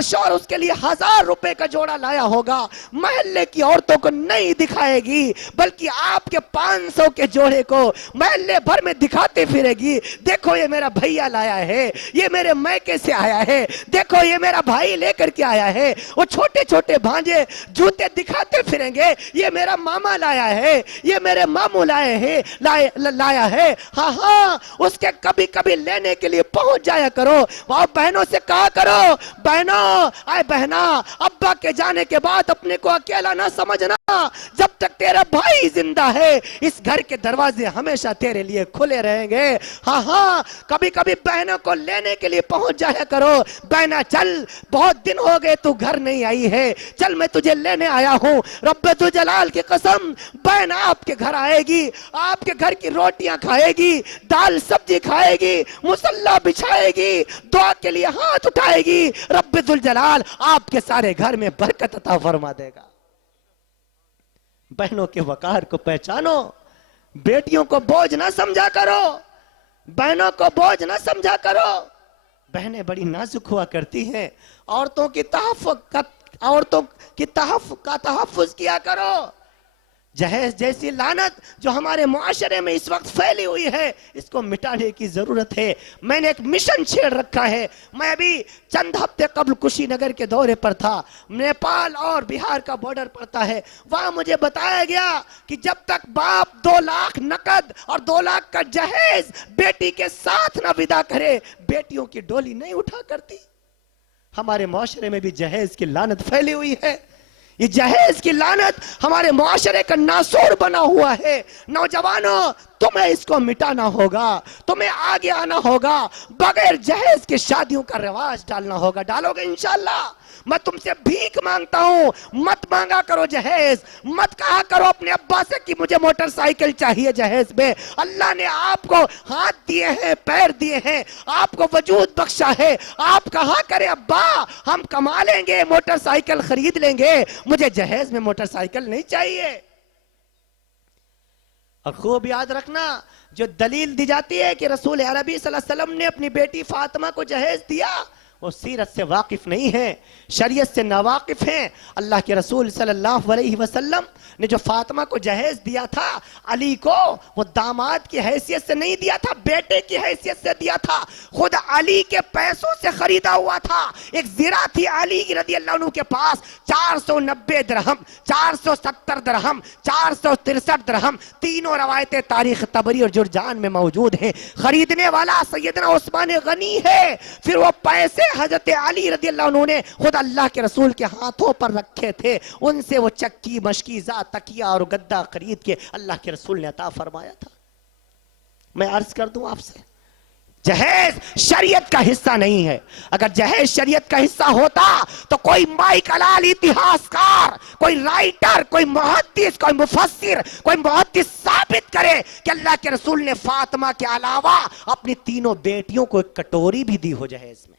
شوہر اس کے لیے 1000 روپے کا جوڑا لایا ہوگا, محلے کی عورتوں کو نہیں دکھائے گی, بلکہ آپ کے 500 کے جوڑے کو محلے بھر میں دکھاتے پھرے گی. دیکھو یہ میرا بھیا لایا ہے, یہ میرے میکے سے آیا ہے, دیکھو یہ میرا بھائی لے کر کے آیا ہے. وہ چھوٹے چھوٹے بھانجے جوتے دکھاتے پھریں گے, یہ میرا ماما لایا ہے, یہ میرے ماموں لایا ہے. ہاں ہاں, اس کے کبھی کبھی لینے کے لیے پہنچ جایا کرو. وہ بہنوں سے کہا کرو, بہنوں, اے بہنا, ابا کے جانے کے بعد اپنے کو اکیلا نہ سمجھنا. جب تک تیرا بھائی زندہ ہے, اس گھر کے دروازے ہمیشہ تیرے لیے کھلے رہیں گے. ہاں ہاں, کبھی کبھی بہنوں کو لینے کے لیے پہنچ جایا کرو. بہنا چل, بہت دن ہو گئے تو گھر نہیں آئی ہے, چل میں تجھے لینے آیا ہوں. رب ذوالجلال کی قسم, بہن آپ کے گھر آئے گی, آپ کے گھر کی روٹیاں کھائے گی, دال سبزی کھائے گی, مصلی بچھائے گی, دعا کے لیے ہاتھ اٹھائے گی. رب ذوالجلال آپ کے سارے گھر میں برکت عطا فرما دے گا. بہنوں کے وقار کو پہچانو, بیٹیوں کو بوجھ نہ سمجھا کرو, بہنوں کو بوجھ نہ سمجھا کرو. بہنیں بڑی نازک ہوا کرتی ہیں. عورتوں کی تحفظ کیا کرو. جہیز جیسی لعنت جو ہمارے معاشرے میں اس وقت پھیلی ہوئی ہے, اس کو مٹانے کی ضرورت ہے. میں نے ایک مشن چھیڑ رکھا ہے. میں ابھی چند ہفتے قبل کشی نگر کے دورے پر تھا. نیپال اور بہار کا بارڈر پڑتا ہے. وہاں مجھے بتایا گیا کہ جب تک باپ 2 لاکھ نقد اور 2 لاکھ کا جہیز بیٹی کے ساتھ نہ ودا کرے, بیٹیوں کی ڈولی نہیں اٹھا کرتی. ہمارے معاشرے میں بھی جہیز کی لعنت پھیلی ہوئی ہے. یہ جہیز کی لعنت ہمارے معاشرے کا ناسور بنا ہوا ہے. نوجوانوں, تمہیں اس کو مٹانا ہوگا, تمہیں آگے آنا ہوگا. بغیر جہیز کے شادیوں کا رواج ڈالنا ہوگا. ڈالو گے انشاءاللہ. میں تم سے بھیک مانگتا ہوں، مت مانگا کرو جہیز، مت کہا کرو اپنے ابا سے کہ مجھے موٹر سائیکل چاہیے جہیز میں۔ اللہ نے آپ کو ہاتھ دیے ہیں، پیر دیے ہیں، آپ کو وجود بخشا ہے، آپ کہا کرے ابا ہم کما لیں گے، موٹر سائیکل خرید لیں گے، مجھے جہیز میں موٹر سائیکل نہیں چاہیے۔ اور خوب یاد رکھنا، جو دلیل دی جاتی ہے کہ رسول عربی صلی اللہ علیہ وسلم نے اپنی بیٹی فاطمہ کو جہیز دیا، وہ سیرت سے واقف نہیں ہے، شریعت سے ناواقف ہیں۔ اللہ کے رسول صلی اللہ علیہ وسلم نے جو فاطمہ کو جہیز دیا تھا علی کو، وہ داماد کی حیثیت سے نہیں دیا تھا، بیٹے کی حیثیت سے دیا تھا، خود علی کے پیسوں سے خریدا ہوا تھا۔ ایک زرہ تھی علی رضی اللہ عنہ کے پاس، 490 درہم، 470 درہم، 463 درہم، تینوں روایتیں تاریخ طبری اور جرجان میں موجود ہیں۔ خریدنے والا سیدنا عثمان غنی ہے، پھر وہ پیسے حضرت علی رضی اللہ عنہ نے خود اللہ کے رسول کے ہاتھوں پر رکھے تھے، ان سے وہ چکی، مشکیزہ، تکیہ اور گدہ خرید کے اللہ کے رسول نے عطا فرمایا تھا۔ میں عرض کر دوں آپ سے، جہیز شریعت کا حصہ نہیں ہے۔ اگر جہیز شریعت کا حصہ ہوتا تو کوئی مائک الال اتہاسکار، کوئی رائٹر، کوئی محدث، کوئی مفسر، کوئی محدث ثابت کرے کہ اللہ کے رسول نے فاطمہ کے علاوہ اپنی تینوں بیٹیوں کو ایک کٹوری بھی دی ہو جہیز میں۔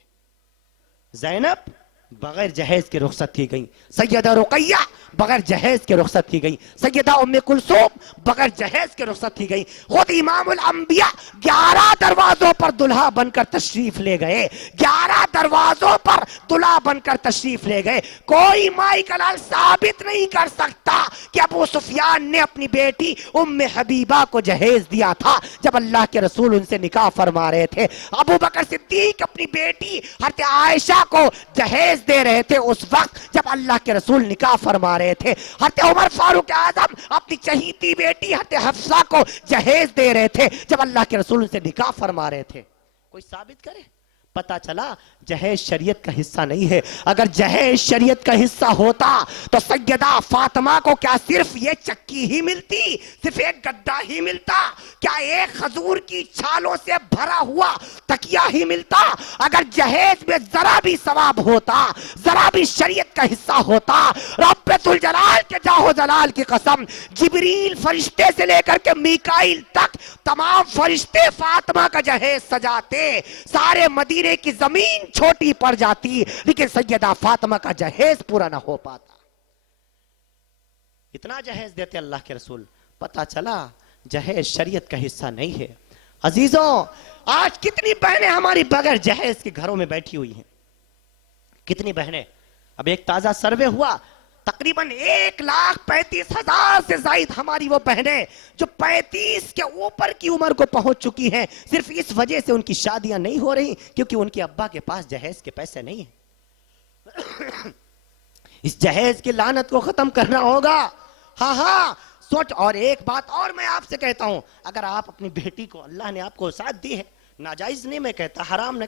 زینب بغیر جہیز کے رخصت کی گئی، سیدہ رقیہ بغیر جہیز کے رخصت کی گئی، سیدہ ام کلثوم بغیر جہیز کے رخصت کی گئی، خود امام الانبیاء 11 دروازوں پر دلہا بن کر تشریف لے گئے، 11 دروازوں پر دلہا بن کر تشریف لے گئے۔ کوئی مائک الال ثابت نہیں کر سکتا کہ ابو سفیان نے اپنی بیٹی ام حبیبہ کو جہیز دیا تھا جب اللہ کے رسول ان سے نکاح فرما رہے تھے۔ ابو بکر صدیق اپنی بیٹی حضرت عائشہ کو جہیز دے رہے تھے اس وقت جب اللہ کے رسول نکاح فرما رہے تھے۔ حضرت عمر فاروق اعظم اپنی چہیتی بیٹی حضرت حفصہ کو جہیز دے رہے تھے جب اللہ کے رسول ان سے نکاح فرما رہے تھے۔ کوئی ثابت کرے؟ پتہ چلا جہیز شریعت کا حصہ نہیں ہے۔ اگر جہیز شریعت کا حصہ ہوتا تو سیدہ فاطمہ کو کیا صرف یہ چکی ہی ملتی، صرف ایک گدا ہی ملتا؟ کیا ایک خجور کی چھالوں سے بھرا ہوا تکیہ ہی ملتا؟ اگر جہیز میں ذرا بھی ثواب ہوتا، ذرا بھی شریعت کا حصہ ہوتا، رب ذوالجلال کے جاہ جلال کی قسم، جبریل فرشتے سے لے کر کے میکائیل تک تمام فرشتے فاطمہ کا جہیز سجاتے، سارے مدینے کی زمین چھوٹی پڑ جاتی، لیکن سیدہ فاطمہ کا جہیز پورا نہ ہو پاتا۔ اتنا جہیز دیتے اللہ کے رسول۔ پتہ چلا جہیز شریعت کا حصہ نہیں ہے۔ عزیزوں، آج کتنی بہنیں ہماری بغیر جہیز کے گھروں میں بیٹھی ہوئی ہیں، کتنی بہنیں۔ اب ایک تازہ سروے ہوا، تقریباً 1,35,000 سے زائد ہماری وہ بہنیں جو 35 کے اوپر کی عمر کو پہنچ چکی ہیں، صرف اس وجہ سے ان کی شادیاں نہیں ہو رہی کیونکہ ان کے ابا کے پاس جہیز کے پیسے نہیں ہیں۔ اس جہیز کی لعنت کو ختم کرنا ہوگا۔ ہاں سوچ۔ اور ایک بات اور میں آپ سے کہتا ہوں، اگر آپ اپنی بیٹی کو، اللہ نے آپ کو ساتھ دی ہے، ناجائز نہیں میں کہتا، حرام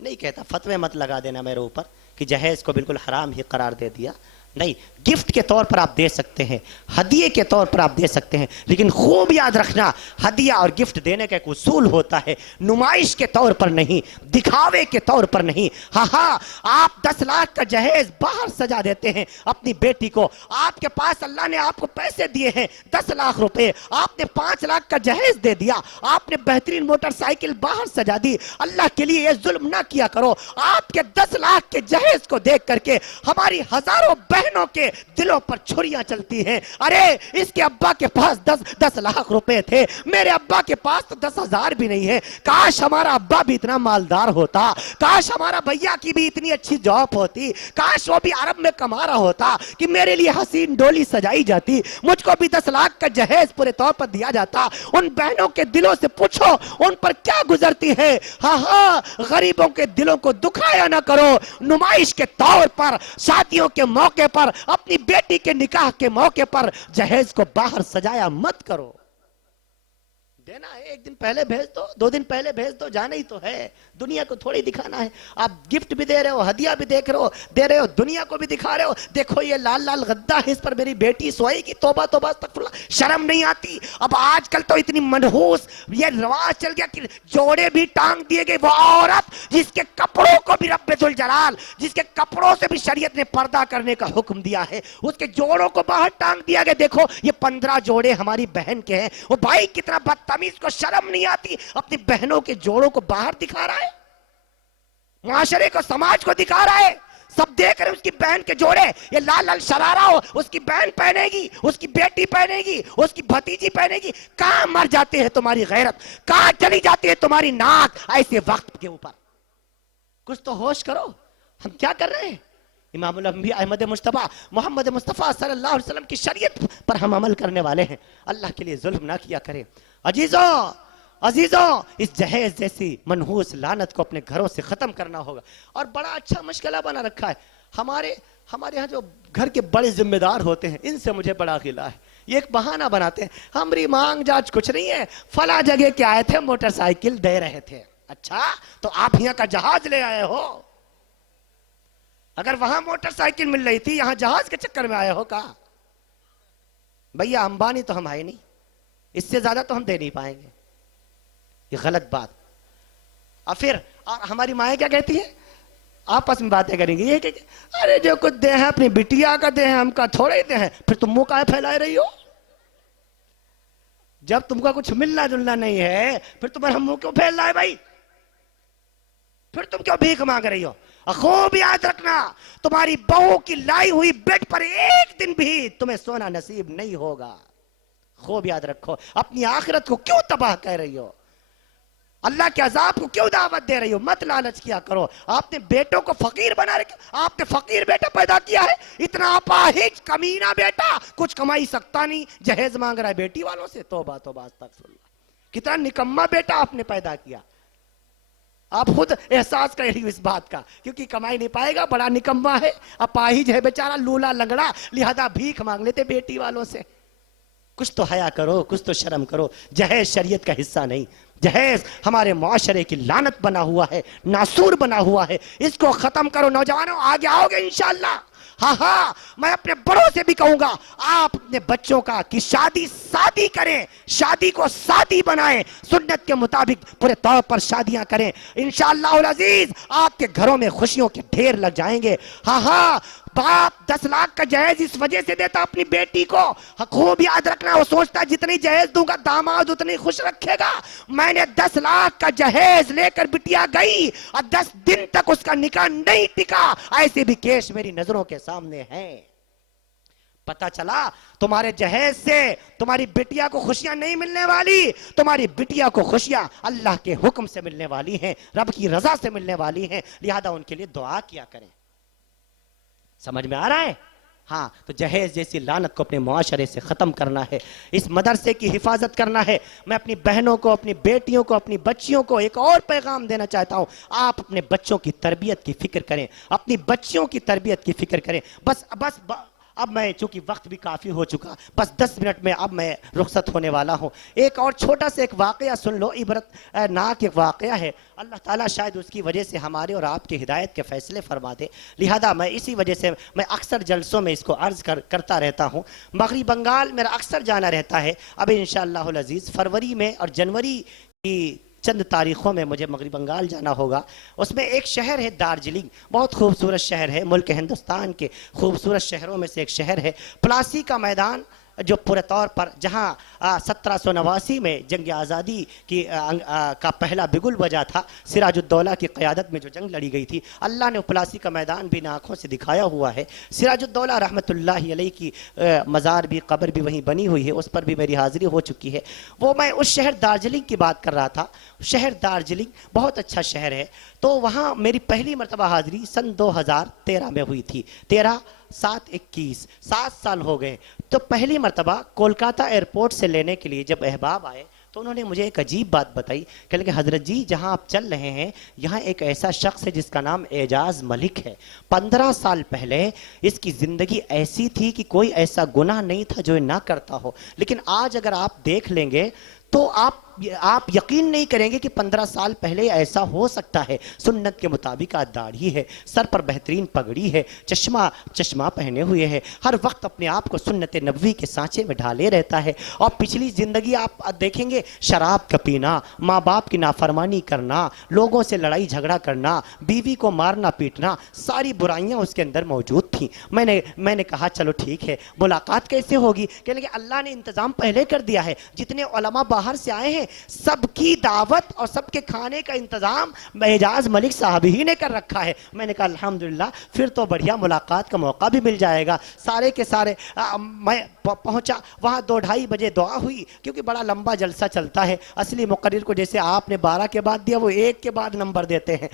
نہیں کہتا، فتوے مت لگا دینا میرے اوپر کہ جہیز کو بالکل حرام ہی قرار دے دیا، نہیں، گفٹ کے طور پر آپ دے سکتے ہیں، ہدیے کے طور پر آپ دے سکتے ہیں، لیکن خوب یاد رکھنا ہدیہ اور گفٹ دینے کا ایک اصول ہوتا ہے، نمائش کے طور پر نہیں، دکھاوے کے طور پر نہیں۔ ہاں آپ 10 لاکھ کا جہیز باہر سجا دیتے ہیں اپنی بیٹی کو، آپ کے پاس اللہ نے آپ کو پیسے دیے ہیں 10 لاکھ روپے، آپ نے 5 لاکھ کا جہیز دے دیا، آپ نے بہترین موٹر سائیکل باہر سجا دی۔ اللہ کے لیے یہ ظلم نہ کیا کرو۔ آپ کے 10 لاکھ کے جہیز کو دیکھ کر کے ہماری ہزاروں بہنوں کے دلوں پر چھریاں چلتی ہیں، ارے اس کے ابا کے پاس 10 لاکھ روپے تھے، میرے ابا کے پاس تو 10,000 بھی نہیں ہے، کاش ہمارا ابا بھی اتنا مالدار ہوتا، کاش ہمارا بھیا کی بھی اتنی اچھی جاب ہوتی، کاش وہ بھی عرب میں کما رہا ہوتا کہ میرے لیے حسین ڈولی سجائی جاتی، مجھ کو بھی 10 لاکھ کا جہیز پورے طور پر دیا جاتا۔ ان بہنوں کے دلوں سے پوچھو ان پر کیا گزرتی ہے۔ ہاں غریبوں کے دلوں کو دکھایا نہ کرو، نمائش کے طور پر، شادیوں کے موقع پر، اپنی بیٹی کے نکاح کے موقع پر جہیز کو باہر سجایا مت کرو۔ دینا ہے, ایک دن پہلے بھیج دو, 2 دن پہلے بھیج دو, جانا ہی تو ہے, دنیا کو تھوڑی دکھانا ہے. آپ گفٹ بھی دے رہے ہو, ہدیہ بھی دے رہے ہو, دنیا کو بھی دکھا رہے ہو, دیکھو یہ لال لال غدہ ہے, اس پر میری بیٹی سوئے گی, توبہ توبہ استغفر اللہ, شرم نہیں آتی. اب آج کل تو اتنی منحوس یہ رواج چل گیا کہ جوڑے بھی ٹانگ دیے گئے. وہ عورت جس کے کپڑوں کو بھی رب ذوالجلال, جس کے کپڑوں سے بھی شریعت نے پردہ کرنے کا حکم دیا ہے, اس کے جوڑوں کو باہر ٹانگ دیا گیا. دیکھو یہ 15 جوڑے ہماری بہن کے ہیں. وہ بھائی کتنا بدتمیز, کو شرم نہیں آتی, اپنی بہنوں کے جوڑوں کو باہر دکھا رہا ہے, معاشرے کو سماج کو دکھا رہا ہے. سب دیکھ رہے اس کی بہن کے جوڑے, یہ لال لال شرارہ ہو, اس کی بہن پہنے گی, اس کی بیٹی پہنے گی, اس کی بھتیجی پہنے گی. کہاں مر جاتے ہیں تمہاری غیرت, کہاں چلی جاتی ہے تمہاری ناک ایسے وقت کے اوپر. کچھ تو ہوش کرو, ہم کیا کر رہے ہیں. امام الانبیاء احمد مصطفیٰ محمد مصطفیٰ صلی اللہ علیہ وسلم کی شریعت پر ہم عمل کرنے والے ہیں. اللہ کے لیے ظلم نہ کیا کریں. عزیزوں اس جہیز جیسی منحوس لعنت کو اپنے گھروں سے ختم کرنا ہوگا. اور بڑا اچھا مشغلہ بنا رکھا ہے ہمارے ہاں جو گھر کے بڑے ذمہ دار ہوتے ہیں, ان سے مجھے بڑا غلہ ہے. یہ ایک بہانہ بناتے ہیں, ہماری مانگ جاج کچھ نہیں ہے, فلاں جگہ کے آئے تھے, موٹر سائیکل دے رہے تھے. اچھا تو آپ یہاں کا جہاز لے آئے ہو. اگر وہاں موٹر سائیکل مل رہی تھی, یہاں جہاز کے چکر میں آئے ہو. کہا بھیا امبانی تو ہم آئے نہیں, اس سے زیادہ تو ہم دے نہیں پائیں گے. یہ غلط بات. اور پھر ہماری مائیں کیا کہتی ہیں, آپس میں باتیں کریں گی, یہ کہ ارے جو کچھ دے ہیں اپنی بٹیا کا دے ہیں, ہم کا تھوڑے ہی دے ہیں. پھر تم منہ کاہے پھیلائے رہی ہو. جب تم کا کچھ ملنا جلنا نہیں ہے, پھر تمہارا منہ کیوں پھیل رہا ہے بھائی. پھر تم کیوں بھیک مانگ رہی ہو. خوب یاد رکھنا, تمہاری بہو کی لائی ہوئی بیڈ پر ایک دن بھی تمہیں سونا نصیب نہیں ہوگا. خوب یاد رکھو. اپنی آخرت کو کیوں تباہ کر رہی ہو, اللہ کے عذاب کو کیوں دعوت دے رہی ہو. مت لالچ کیا کرو. آپ نے بیٹوں کو فقیر بنا رکھا, آپ نے فقیر بیٹا پیدا کیا ہے, اتنا اپاہج کمینہ بیٹا, کچھ کمائی سکتا نہیں, جہیز مانگ رہا ہے بیٹی والوں سے. توبہ توبہ استغفر اللہ. کتنا نکمہ بیٹا آپ نے پیدا کیا. آپ خود احساس کر رہی ہو اس بات کا, کیونکہ کمائی نہیں پائے گا, بڑا نکمہ ہے, اپاہج ہے بیچارہ, لولا لنگڑا, لہذا بھیک مانگ لیتے بیٹی والوں سے. کچھ تو حیا کرو, کچھ تو شرم کرو. جہیز شریعت کا حصہ نہیں. جہیز ہمارے معاشرے کی لعنت بنا ہوا ہے, ناسور بنا ہوا ہے. اس کو ختم کرو. نوجوانوں آگے آؤ گے انشاءاللہ. ہاں میں اپنے بڑوں سے بھی کہوں گا, آپ اپنے بچوں کا کہ شادی کریں, شادی کو سادی بنائیں, سنت کے مطابق پورے طور پر شادیاں کریں. انشاءاللہ العزیز آپ کے گھروں میں خوشیوں کے ڈھیر لگ جائیں گے. ہاں باپ 10 لاکھ کا جہیز اس وجہ سے دیتا اپنی بیٹی کو. خوب یاد رکھنا, وہ سوچتا جتنی جہیز دوں گا داماد اتنی خوش رکھے گا. میں نے 10 لاکھ کا جہیز لے کر بٹیا گئی اور 10 دن تک اس کا نکاح نہیں ٹکا. ایسے بھی کیس میری نظروں کے سامنے ہیں. پتا چلا تمہارے جہیز سے تمہاری بٹیا کو خوشیاں نہیں ملنے والی, تمہاری بٹیا کو خوشیاں اللہ کے حکم سے ملنے والی ہیں, رب کی رضا سے ملنے والی ہیں. لہذا ان کے لیے دعا کیا کریں. سمجھ میں آ رہا ہے. ہاں تو جہیز جیسی لعنت کو اپنے معاشرے سے ختم کرنا ہے, اس مدرسے کی حفاظت کرنا ہے. میں اپنی بہنوں کو, اپنی بیٹیوں کو, اپنی بچیوں کو ایک اور پیغام دینا چاہتا ہوں. آپ اپنے بچوں کی تربیت کی فکر کریں, اپنی بچیوں کی تربیت کی فکر کریں. بس اب میں چونکہ وقت بھی کافی ہو چکا, بس 10 منٹ میں اب میں رخصت ہونے والا ہوں. ایک اور چھوٹا سا ایک واقعہ سن لو, عبرت ناک ایک واقعہ ہے. اللہ تعالیٰ شاید اس کی وجہ سے ہمارے اور آپ کی ہدایت کے فیصلے فرما دے. لہذا میں اسی وجہ سے میں اکثر جلسوں میں اس کو عرض کرتا رہتا ہوں. مغربی بنگال میرا اکثر جانا رہتا ہے. اب انشاءاللہ العزیز فروری میں اور جنوری کی چند تاریخوں میں مجھے مغربی بنگال جانا ہوگا. اس میں ایک شہر ہے دارجلنگ, بہت خوبصورت شہر ہے, ملک ہندوستان کے خوبصورت شہروں میں سے ایک شہر ہے. پلاسی کا میدان جو پورے طور پر جہاں 1789 میں جنگ آزادی کا پہلا بگل بجا تھا, سراج الدولہ کی قیادت میں جو جنگ لڑی گئی تھی, اللہ نے پلاسی کا میدان بھی آنکھوں سے دکھایا ہوا ہے. سراج الدولہ رحمۃ اللہ علیہ کی مزار بھی, قبر بھی وہیں بنی ہوئی ہے, اس پر بھی میری حاضری ہو چکی ہے. وہ میں اس شہر دارجلنگ کی بات کر رہا تھا. شہر دارجلنگ بہت اچھا شہر ہے. تو وہاں میری پہلی مرتبہ حاضری سن 2013 میں ہوئی تھی. 13/7/21 7 سال ہو گئے. تو پہلی مرتبہ کولکاتہ ایئرپورٹ سے لینے کے لیے جب احباب آئے تو انہوں نے مجھے ایک عجیب بات بتائی. کہنے کہ حضرت جی جہاں آپ چل رہے ہیں یہاں ایک ایسا شخص ہے جس کا نام اعجاز ملک ہے. 15 سال پہلے اس کی زندگی ایسی تھی کہ کوئی ایسا گناہ نہیں تھا جو نہ کرتا ہو, لیکن آج اگر آپ دیکھ لیں گے تو آپ آپ یقین نہیں کریں گے کہ 15 سال پہلے ایسا ہو سکتا ہے. سنت کے مطابق داڑھی ہے, سر پر بہترین پگڑی ہے, چشمہ پہنے ہوئے ہے, ہر وقت اپنے آپ کو سنت نبوی کے سانچے میں ڈھالے رہتا ہے. اور پچھلی زندگی آپ دیکھیں گے, شراب کا پینا, ماں باپ کی نافرمانی کرنا, لوگوں سے لڑائی جھگڑا کرنا, بیوی کو مارنا پیٹنا, ساری برائیاں اس کے اندر موجود تھیں. میں نے کہا چلو ٹھیک ہے, ملاقات کیسے ہوگی؟ کہنے کہ اللہ نے انتظام پہلے کر دیا ہے. جتنے علماء باہر سے آئے ہیں سب کی دعوت اور سب کے کھانے کا انتظام اعجاز ملک صاحب ہی نے کر رکھا ہے. میں نے کہا الحمدللہ, پھر تو بڑھیا ملاقات کا موقع بھی مل جائے گا. سارے کے سارے میں پہنچا وہاں. 2-2:30 بجے دعا ہوئی, کیونکہ بڑا لمبا جلسہ چلتا ہے. اصلی مقرر کو جیسے آپ نے 12 کے بعد دیا, وہ 1 کے بعد نمبر دیتے ہیں,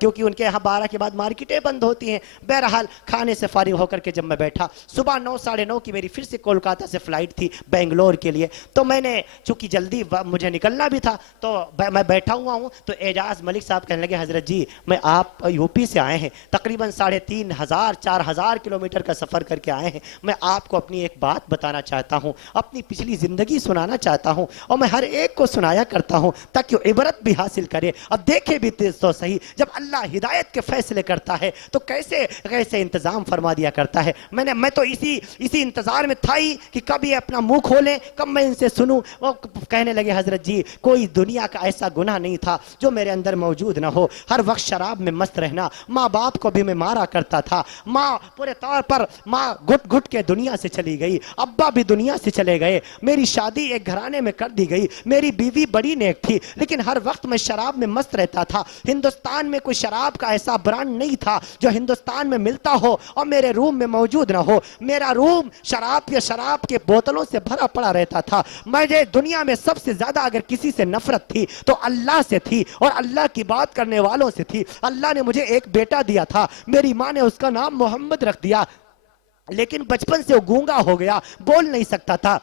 کیونکہ ان کے یہاں 12 کے بعد مارکیٹیں بند ہوتی ہیں. بہرحال کھانے سے فارغ ہو کر کے جب میں بیٹھا, صبح 9 ساڑھے 9 کی میری پھر سے کولکاتہ سے فلائٹ تھی بنگلور کے لیے. تو میں نے چونکہ جلدی مجھے نکلنا بھی تھا, تو میں بیٹھا ہوا ہوں. تو اعجاز ملک صاحب کہنے لگے, حضرت جی میں آپ یو پی سے آئے ہیں, تقریباً 3,500-4,000 کلومیٹر کا سفر کر کے آئے ہیں. میں آپ کو اپنی ایک بات بتانا چاہتا ہوں, اپنی پچھلی زندگی سنانا چاہتا ہوں, اور میں ہر ایک کو سنایا کرتا ہوں تاکہ عبرت بھی حاصل کرے. اب دیکھے بھی تو صحیح, جب اللہ ہدایت کے فیصلے کرتا ہے تو کیسے انتظام فرما دیا کرتا ہے. میں تو اسی انتظار میں تھا ہی کہ کب یہ اپنا منہ کھولیں, کب میں ان سے سنوں. وہ کہنے لگے, حضرت جی کوئی دنیا کا ایسا گناہ نہیں تھا جو میرے اندر موجود نہ ہو. ہر وقت شراب میں مست رہنا, ماں باپ کو بھی میں مارا کرتا تھا. ماں پورے طور پر ماں گھٹ گھٹ کے دنیا سے چلی گئی, ابا بھی دنیا سے چلے گئے. میری شادی ایک گھرانے میں کر دی گئی. میری بیوی بڑی نیک تھی, لیکن ہر وقت میں شراب میں مست رہتا تھا. ہندوستان میں کوئی شراب کا ایسا برانڈ نہیں تھا جو ہندوستان میں ملتا ہو اور میرے روم میں موجود نہ ہو. میرا روم شراب کے بوتلوں سے بھرا پڑا رہتا تھا. مجھے دنیا میں سب سے زیادہ اگر کسی سے نفرت تھی تو اللہ سے تھی, اور اللہ کی بات کرنے والوں سے تھی. اللہ نے مجھے ایک بیٹا دیا تھا, میری ماں نے اس کا نام محمد رکھ دیا, لیکن بچپن سے وہ گونگا ہو گیا, بول نہیں سکتا تھا.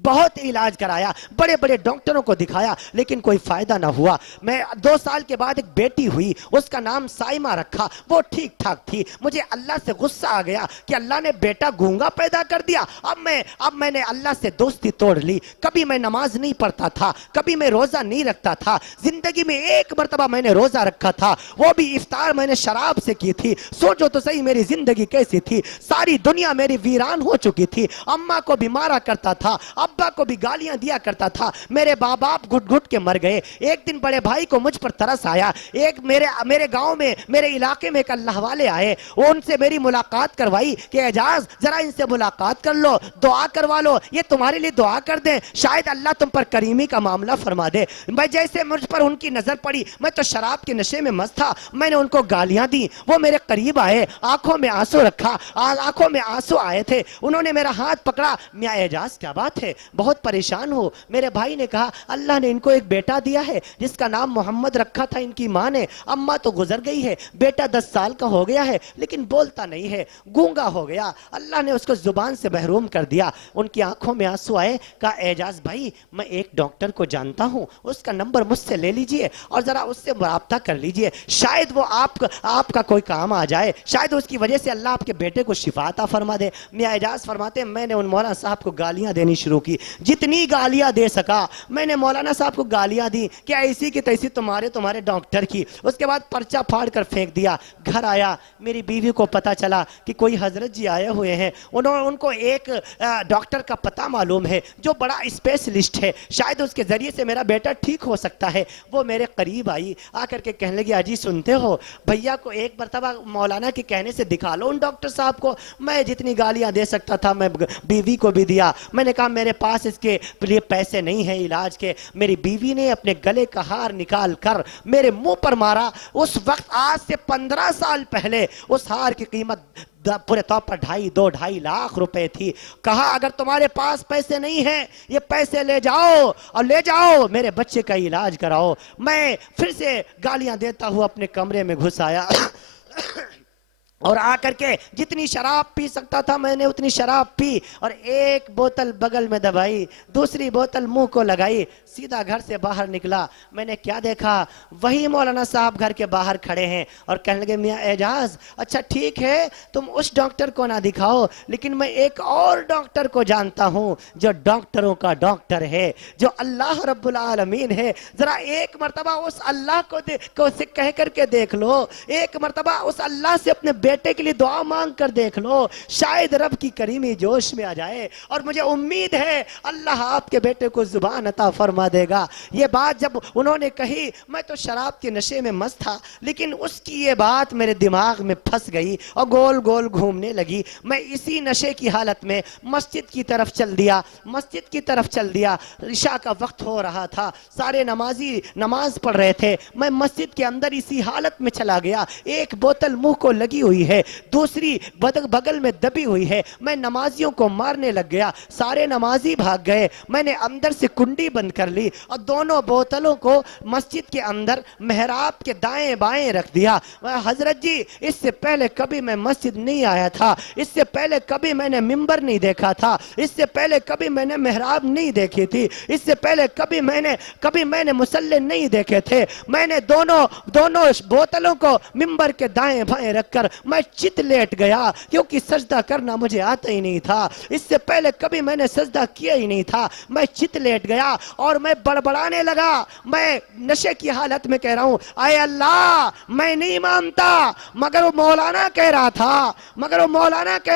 بہت علاج کرایا, بڑے بڑے ڈاکٹروں کو دکھایا, لیکن کوئی فائدہ نہ ہوا. میں 2 سال کے بعد ایک بیٹی ہوئی, اس کا نام سائمہ رکھا, وہ ٹھیک ٹھاک تھی. مجھے اللہ سے غصہ آ گیا کہ اللہ نے بیٹا گونگا پیدا کر دیا. اب میں نے اللہ سے دوستی توڑ لی. کبھی میں نماز نہیں پڑھتا تھا, کبھی میں روزہ نہیں رکھتا تھا. زندگی میں ایک مرتبہ میں نے روزہ رکھا تھا, وہ بھی افطار میں نے شراب سے کی تھی. سوچو تو صحیح میری زندگی کیسی تھی. ساری دنیا میری ویران ہو چکی تھی. اماں کو بھی مارا کرتا تھا, ابا کو بھی گالیاں دیا کرتا تھا. میرے باپ گھٹ گھٹ کے مر گئے. ایک دن بڑے بھائی کو مجھ پر ترس آیا. ایک میرے گاؤں میں, میرے علاقے میں ایک اللہ والے آئے, ان سے میری ملاقات کروائی کہ اعجاز ذرا ان سے ملاقات کر لو, دعا کروا لو, یہ تمہارے لیے دعا کر دیں, شاید اللہ تم پر کریمی کا معاملہ فرما دے. میں جیسے مجھ پر ان کی نظر پڑی, میں تو شراب کے نشے میں مست تھا. میں نے ان کو گالیاں دی. وہ میرے قریب آئے, آنکھوں میں آنسو رکھا, آنکھوں میں آنسو آئے تھے. انہوں نے میرا ہاتھ پکڑا. میاں اعجاز کیا بات ہے, بہت پریشان ہو. میرے بھائی نے کہا اللہ نے ان کو ایک بیٹا دیا ہے جس کا نام محمد رکھا تھا ان کی ماں نے. اماں تو گزر گئی ہے, بیٹا 10 سال کا ہو گیا ہے لیکن بولتا نہیں ہے, گونگا ہو گیا. اللہ نے اس کو زبان سے محروم کر دیا. ان کی آنکھوں میں آنسو آئے. کہا اعجاز بھائی میں ایک ڈاکٹر کو جانتا ہوں, اس کا نمبر مجھ سے لے لیجئے اور ذرا اس سے رابطہ کر لیجئے, شاید وہ آپ کا کوئی کام آ جائے, شاید اس کی وجہ سے اللہ آپ کے بیٹے کو شفا عطا فرما دے. میاں اعجاز فرماتے ہیں میں نے ان مولانا صاحب کو گالیاں دینی شروع کی. جتنی گالیاں دے سکا میں نے مولانا صاحب کو گالیاں دی کہ ایسی کی تیسی تمہارے ڈاکٹر کی. اس کے بعد پرچہ پھاڑ کر پھینک دیا. گھر آیا, میری بیوی کو پتا چلا کہ کوئی حضرت جی آئے ہوئے ہیں. ان کو ایک ڈاکٹر کا پتہ معلوم ہے جو بڑا اسپیشلسٹ ہے, شاید اس کے ذریعے سے میرا بیٹا ٹھیک ہو سکتا ہے. وہ میرے قریب آئی, آ کر کے کہنے لگی اجی سنتے ہو, بھیا کو ایک مرتبہ مولانا کے کہنے سے دکھا لو ان ڈاکٹر صاحب کو. میں جتنی گالیاں دے سکتا تھا میں بیوی کو بھی دیا. میں نے کہا میرے پاس اس کے لیے پیسے نہیں ہیں علاج کے. میری بیوی نے اپنے گلے کا ہار نکال کر میرے منہ پر مارا. اس وقت آج سے 15 سال پہلے اس ہار کی قیمت پورے طور پر 2.5 لاکھ روپے تھی. کہا اگر تمہارے پاس پیسے نہیں ہیں یہ پیسے لے جاؤ اور لے جاؤ میرے بچے کا علاج کراؤ. میں پھر سے گالیاں دیتا ہوا اپنے کمرے میں گھس آیا. اور آ کر کے جتنی شراب پی سکتا تھا میں نے اتنی شراب پی اور ایک بوتل بغل میں دبائی, دوسری بوتل منہ کو لگائی, سیدھا گھر سے باہر نکلا. میں نے کیا دیکھا, وہی مولانا صاحب گھر کے باہر کھڑے ہیں اور کہنے لگے میاں اعجاز اچھا ٹھیک ہے تم اس ڈاکٹر کو نہ دکھاؤ, لیکن میں ایک اور ڈاکٹر کو جانتا ہوں جو ڈاکٹروں کا ڈاکٹر ہے, جو اللہ رب العالمین ہے. ذرا ایک مرتبہ اس اللہ کو سے کہہ کر کے دیکھ لو, ایک مرتبہ اس اللہ سے اپنے بیٹے کے لیے دعا مانگ کر دیکھ لو, شاید رب کی کریمی جوش میں آ جائے. اور مجھے امید ہے اللہ آپ کے بیٹے کو زبان عطا فرما دے گا. یہ بات جب انہوں نے کہی میں تو شراب کے نشے میں مست تھا, لیکن اس کی یہ بات میرے دماغ میں پھنس گئی اور گول گول گھومنے لگی. میں اسی نشے کی حالت میں مسجد کی طرف چل دیا. عشاء کا وقت ہو رہا تھا, سارے نمازی نماز پڑھ رہے تھے, میں مسجد کے اندر اسی حالت میں چلا گیا. ایک بوتل منہ کو لگی ہوئی ہے, دوسری بغل میں دبی ہوئی ہے. میں نمازیوں کو مارنے لگ گیا, سارے نمازی بھاگ گئے. میں نے اندر سے کنڈی بند کر لی اور دونوں بوتلوں کو مسجد کے اندر محراب کے دائیں بائیں رکھ دیا. حضرت جی اس سے پہلے کبھی میں مسجد نہیں آیا تھا, اس سے پہلے کبھی میں نے ممبر نہیں دیکھا تھا, اس سے پہلے کبھی میں نے محراب نہیں دیکھی تھی, اس سے پہلے کبھی میں نے مصلی نہیں دیکھے تھے. میں نے دونوں بوتلوں کو ممبر کے دائیں بائیں رکھ کر میں چت لیٹ گیا, کیونکہ سجدہ کرنا مجھے آتا ہی نہیں تھا. اس سے پہلے کبھی میں نے سجدہ کیا ہی نہیں تھا. میں چت لیٹ گیا اور میں بڑبڑانے لگا. میں نشے کی حالت میں کہہ رہا ہوں اے اللہ میں نہیں مانتا, مگر وہ مولانا کہہ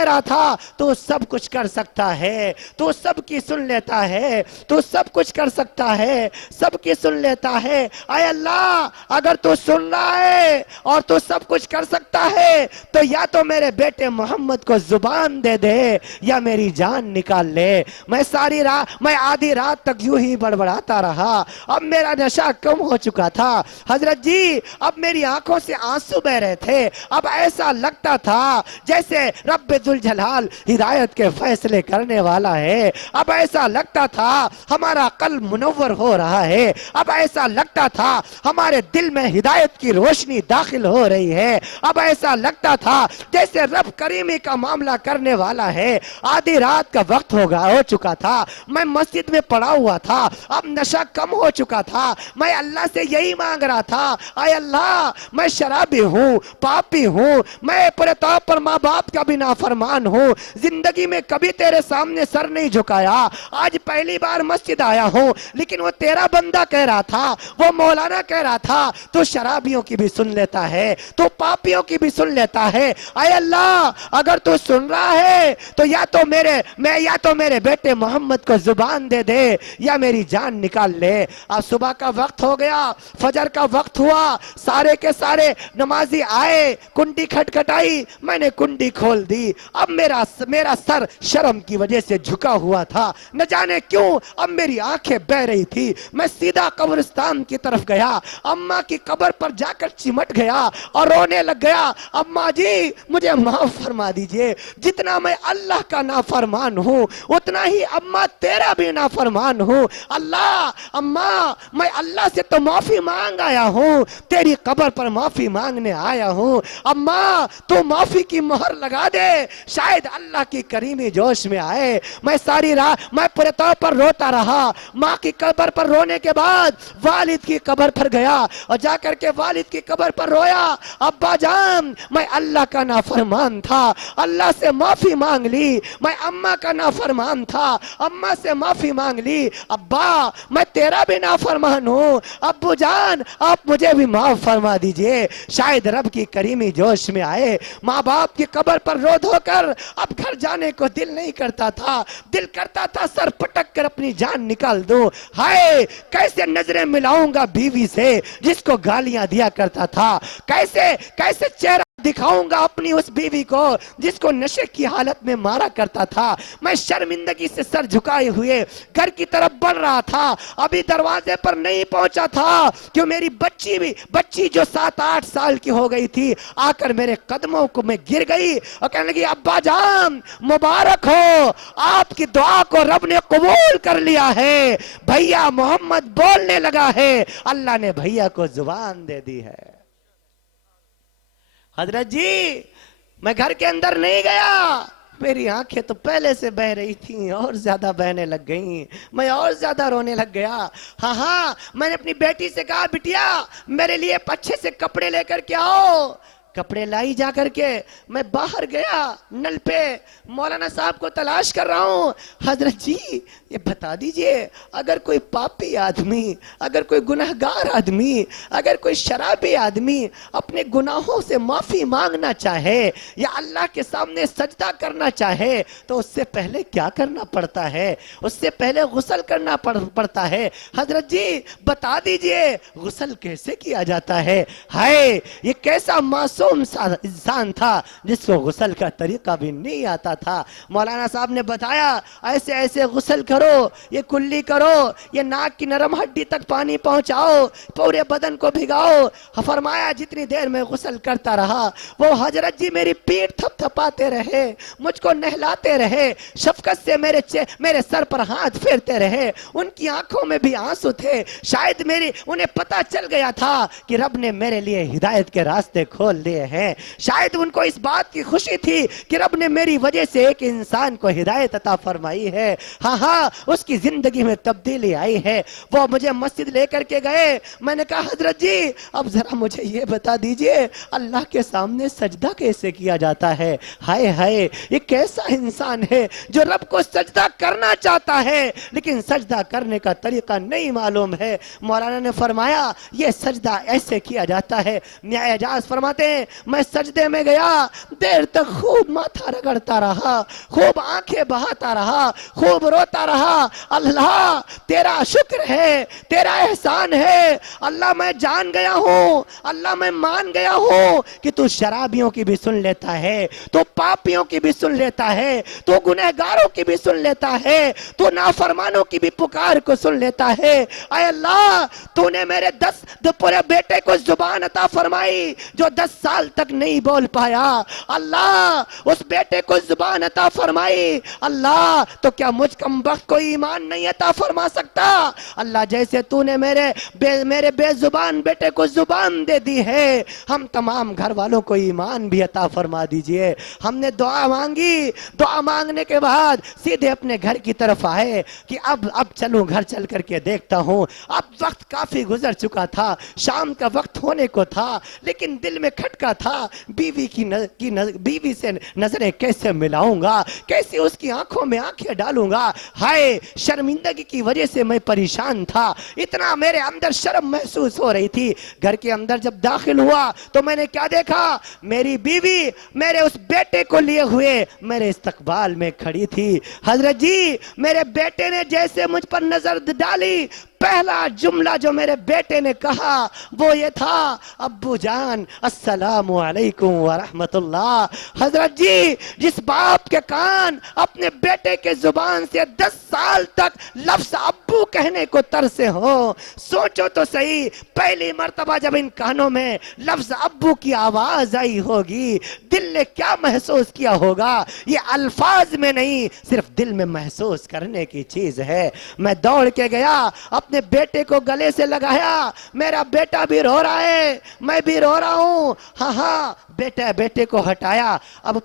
رہا تھا تو سب کچھ کر سکتا ہے, تو سب کی سن لیتا ہے, تو سب کچھ کر سکتا ہے, سب کی سن لیتا ہے. اے اللہ اگر تو سن رہا ہے اور تو سب کچھ کر سکتا ہے تو یا تو میرے بیٹے محمد کو زبان دے دے یا میری جان نکال لے. میں آدھی رات تک یوں ہی بڑبڑاتا رہا. اب میرا نشہ کم ہو چکا تھا حضرت جی, اب میری آنکھوں سے آنسو بہ رہے تھے. اب ایسا لگتا تھا جیسے رب ذوالجلال ہدایت کے فیصلے کرنے والا ہے. اب ایسا لگتا تھا ہمارا قلب منور ہو رہا ہے. اب ایسا لگتا تھا ہمارے دل میں ہدایت کی روشنی داخل ہو رہی ہے. اب ایسا لگتا تھا جیسے رب کریمی کا معاملہ کرنے والا ہے. آدھی رات کا وقت ہو چکا تھا, میں مسجد میں پڑا ہوا تھا, اب نشہ کم ہو چکا تھا. میں اللہ سے یہی مانگ رہا تھا اے اللہ میں شرابی ہوں, پاپی ہوں, میں پورے طور پر ماں باپ کا بھی نافرمان ہوں, زندگی میں کبھی تیرے سامنے سر نہیں جھکایا, آج پہلی بار مسجد آیا ہوں. لیکن وہ تیرا بندہ کہہ رہا تھا, وہ مولانا کہہ رہا تھا تو شرابیوں کی بھی سن لیتا ہے, تو پاپیوں کی بھی سن لیتا ہے. اے اللہ اگر تو سن رہا ہے تو یا تو میرے بیٹے محمد کو زبان دے دے یا میری جان نکال لے. اب صبح کا وقت ہو گیا, فجر کا وقت ہوا, سارے کے سارے نمازی آئے, کنڈی کھٹکھٹائی, میں نے کنڈی کھول دی. اب میرا سر شرم کی وجہ سے جھکا ہوا تھا, نہ جانے کیوں اب میری آنکھیں بہ رہی تھی. میں سیدھا قبرستان کی طرف گیا, اماں کی قبر پر جا کر چمٹ گیا اور رونے لگ گیا. اماں جی مجھے معاف فرما دیجئے, جتنا میں اللہ کا نافرمان ہوں اتنا ہی اماں تیرا بھی نافرمان ہوں. اللہ اماں میں اللہ سے تو معافی مانگ آیا ہوں, تیری قبر پر معافی مانگنے آیا ہوں. اماں تو معافی کی مہر لگا دے, شاید اللہ کی کریمی جوش میں آئے. میں ساری رات میں پورے طور پر روتا رہا. ماں کی قبر پر رونے کے بعد والد کی قبر پر گیا اور جا کر کے والد کی قبر پر رویا. ابا جان میں اللہ کا نافرمان تھا, اللہ سے معافی مانگ لی. میں اماں کا نافرمان تھا, اماں سے معافی مانگ لی. ابا میں تیرا بھی نافرمان ہوں, ابو جان آپ مجھے بھی معاف فرما دیجئے. شاید رب کی کریمی جوش میں آئے. ماں باپ کی قبر پر رو دھو کر اب گھر جانے کو دل نہیں کرتا تھا, دل کرتا تھا سر پٹک کر اپنی جان نکال دوں. ہائے کیسے نظریں ملاؤں گا بیوی سے جس کو گالیاں دیا کرتا تھا, کیسے چہرہ دکھاؤں گا اپنی اس بیوی کو جس کو نشے کی حالت میں مارا کرتا تھا. میں شرمندگی سے سر جھکائے ہوئے گھر کی طرف بڑھ رہا تھا. ابھی دروازے پر نہیں پہنچا تھا کہ میری بچی جو 7-8 سال کی ہو گئی تھی آ کر میرے قدموں کو میں گر گئی اور کہنے لگی ابا جان مبارک ہو, آپ کی دعا کو رب نے قبول کر لیا ہے, بھیا محمد بولنے لگا ہے, اللہ نے بھیا کو زبان دے دی ہے. حضرت جی میں گھر کے اندر نہیں گیا، میری آنکھیں تو پہلے سے بہ رہی تھیں اور زیادہ بہنے لگ گئیں، میں اور زیادہ رونے لگ گیا۔ ہاں میں نے اپنی بیٹی سے کہا بٹیا میرے لیے اچھے سے کپڑے لے کر کے آؤ، کپڑے لائی جا کر کے میں باہر گیا نل پہ مولانا صاحب کو تلاش کر رہا ہوں، حضرت جی یہ بتا دیجئے اگر کوئی پاپی آدمی، اگر کوئی گناہگار آدمی، اگر کوئی شرابی آدمی اپنے گناہوں سے معافی مانگنا چاہے یا اللہ کے سامنے سجدہ کرنا چاہے تو اس سے پہلے کیا کرنا پڑتا ہے؟ اس سے پہلے غسل کرنا پڑتا ہے۔ حضرت جی بتا دیجئے غسل کیسے کیا جاتا ہے؟ ہائے یہ کیسا معصوم انسان تھا جس کو غسل کا طریقہ بھی نہیں آتا تھا۔ مولانا صاحب نے بتایا ایسے ایسے غسل کرو، یہ کلی کرو، یہ ناک کی نرم ہڈی تک پانی پہنچاؤ، پورے بدن کو بھگاؤ۔ فرمایا جتنی دیر میں غسل کرتا رہا وہ حضرت جی میری پیٹھ تھپ تھپاتے رہے، مجھ کو نہلاتے رہے، شفقت سے میرے سر پر ہاتھ پھیرتے رہے، ان کی آنکھوں میں بھی آنسو تھے۔ شاید انہیں پتا چل گیا تھا کہ رب نے میرے لیے ہدایت کے راستے کھول دیے ہیں، شاید ان کو اس بات کی خوشی تھی کہ رب نے میری وجہ سے ایک انسان کو ہدایت عطا فرمائی ہے، ہاں اس کی زندگی میں تبدیلی آئی ہے۔ وہ مجھے مسجد لے کر کے گئے، میں نے کہا حضرت جی اب ذرا مجھے یہ بتا دیجئے اللہ کے سامنے سجدہ کیسے کیا جاتا ہے؟ ہائے ہائے یہ کیسا انسان ہے جو رب کو سجدہ کرنا چاہتا ہے لیکن سجدہ کرنے کا طریقہ نہیں معلوم ہے۔ مولانا نے فرمایا یہ سجدہ ایسے کیا جاتا ہے۔ میاں اعجاز فرماتے ہیں میں سجدے میں گیا، دیر تک خوب ماتھا رگڑتا رہا، خوب آنکھیں بہاتا رہا، خوب روتا رہا، اللہ تیرا شکر ہے، تیرا احسان ہے، اللہ میں جان گیا ہوں، اللہ میں مان گیا ہوں کہ تو شرابیوں کی بھی سن لیتا ہے، تو پاپیوں کی بھی سن لیتا ہے، تو گنہگاروں کی بھی سن لیتا ہے، تو نافرمانوں کی بھی پکار کو سن لیتا ہے۔ اے اللہ تو نے میرے پورے بیٹے کو زبان عطا فرمائی جو 10 سال تک نہیں بول پایا، اللہ اس بیٹے کو زبان عطا فرمائی، اللہ تو کیا مجھ کم بخت کو ایمان نہیں عطا فرما سکتا؟ اللہ جیسے تو نے میرے بے زبان بیٹے کو زبان دے دی ہے، ہم تمام گھر والوں کو ایمان بھی عطا فرما دیجئے۔ ہم نے دعا مانگی، دعا مانگنے کے بعد سیدھے اپنے گھر کی طرف آئے کہ اب چلوں گھر چل کر کے دیکھتا ہوں۔ اب وقت کافی گزر چکا تھا، شام کا وقت ہونے کو تھا، لیکن دل میں کھٹکا تھا بیوی سے نظریں کیسے ملاؤں گا، کیسے اس کی آنکھوں میں آنکھیں ڈالوں گا۔ ہائے شرمندگی کی وجہ سے میں پریشان تھا، اتنا میرے اندر شرم محسوس ہو رہی تھی۔ گھر کے اندر جب داخل ہوا تو میں نے کیا دیکھا، میری بیوی میرے اس بیٹے کو لیے ہوئے میرے استقبال میں کھڑی تھی۔ حضرت جی میرے بیٹے نے جیسے مجھ پر نظر ڈالی، پہلا جملہ جو میرے بیٹے نے کہا وہ یہ تھا ابو جان السلام علیکم ورحمت اللہ۔ حضرت جی جس باپ کے کان اپنے بیٹے کے زبان سے 10 سال تک لفظ ابو کہنے کو ترسے ہو، سوچو تو صحیح پہلی مرتبہ جب ان کانوں میں لفظ ابو کی آواز آئی ہوگی دل نے کیا محسوس کیا ہوگا؟ یہ الفاظ میں نہیں صرف دل میں محسوس کرنے کی چیز ہے۔ میں دوڑ کے گیا، اپنے بیٹے کو گلے سے لگایا، میرا بیٹا بھی رو رہا ہے، میں بھی رو رہا ہوں، ہاں بیٹے کو ہٹایا۔ اب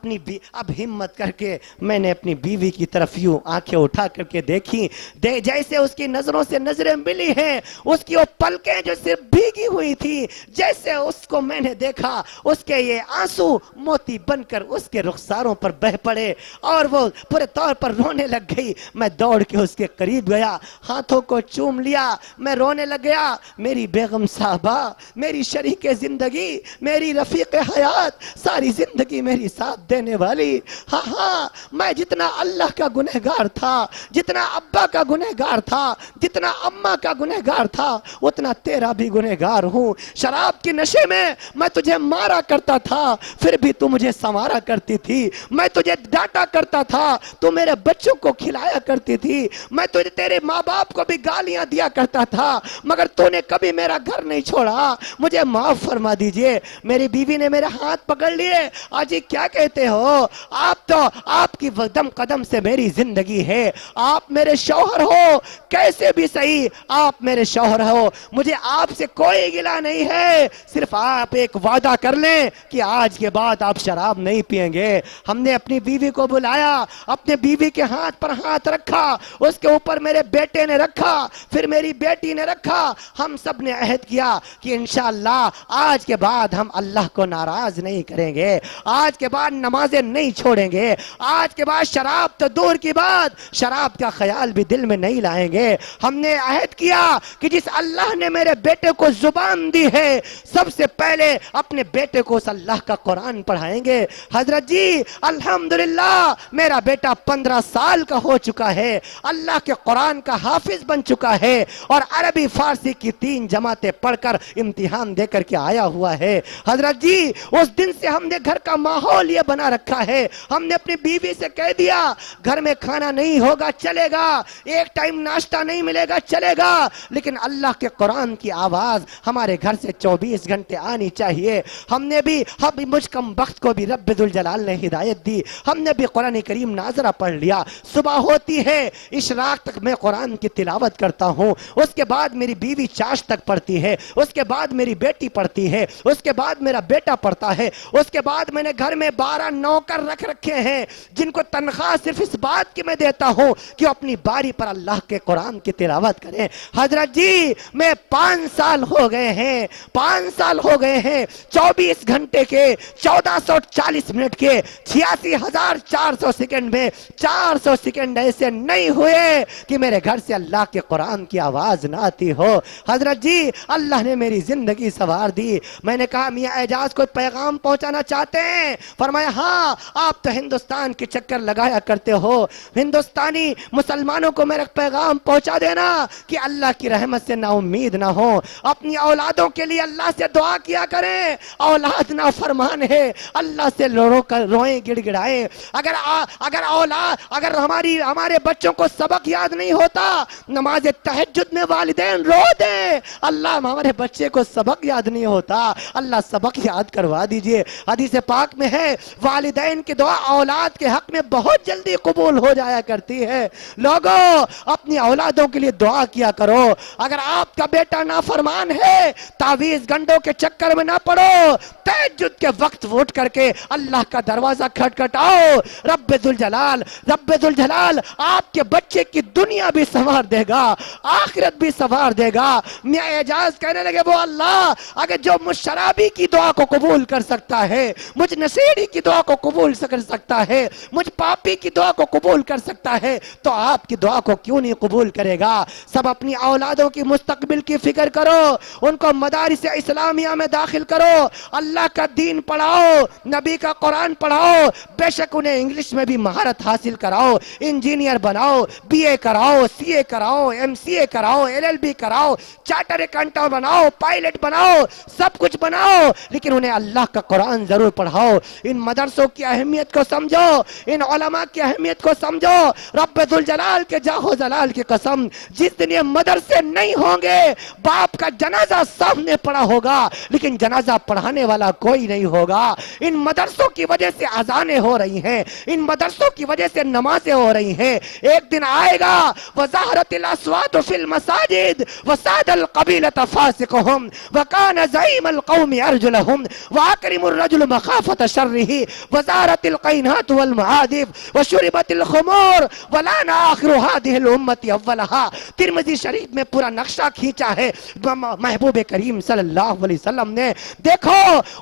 ہمت کر کے میں نے اپنی بیوی کی طرف یوں آنکھیں اٹھا کر کے دیکھی، جیسے اس کی نظروں سے نظریں ملی ہیں، اس کی وہ پلکیں جو صرف بھیگی ہوئی تھی، جیسے اس کو میں نے دیکھا اس کے یہ آنسو موتی بن کر اس کے رخساروں پر بہ پڑے اور وہ پورے طور پر رونے لگ گئی۔ میں دوڑ کے اس کے قریب گیا، ہاتھوں کو چوم لیا، میں رونے لگ گیا۔ میری بیگم صاحبہ، میری شریک زندگی، میری رفیق حیات، ساری زندگی میری ساتھ دینے والی، ہاں میں جتنا اللہ کا گنہگار تھا، جتنا ابا کا گنہگار تھا، جتنا اماں کا گنہگار تھا، اتنا تیرا بھی گنہگار ہوں۔ شراب کی نشے میں تجھے مارا کرتا تھا، پھر بھی تو مجھے سنوارا کرتی تھی، میں تجھے ڈانٹا کرتا تھا، تو میرے بچوں کو کھلایا کرتی تھی، میں تجھے تیرے ماں باپ کو بھی گالیاں دیا کرتا تھا، مگر تو نے کبھی میرا گھر نہیں چھوڑا، مجھے معاف فرما دیجئے۔ میری بیوی نے میرے ہاتھ پکڑ لیے، آجی کیا کہتے ہو؟ آپ آپ کی دم قدم سے میری زندگی ہے. آپ میرے شوہر ہو, کیسے بھی صحیح آپ میرے شوہر ہو, مجھے آپ سے کوئی گلہ نہیں ہے, صرف آپ ایک وعدہ کر لیں کہ آج کے بعد آپ شراب نہیں پئیں گے. ہم نے اپنی بیوی کو بلایا, اپنے بیوی کے ہاتھ پر ہاتھ رکھا, اس کے اوپر میرے بیٹے نے رکھا, پھر میری بیٹی نے رکھا. ہم سب نے عہد کیا کہ انشاءاللہ آج کے بعد ہم اللہ کو ناراض نہیں کریں گے, آج کے بعد نمازیں نہیں چھوڑیں گے, آج کے بعد شراب تو دور کی بات, شراب کا خیال بھی دل میں نہیں لائیں گے. ہم نے عہد کیا کہ جس اللہ نے میرے بیٹے کو زبان دی ہے, سب سے پہلے اپنے بیٹے کو اس اللہ کا قرآن پڑھائیں گے. حضرت جی الحمدللہ میرا بیٹا 15 سال کا ہو چکا ہے, اللہ کے قرآن کا حافظ بن چکا ہے, اور عربی فارسی کی 3 جماعتیں پڑھ کر امتحان دے کر کے آیا ہوا ہے. حضرت جی اس دن سے ہم نے گھر کا ماحول یہ بنا رکھا ہے, ہم نے اپنی بیوی سے کہہ دیا گھر میں کھانا نہیں ہوگا چلے گا, ایک ٹائم ناشتہ نہیں ملے گا چلے گا, لیکن اللہ کے قرآن کی آواز ہمارے گھر سے 24 گھنٹے آنی چاہیے. ہم نے بھی مجھ کم بخت کو بھی رب ذوالجلال نے ہدایت دی, ہم نے بھی قرآن کریم ناظرہ پڑھ لیا. صبح ہوتی ہے اشراق تک میں قرآن کی تلاوت کرتا ہوں, اس کے بعد میری بیوی چاش تک پڑھتی ہے, اس کے بعد میری بیٹی پڑھتی ہے, اس کے بعد میرا بیٹا پڑھتا ہے, اس کے بعد میں نے گھر میں 12 نوکر رکھ رکھے ہیں جن کو تنخواہ صرف اس بات کی میں دیتا ہوں کہ اپنی باری پر اللہ کے قرآن کی تلاوت کریں. حضرت جی میں 5 سال ہو گئے ہیں, 5 سال ہو گئے ہیں, 24 گھنٹے کے 1440 منٹ کے 86,400 سیکنڈ میں 400 سیکنڈ ایسے نہیں ہوئے کہ میرے گھر سے اللہ کے قرآن کی آواز نہ آتی ہو. حضرت جی اللہ نے میری زندگی سنوار دی. میں نے کہا میاں اعجاز کو پیغام پہنچانا چاہتے ہیں؟ فرمایا ہاں, آپ تو ہندوستان کے چکر لگایا کرتے ہو, ہندوستانی مسلمانوں کو میرا پیغام پہنچا دینا کہ اللہ کی رحمت سے نا امید نہ ہو, اپنی اولادوں کے لیے اللہ سے دعا کیا کریں. اولاد نافرمان ہے, اللہ سے روئیں گڑ گڑائیں. اگر ہمارے بچوں کو سبق یاد نہیں ہوتا, نماز تہجد میں والدین رو دیں, اللہ ہمارے بچے کو سبق یاد نہیں ہوتا, اللہ سبق یاد کروا دیجئے. حدیث پاک میں ہے والدین کی دعا اولاد کے حق میں بہت جلدی قبول ہو جایا کرتی ہے. لوگوں اپنی اولادوں کے لیے دعا کیا کرو. اگر آپ کا بیٹا نافرمان ہے, تعویذ گنڈوں کے چکر میں نہ پڑو, تہجد کے وقت اٹھ کر کے اللہ کا دروازہ کھٹکھٹاؤ. رب ذوالجلال آپ کے بچے کی دنیا بھی سنوار دے گا, آخرت بھی سنوار دے گا. میاں اعجاز کہنے لگے وہ اللہ اگر جو مجھ شرابی کی دعا کو قبول کر سکتا ہے, مجھ نشیڑی کی دعا کو قبول کر سکتا ہے, مجھ پاپی کی دعا کو قبول کر سکتا ہے, تو آپ کی دعا کو کیوں نہیں قبول کرے گا. سب اپنی اولادوں کی مستقبل کی فکر کرو, ان کو مدارس اسلامیہ میں داخل کرو, اللہ کا دین پڑھاؤ, نبی کا قرآن پڑھاؤ, بے شک انہیں انگلش میں بھی مہارت حاصل کراؤ, انجینئر بناؤ, بی اے کراؤ, سی اے کراؤ, ایم سی اے کراؤ, LLB کراؤ, چارٹر اکاؤنٹنٹ بناؤ, پائلٹ بناؤ, سب کچھ بناؤ, لیکن انہیں اللہ کا قرآن ضرور پڑھاؤ. ان مدرسوں کی اہمیت کو سمجھو, ان علماء کی اہمیت کو سمجھو. رب ذوالجلال کے جاہ و جلال کی قسم, جس دن یہ مدرسے نہیں ہوں گے, باپ کا جنازہ سامنے پڑا ہوگا لیکن جنازہ پڑھانے والا کوئی نہیں ہوگا. ان مدرسوں کی وجہ سے اذانیں ہو رہی ہیں, ان مدرسوں کی وجہ سے نمازیں ہو رہی ہیں. ایک دن آئے گا وظہرت الاصوات فی المساجد وساد القبیلۃ فاسقهم وکان زعیم القوم ارجلهم واکرم الرجل مخافۃ شرہ وزارت القینات والمعادف وشربت الخمور ولان آخر هذه الامة اولها. ترمذی شریف میں پورا نقشہ کھینچا ہے محبوب کریم صلی اللہ علیہ وسلم نے. دیکھو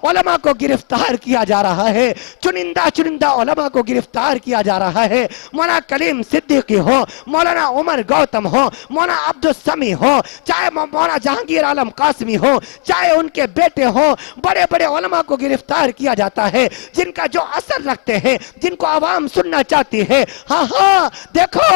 علماء کو گرفتار کیا جا رہا ہے, چنندہ علماء کو گرفتار کیا جا رہا ہے. مولانا کلیم صدیقی ہو, مولانا عمر گوتم ہو, مولانا عبدالسمی ہو, چاہے مولانا جہانگیر عالم قاسمی ہو, چاہے ان کے بیٹے ہو, بڑے بڑے علماء کو گرفتار کیا جاتا ہے جن کا جو اثر رکھتے ہیں, جن کو عوام سننا چاہتی ہے. ہاں دیکھو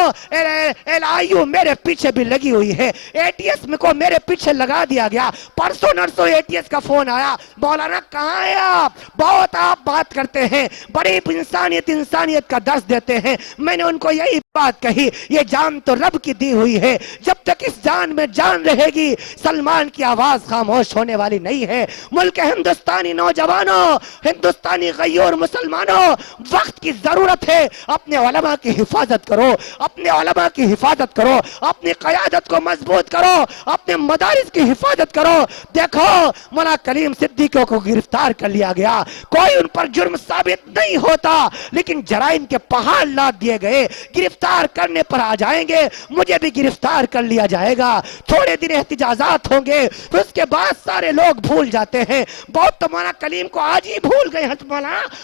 LIU میرے پیچھے بھی لگی ہوئی ہے, ATS میں کو میرے پیچھے لگا دیا گیا. پرسوں نرسوں ATS کا فون آیا, مولانا کہاں ہیں آپ, بہت آپ بات کرتے ہیں, بڑی انسانیت کا درس دیتے ہیں. میں نے ان کو یہی بات کہی، یہ جان تو رب کی دی ہوئی ہے، جب تک اس جان میں جان رہے گی سلمان کی آواز خاموش ہونے والی نہیں ہے۔ ملک ہندوستانی نوجوانوں، ہندوستانی غیور مسلمانوں، وقت کی ضرورت ہے، اپنے علماء کی حفاظت کرو، اپنے علماء کی حفاظت کرو، اپنی قیادت کو مضبوط کرو، اپنے مدارس کی حفاظت کرو۔ دیکھو مولانا کلیم صدیقی کو گرفتار کر لیا گیا، کوئی ان پر جرم ثابت نہیں ہوتا، لیکن جرائم کے پہاڑ لاد دیے گئے، گرفتار کرنے پر آ جائیں گے، مجھے بھی گرفتار کر لیا جائے گا، تھوڑے دن احتجاجات ہوں گے، اس کے بعد سارے لوگ بھول جاتے ہیں۔ بہت تو مولانا کلیم کو آج ہی بھول گئے،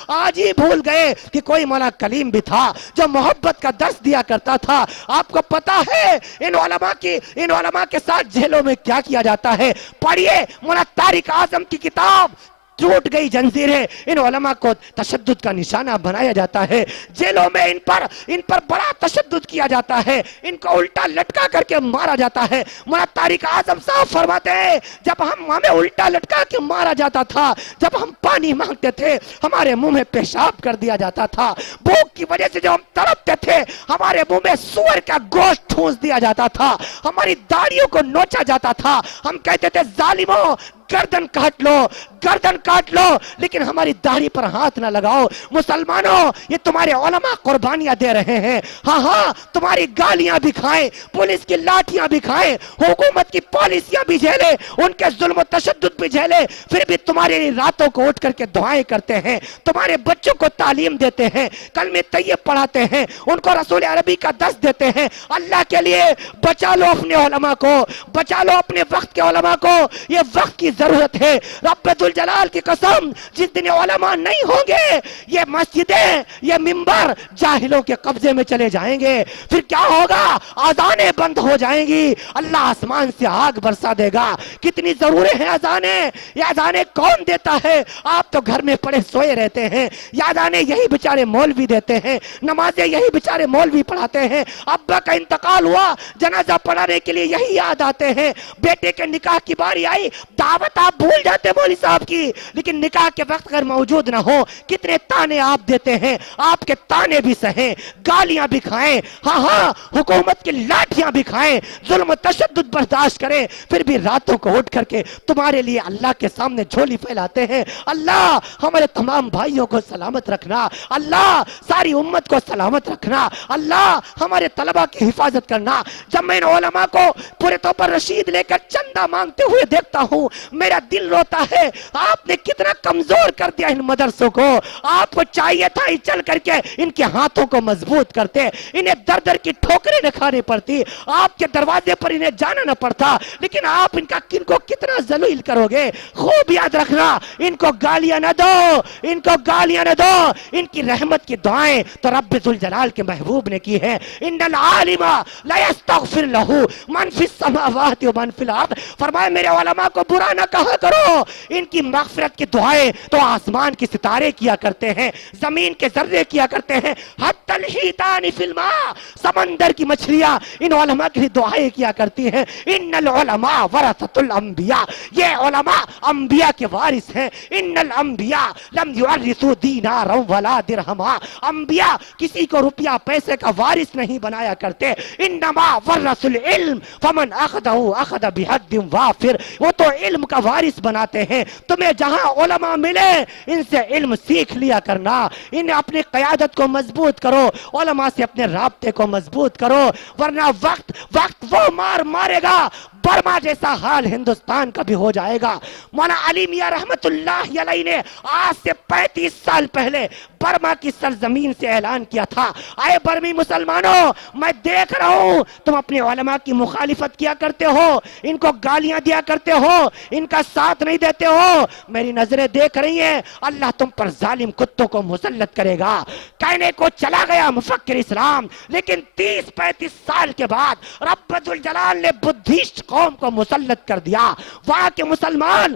آج ہی بھول گئے کہ کوئی مولانا کلیم بھی تھا جو محبت کا درس دیا کرتا تھا۔ آپ کو پتا ہے ان علماء کے ساتھ جیلوں میں کیا کیا جاتا ہے؟ پڑھیے مولانا طارق اعظم کی کتاب ٹوٹ گئی جنزیریں، ان علماء کو تشدد کا نشانہ بنایا جاتا ہے، جیلوں میں ان پر بڑا تشدد کیا جاتا ہے، ان کو الٹا لٹکا کر کے مارا جاتا ہے۔ مولانا طارق اعظم صاحب فرماتے ہیں جب ہمیں الٹا لٹکا کے مارا جاتا تھا، جب ہم پانی مانگتے تھے ہمارے منہ میں پیشاب کر دیا جاتا تھا، بھوک کی وجہ سے جب ہم تڑپتے تھے ہمارے منہ میں سور کا گوشت ٹھونس دیا جاتا تھا، ہماری داڑھیوں کو نوچا جاتا تھا، ہم کہتے تھے ظالموں گردن کاٹ لو لیکن ہماری داڑھی پر ہاتھ نہ لگاؤ۔ مسلمانوں یہ تمہارے علماء قربانیاں دے رہے ہیں، ہاں تمہاری گالیاں بھی کھائیں، پولیس کی لاٹھیاں بھی کھائیں، حکومت کی پالیسیاں بھی جھیلیں، ان کے ظلم و تشدد بھی جھیلیں، پھر بھی تمہارے راتوں کو اٹھ کر کے دعائیں کرتے ہیں، تمہارے بچوں کو تعلیم دیتے ہیں، کلمہ طیب پڑھاتے ہیں، ان کو رسول عربی کا درس دیتے ہیں۔ اللہ کے لیے بچا لو اپنے علماء کو، بچا لو اپنے وقت کے علماء کو، یہ وقت کی ضرورت ہے۔ رب ذوالجلال کی قسم جس دن علماء نہیں ہوں گے یہ مسجدیں یہ منبر جاہلوں کے قبضے میں چلے جائیں گے، پھر کیا ہوگا؟ اذانیں بند ہو جائیں گی، اللہ آسمان سے آگ برسا دے گا۔ کتنی ضروری ہیں اذانیں؟ یہ اذانیں کون دیتا ہے؟ آپ تو گھر میں پڑے سوئے رہتے ہیں، یہ اذانیں یہی بیچارے مولوی دیتے ہیں، نمازیں یہی بیچارے مولوی پڑھاتے ہیں، ابا کا انتقال ہوا جنازہ پڑھانے کے لیے یہی یاد آتے ہیں، بیٹے کے نکاح کی باری آئی دعوت آپ بھول جاتے مولوی صاحب کی، لیکن نکاح کے وقت اگر موجود نہ ہو کتنے تانے آپ دیتے ہیں، آپ کے تانے بھی سہیں، گالیاں بھی کھائیں، ہاں حکومت کی لاٹھیاں بھی کھائیں، ظلم و تشدد برداشت کریں، پھر بھی راتوں کو اٹھ کر کے تمہارے لیے اللہ کے سامنے جھولی پھیلاتے ہیں۔ اللہ ہمارے تمام بھائیوں کو سلامت رکھنا، اللہ ساری امت کو سلامت رکھنا، اللہ ہمارے طلبہ کی حفاظت کرنا۔ جب میں ان علماء کو پورے طور پر رشید لے کر چندہ مانگتے ہوئے دیکھتا ہوں میرا دل روتا ہے، آپ نے کتنا کمزور کر دیا ان مدرسوں کو، آپ کو چاہیے تھا ہی چل کر کے ان کے ہاتھوں کو مضبوط کرتے، انہیں در در کی ٹھوکریں نہ کھانی پڑتی، آپ کے دروازے پر انہیں جانا نہ پڑتا، لیکن آپ ان کو کتنا ذلیل کرو گے۔ خوب یاد رکھنا ان کو گالیاں نہ دو، ان کو گالیاں نہ دو، ان کی رحمت کی دعائیں تو رب ذوالجلال کے محبوب نے کی ہے۔ ان العالم لا يستغفر له من في السماوات ومن في الارض، فرمایا میرے علماء کو برا نہ کہا کرو، ان کی مغفرت کی دعائیں تو آسمان کے ستارے کیا کرتے ہیں، زمین کے ذرے کیا کرتے ہیں، حتی الحیتان فی الماء، سمندر کی مچھلیاں ان علماء کی دعائیں کیا کرتی ہیں۔ ان العلماء ورثۃ الانبیاء، یہ علماء انبیاء کے وارث ہیں۔ ان الانبیاء لم یورثوا دینارا ولا درہما، انبیاء کسی کو روپیہ پیسے کا وارث نہیں بنایا کرتے۔ انما ورثوا العلم فمن اخذہ اخذ بحد وافر، وہ تو علم کا وارث بناتے ہیں۔ تمہیں جہاں علماء ملے ان سے علم سیکھ لیا کرنا، ان اپنی قیادت کو مضبوط کرو، علماء سے اپنے رابطے کو مضبوط کرو، ورنہ وقت وہ مارے گا، برما جیسا حال ہندوستان کا بھی ہو جائے گا۔ مولانا علی میاں رحمت اللہ علیہ نے آج سے 35 سال پہلے برما کی سرزمین سے اعلان کیا تھا، اے برمی مسلمانوں میں دیکھ رہا ہوں تم اپنے علماء کی مخالفت کیا کرتے ہو، ان کو گالیاں دیا کرتے ہو، ان کا ساتھ نہیں دیتے ہو، میری نظریں دیکھ رہی ہیں، اللہ تم پر ظالم کتوں کو مسلط کرے گا۔ کہنے کو چلا گیا مفکر اسلام، لیکن 30-35 سال کے بعد رب ذوالجلال نے بدھسٹ قوم کو مسلط کر دیا۔ وہاں کے مسلمان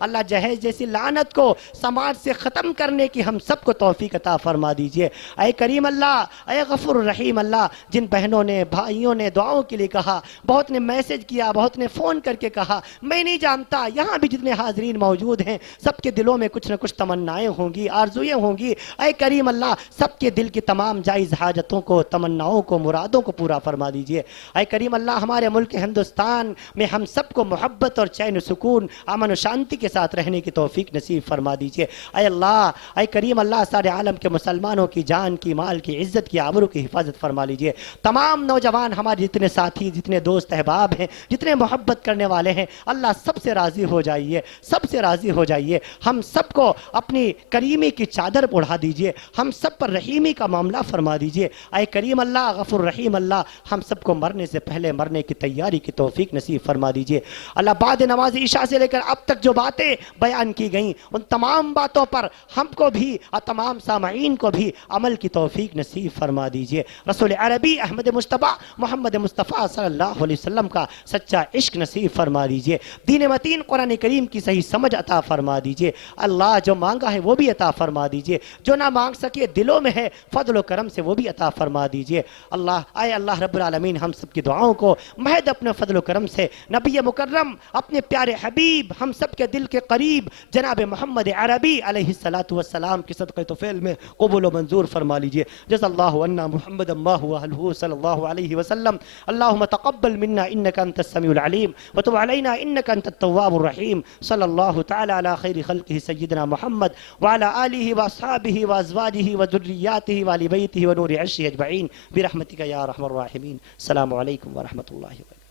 اللہ جہیز جیسی لعنت کو سماج سے ختم کرنے کی ہم سب کو توفیق عطا فرما دیجئے اے کریم اللہ اے غفور الرحیم اللہ جن بہنوں نے بھائیوں نے دعاؤں کے لیے کہا بہت نے میسج کیا بہت نے فون کر کے کہا میں نہیں جانتا یہاں بھی جتنے حاضرین موجود ہیں سب کے دلوں میں کچھ نہ کچھ تمنائیں ہوں گی آرزویں ہوں گی اے کریم اللہ سب کے دل کی تمام جائز حاجتوں کو تمناؤں کو مرادوں کو پورا فرما دیجئے اے کریم اللہ ہمارے ملک ہندوستان میں ہم سب کو محبت اور چین و سکون امن و شانتی کے ساتھ رہنے کی توفیق نصیب فرما دیجئے اے اللہ اے کریم اللہ سارے عالم کے مسلمانوں کی جان کی مال کی عزت کی آبرو کی حفاظت فرما لیجئے تمام نوجوان ہمارے جتنے ساتھی جتنے دوست احباب ہیں جتنے محبت کرنے والے ہیں اللہ سب سے راضی ہو جائیے سب سے راضی ہو جائیے ہم سب کو اپنی کریمی کی چادر اڑا دیجئے ہم سب پر رحیمی کا معاملہ فرما دیجئے اے کریم اللہ غفور رحیم اللہ ہم سب کو مرنے سے پہلے مرنے کی تیاری کی توفیق نصیب فرما دیجئے اللہ بعد نماز عشاء سے لے کر اب تک جو باتیں بیان کی گئیں ان تمام باتوں پر ہم کو بھی اور تمام سامعین کو بھی عمل کی توفیق نصیب فرما دیجئے رسول عربی احمد مصطفیٰ محمد مصطفیٰ صلی اللہ علیہ وسلم کا سچا عشق نصیب فرما دیجئے دین متین قرآن کریم کی صحیح سمجھ عطا فرما دیجئے اللہ جو مانگا ہے وہ بھی عطا فرما دیجئے جو نہ مانگ سکے دلوں میں ہے فضل و کرم سے وہ بھی عطا فرما دیجئے اللہ اے اللہ رب العالمین ہم سب کی دعاؤں کو محض اپنے فضل و کرم سے نبی مکرم اپنے پیارے حبیب ہم سب کے دل کے قریب جناب محمد عربی علیہ السلام کی صدقہ توفیل میں قبول و منظور فرما لیجئے جزا اللہ عنا محمد اللہ وآلہ صلی اللہ علیہ وسلم اللہم تقبل منا انک انت السمیع العلیم وتب علینا انک انت التواب الرحیم صلی اللہ تعالی علی خیر خلقہ سیدنا محمد وعلی آلہ واصحابہ وازواجہ وذریاتہ وآل بیتہ ونور عرشہ اجمعین برحمتک یا ارحم الراحمین السلام علیکم ورحمۃ اللہ وبرکاتہ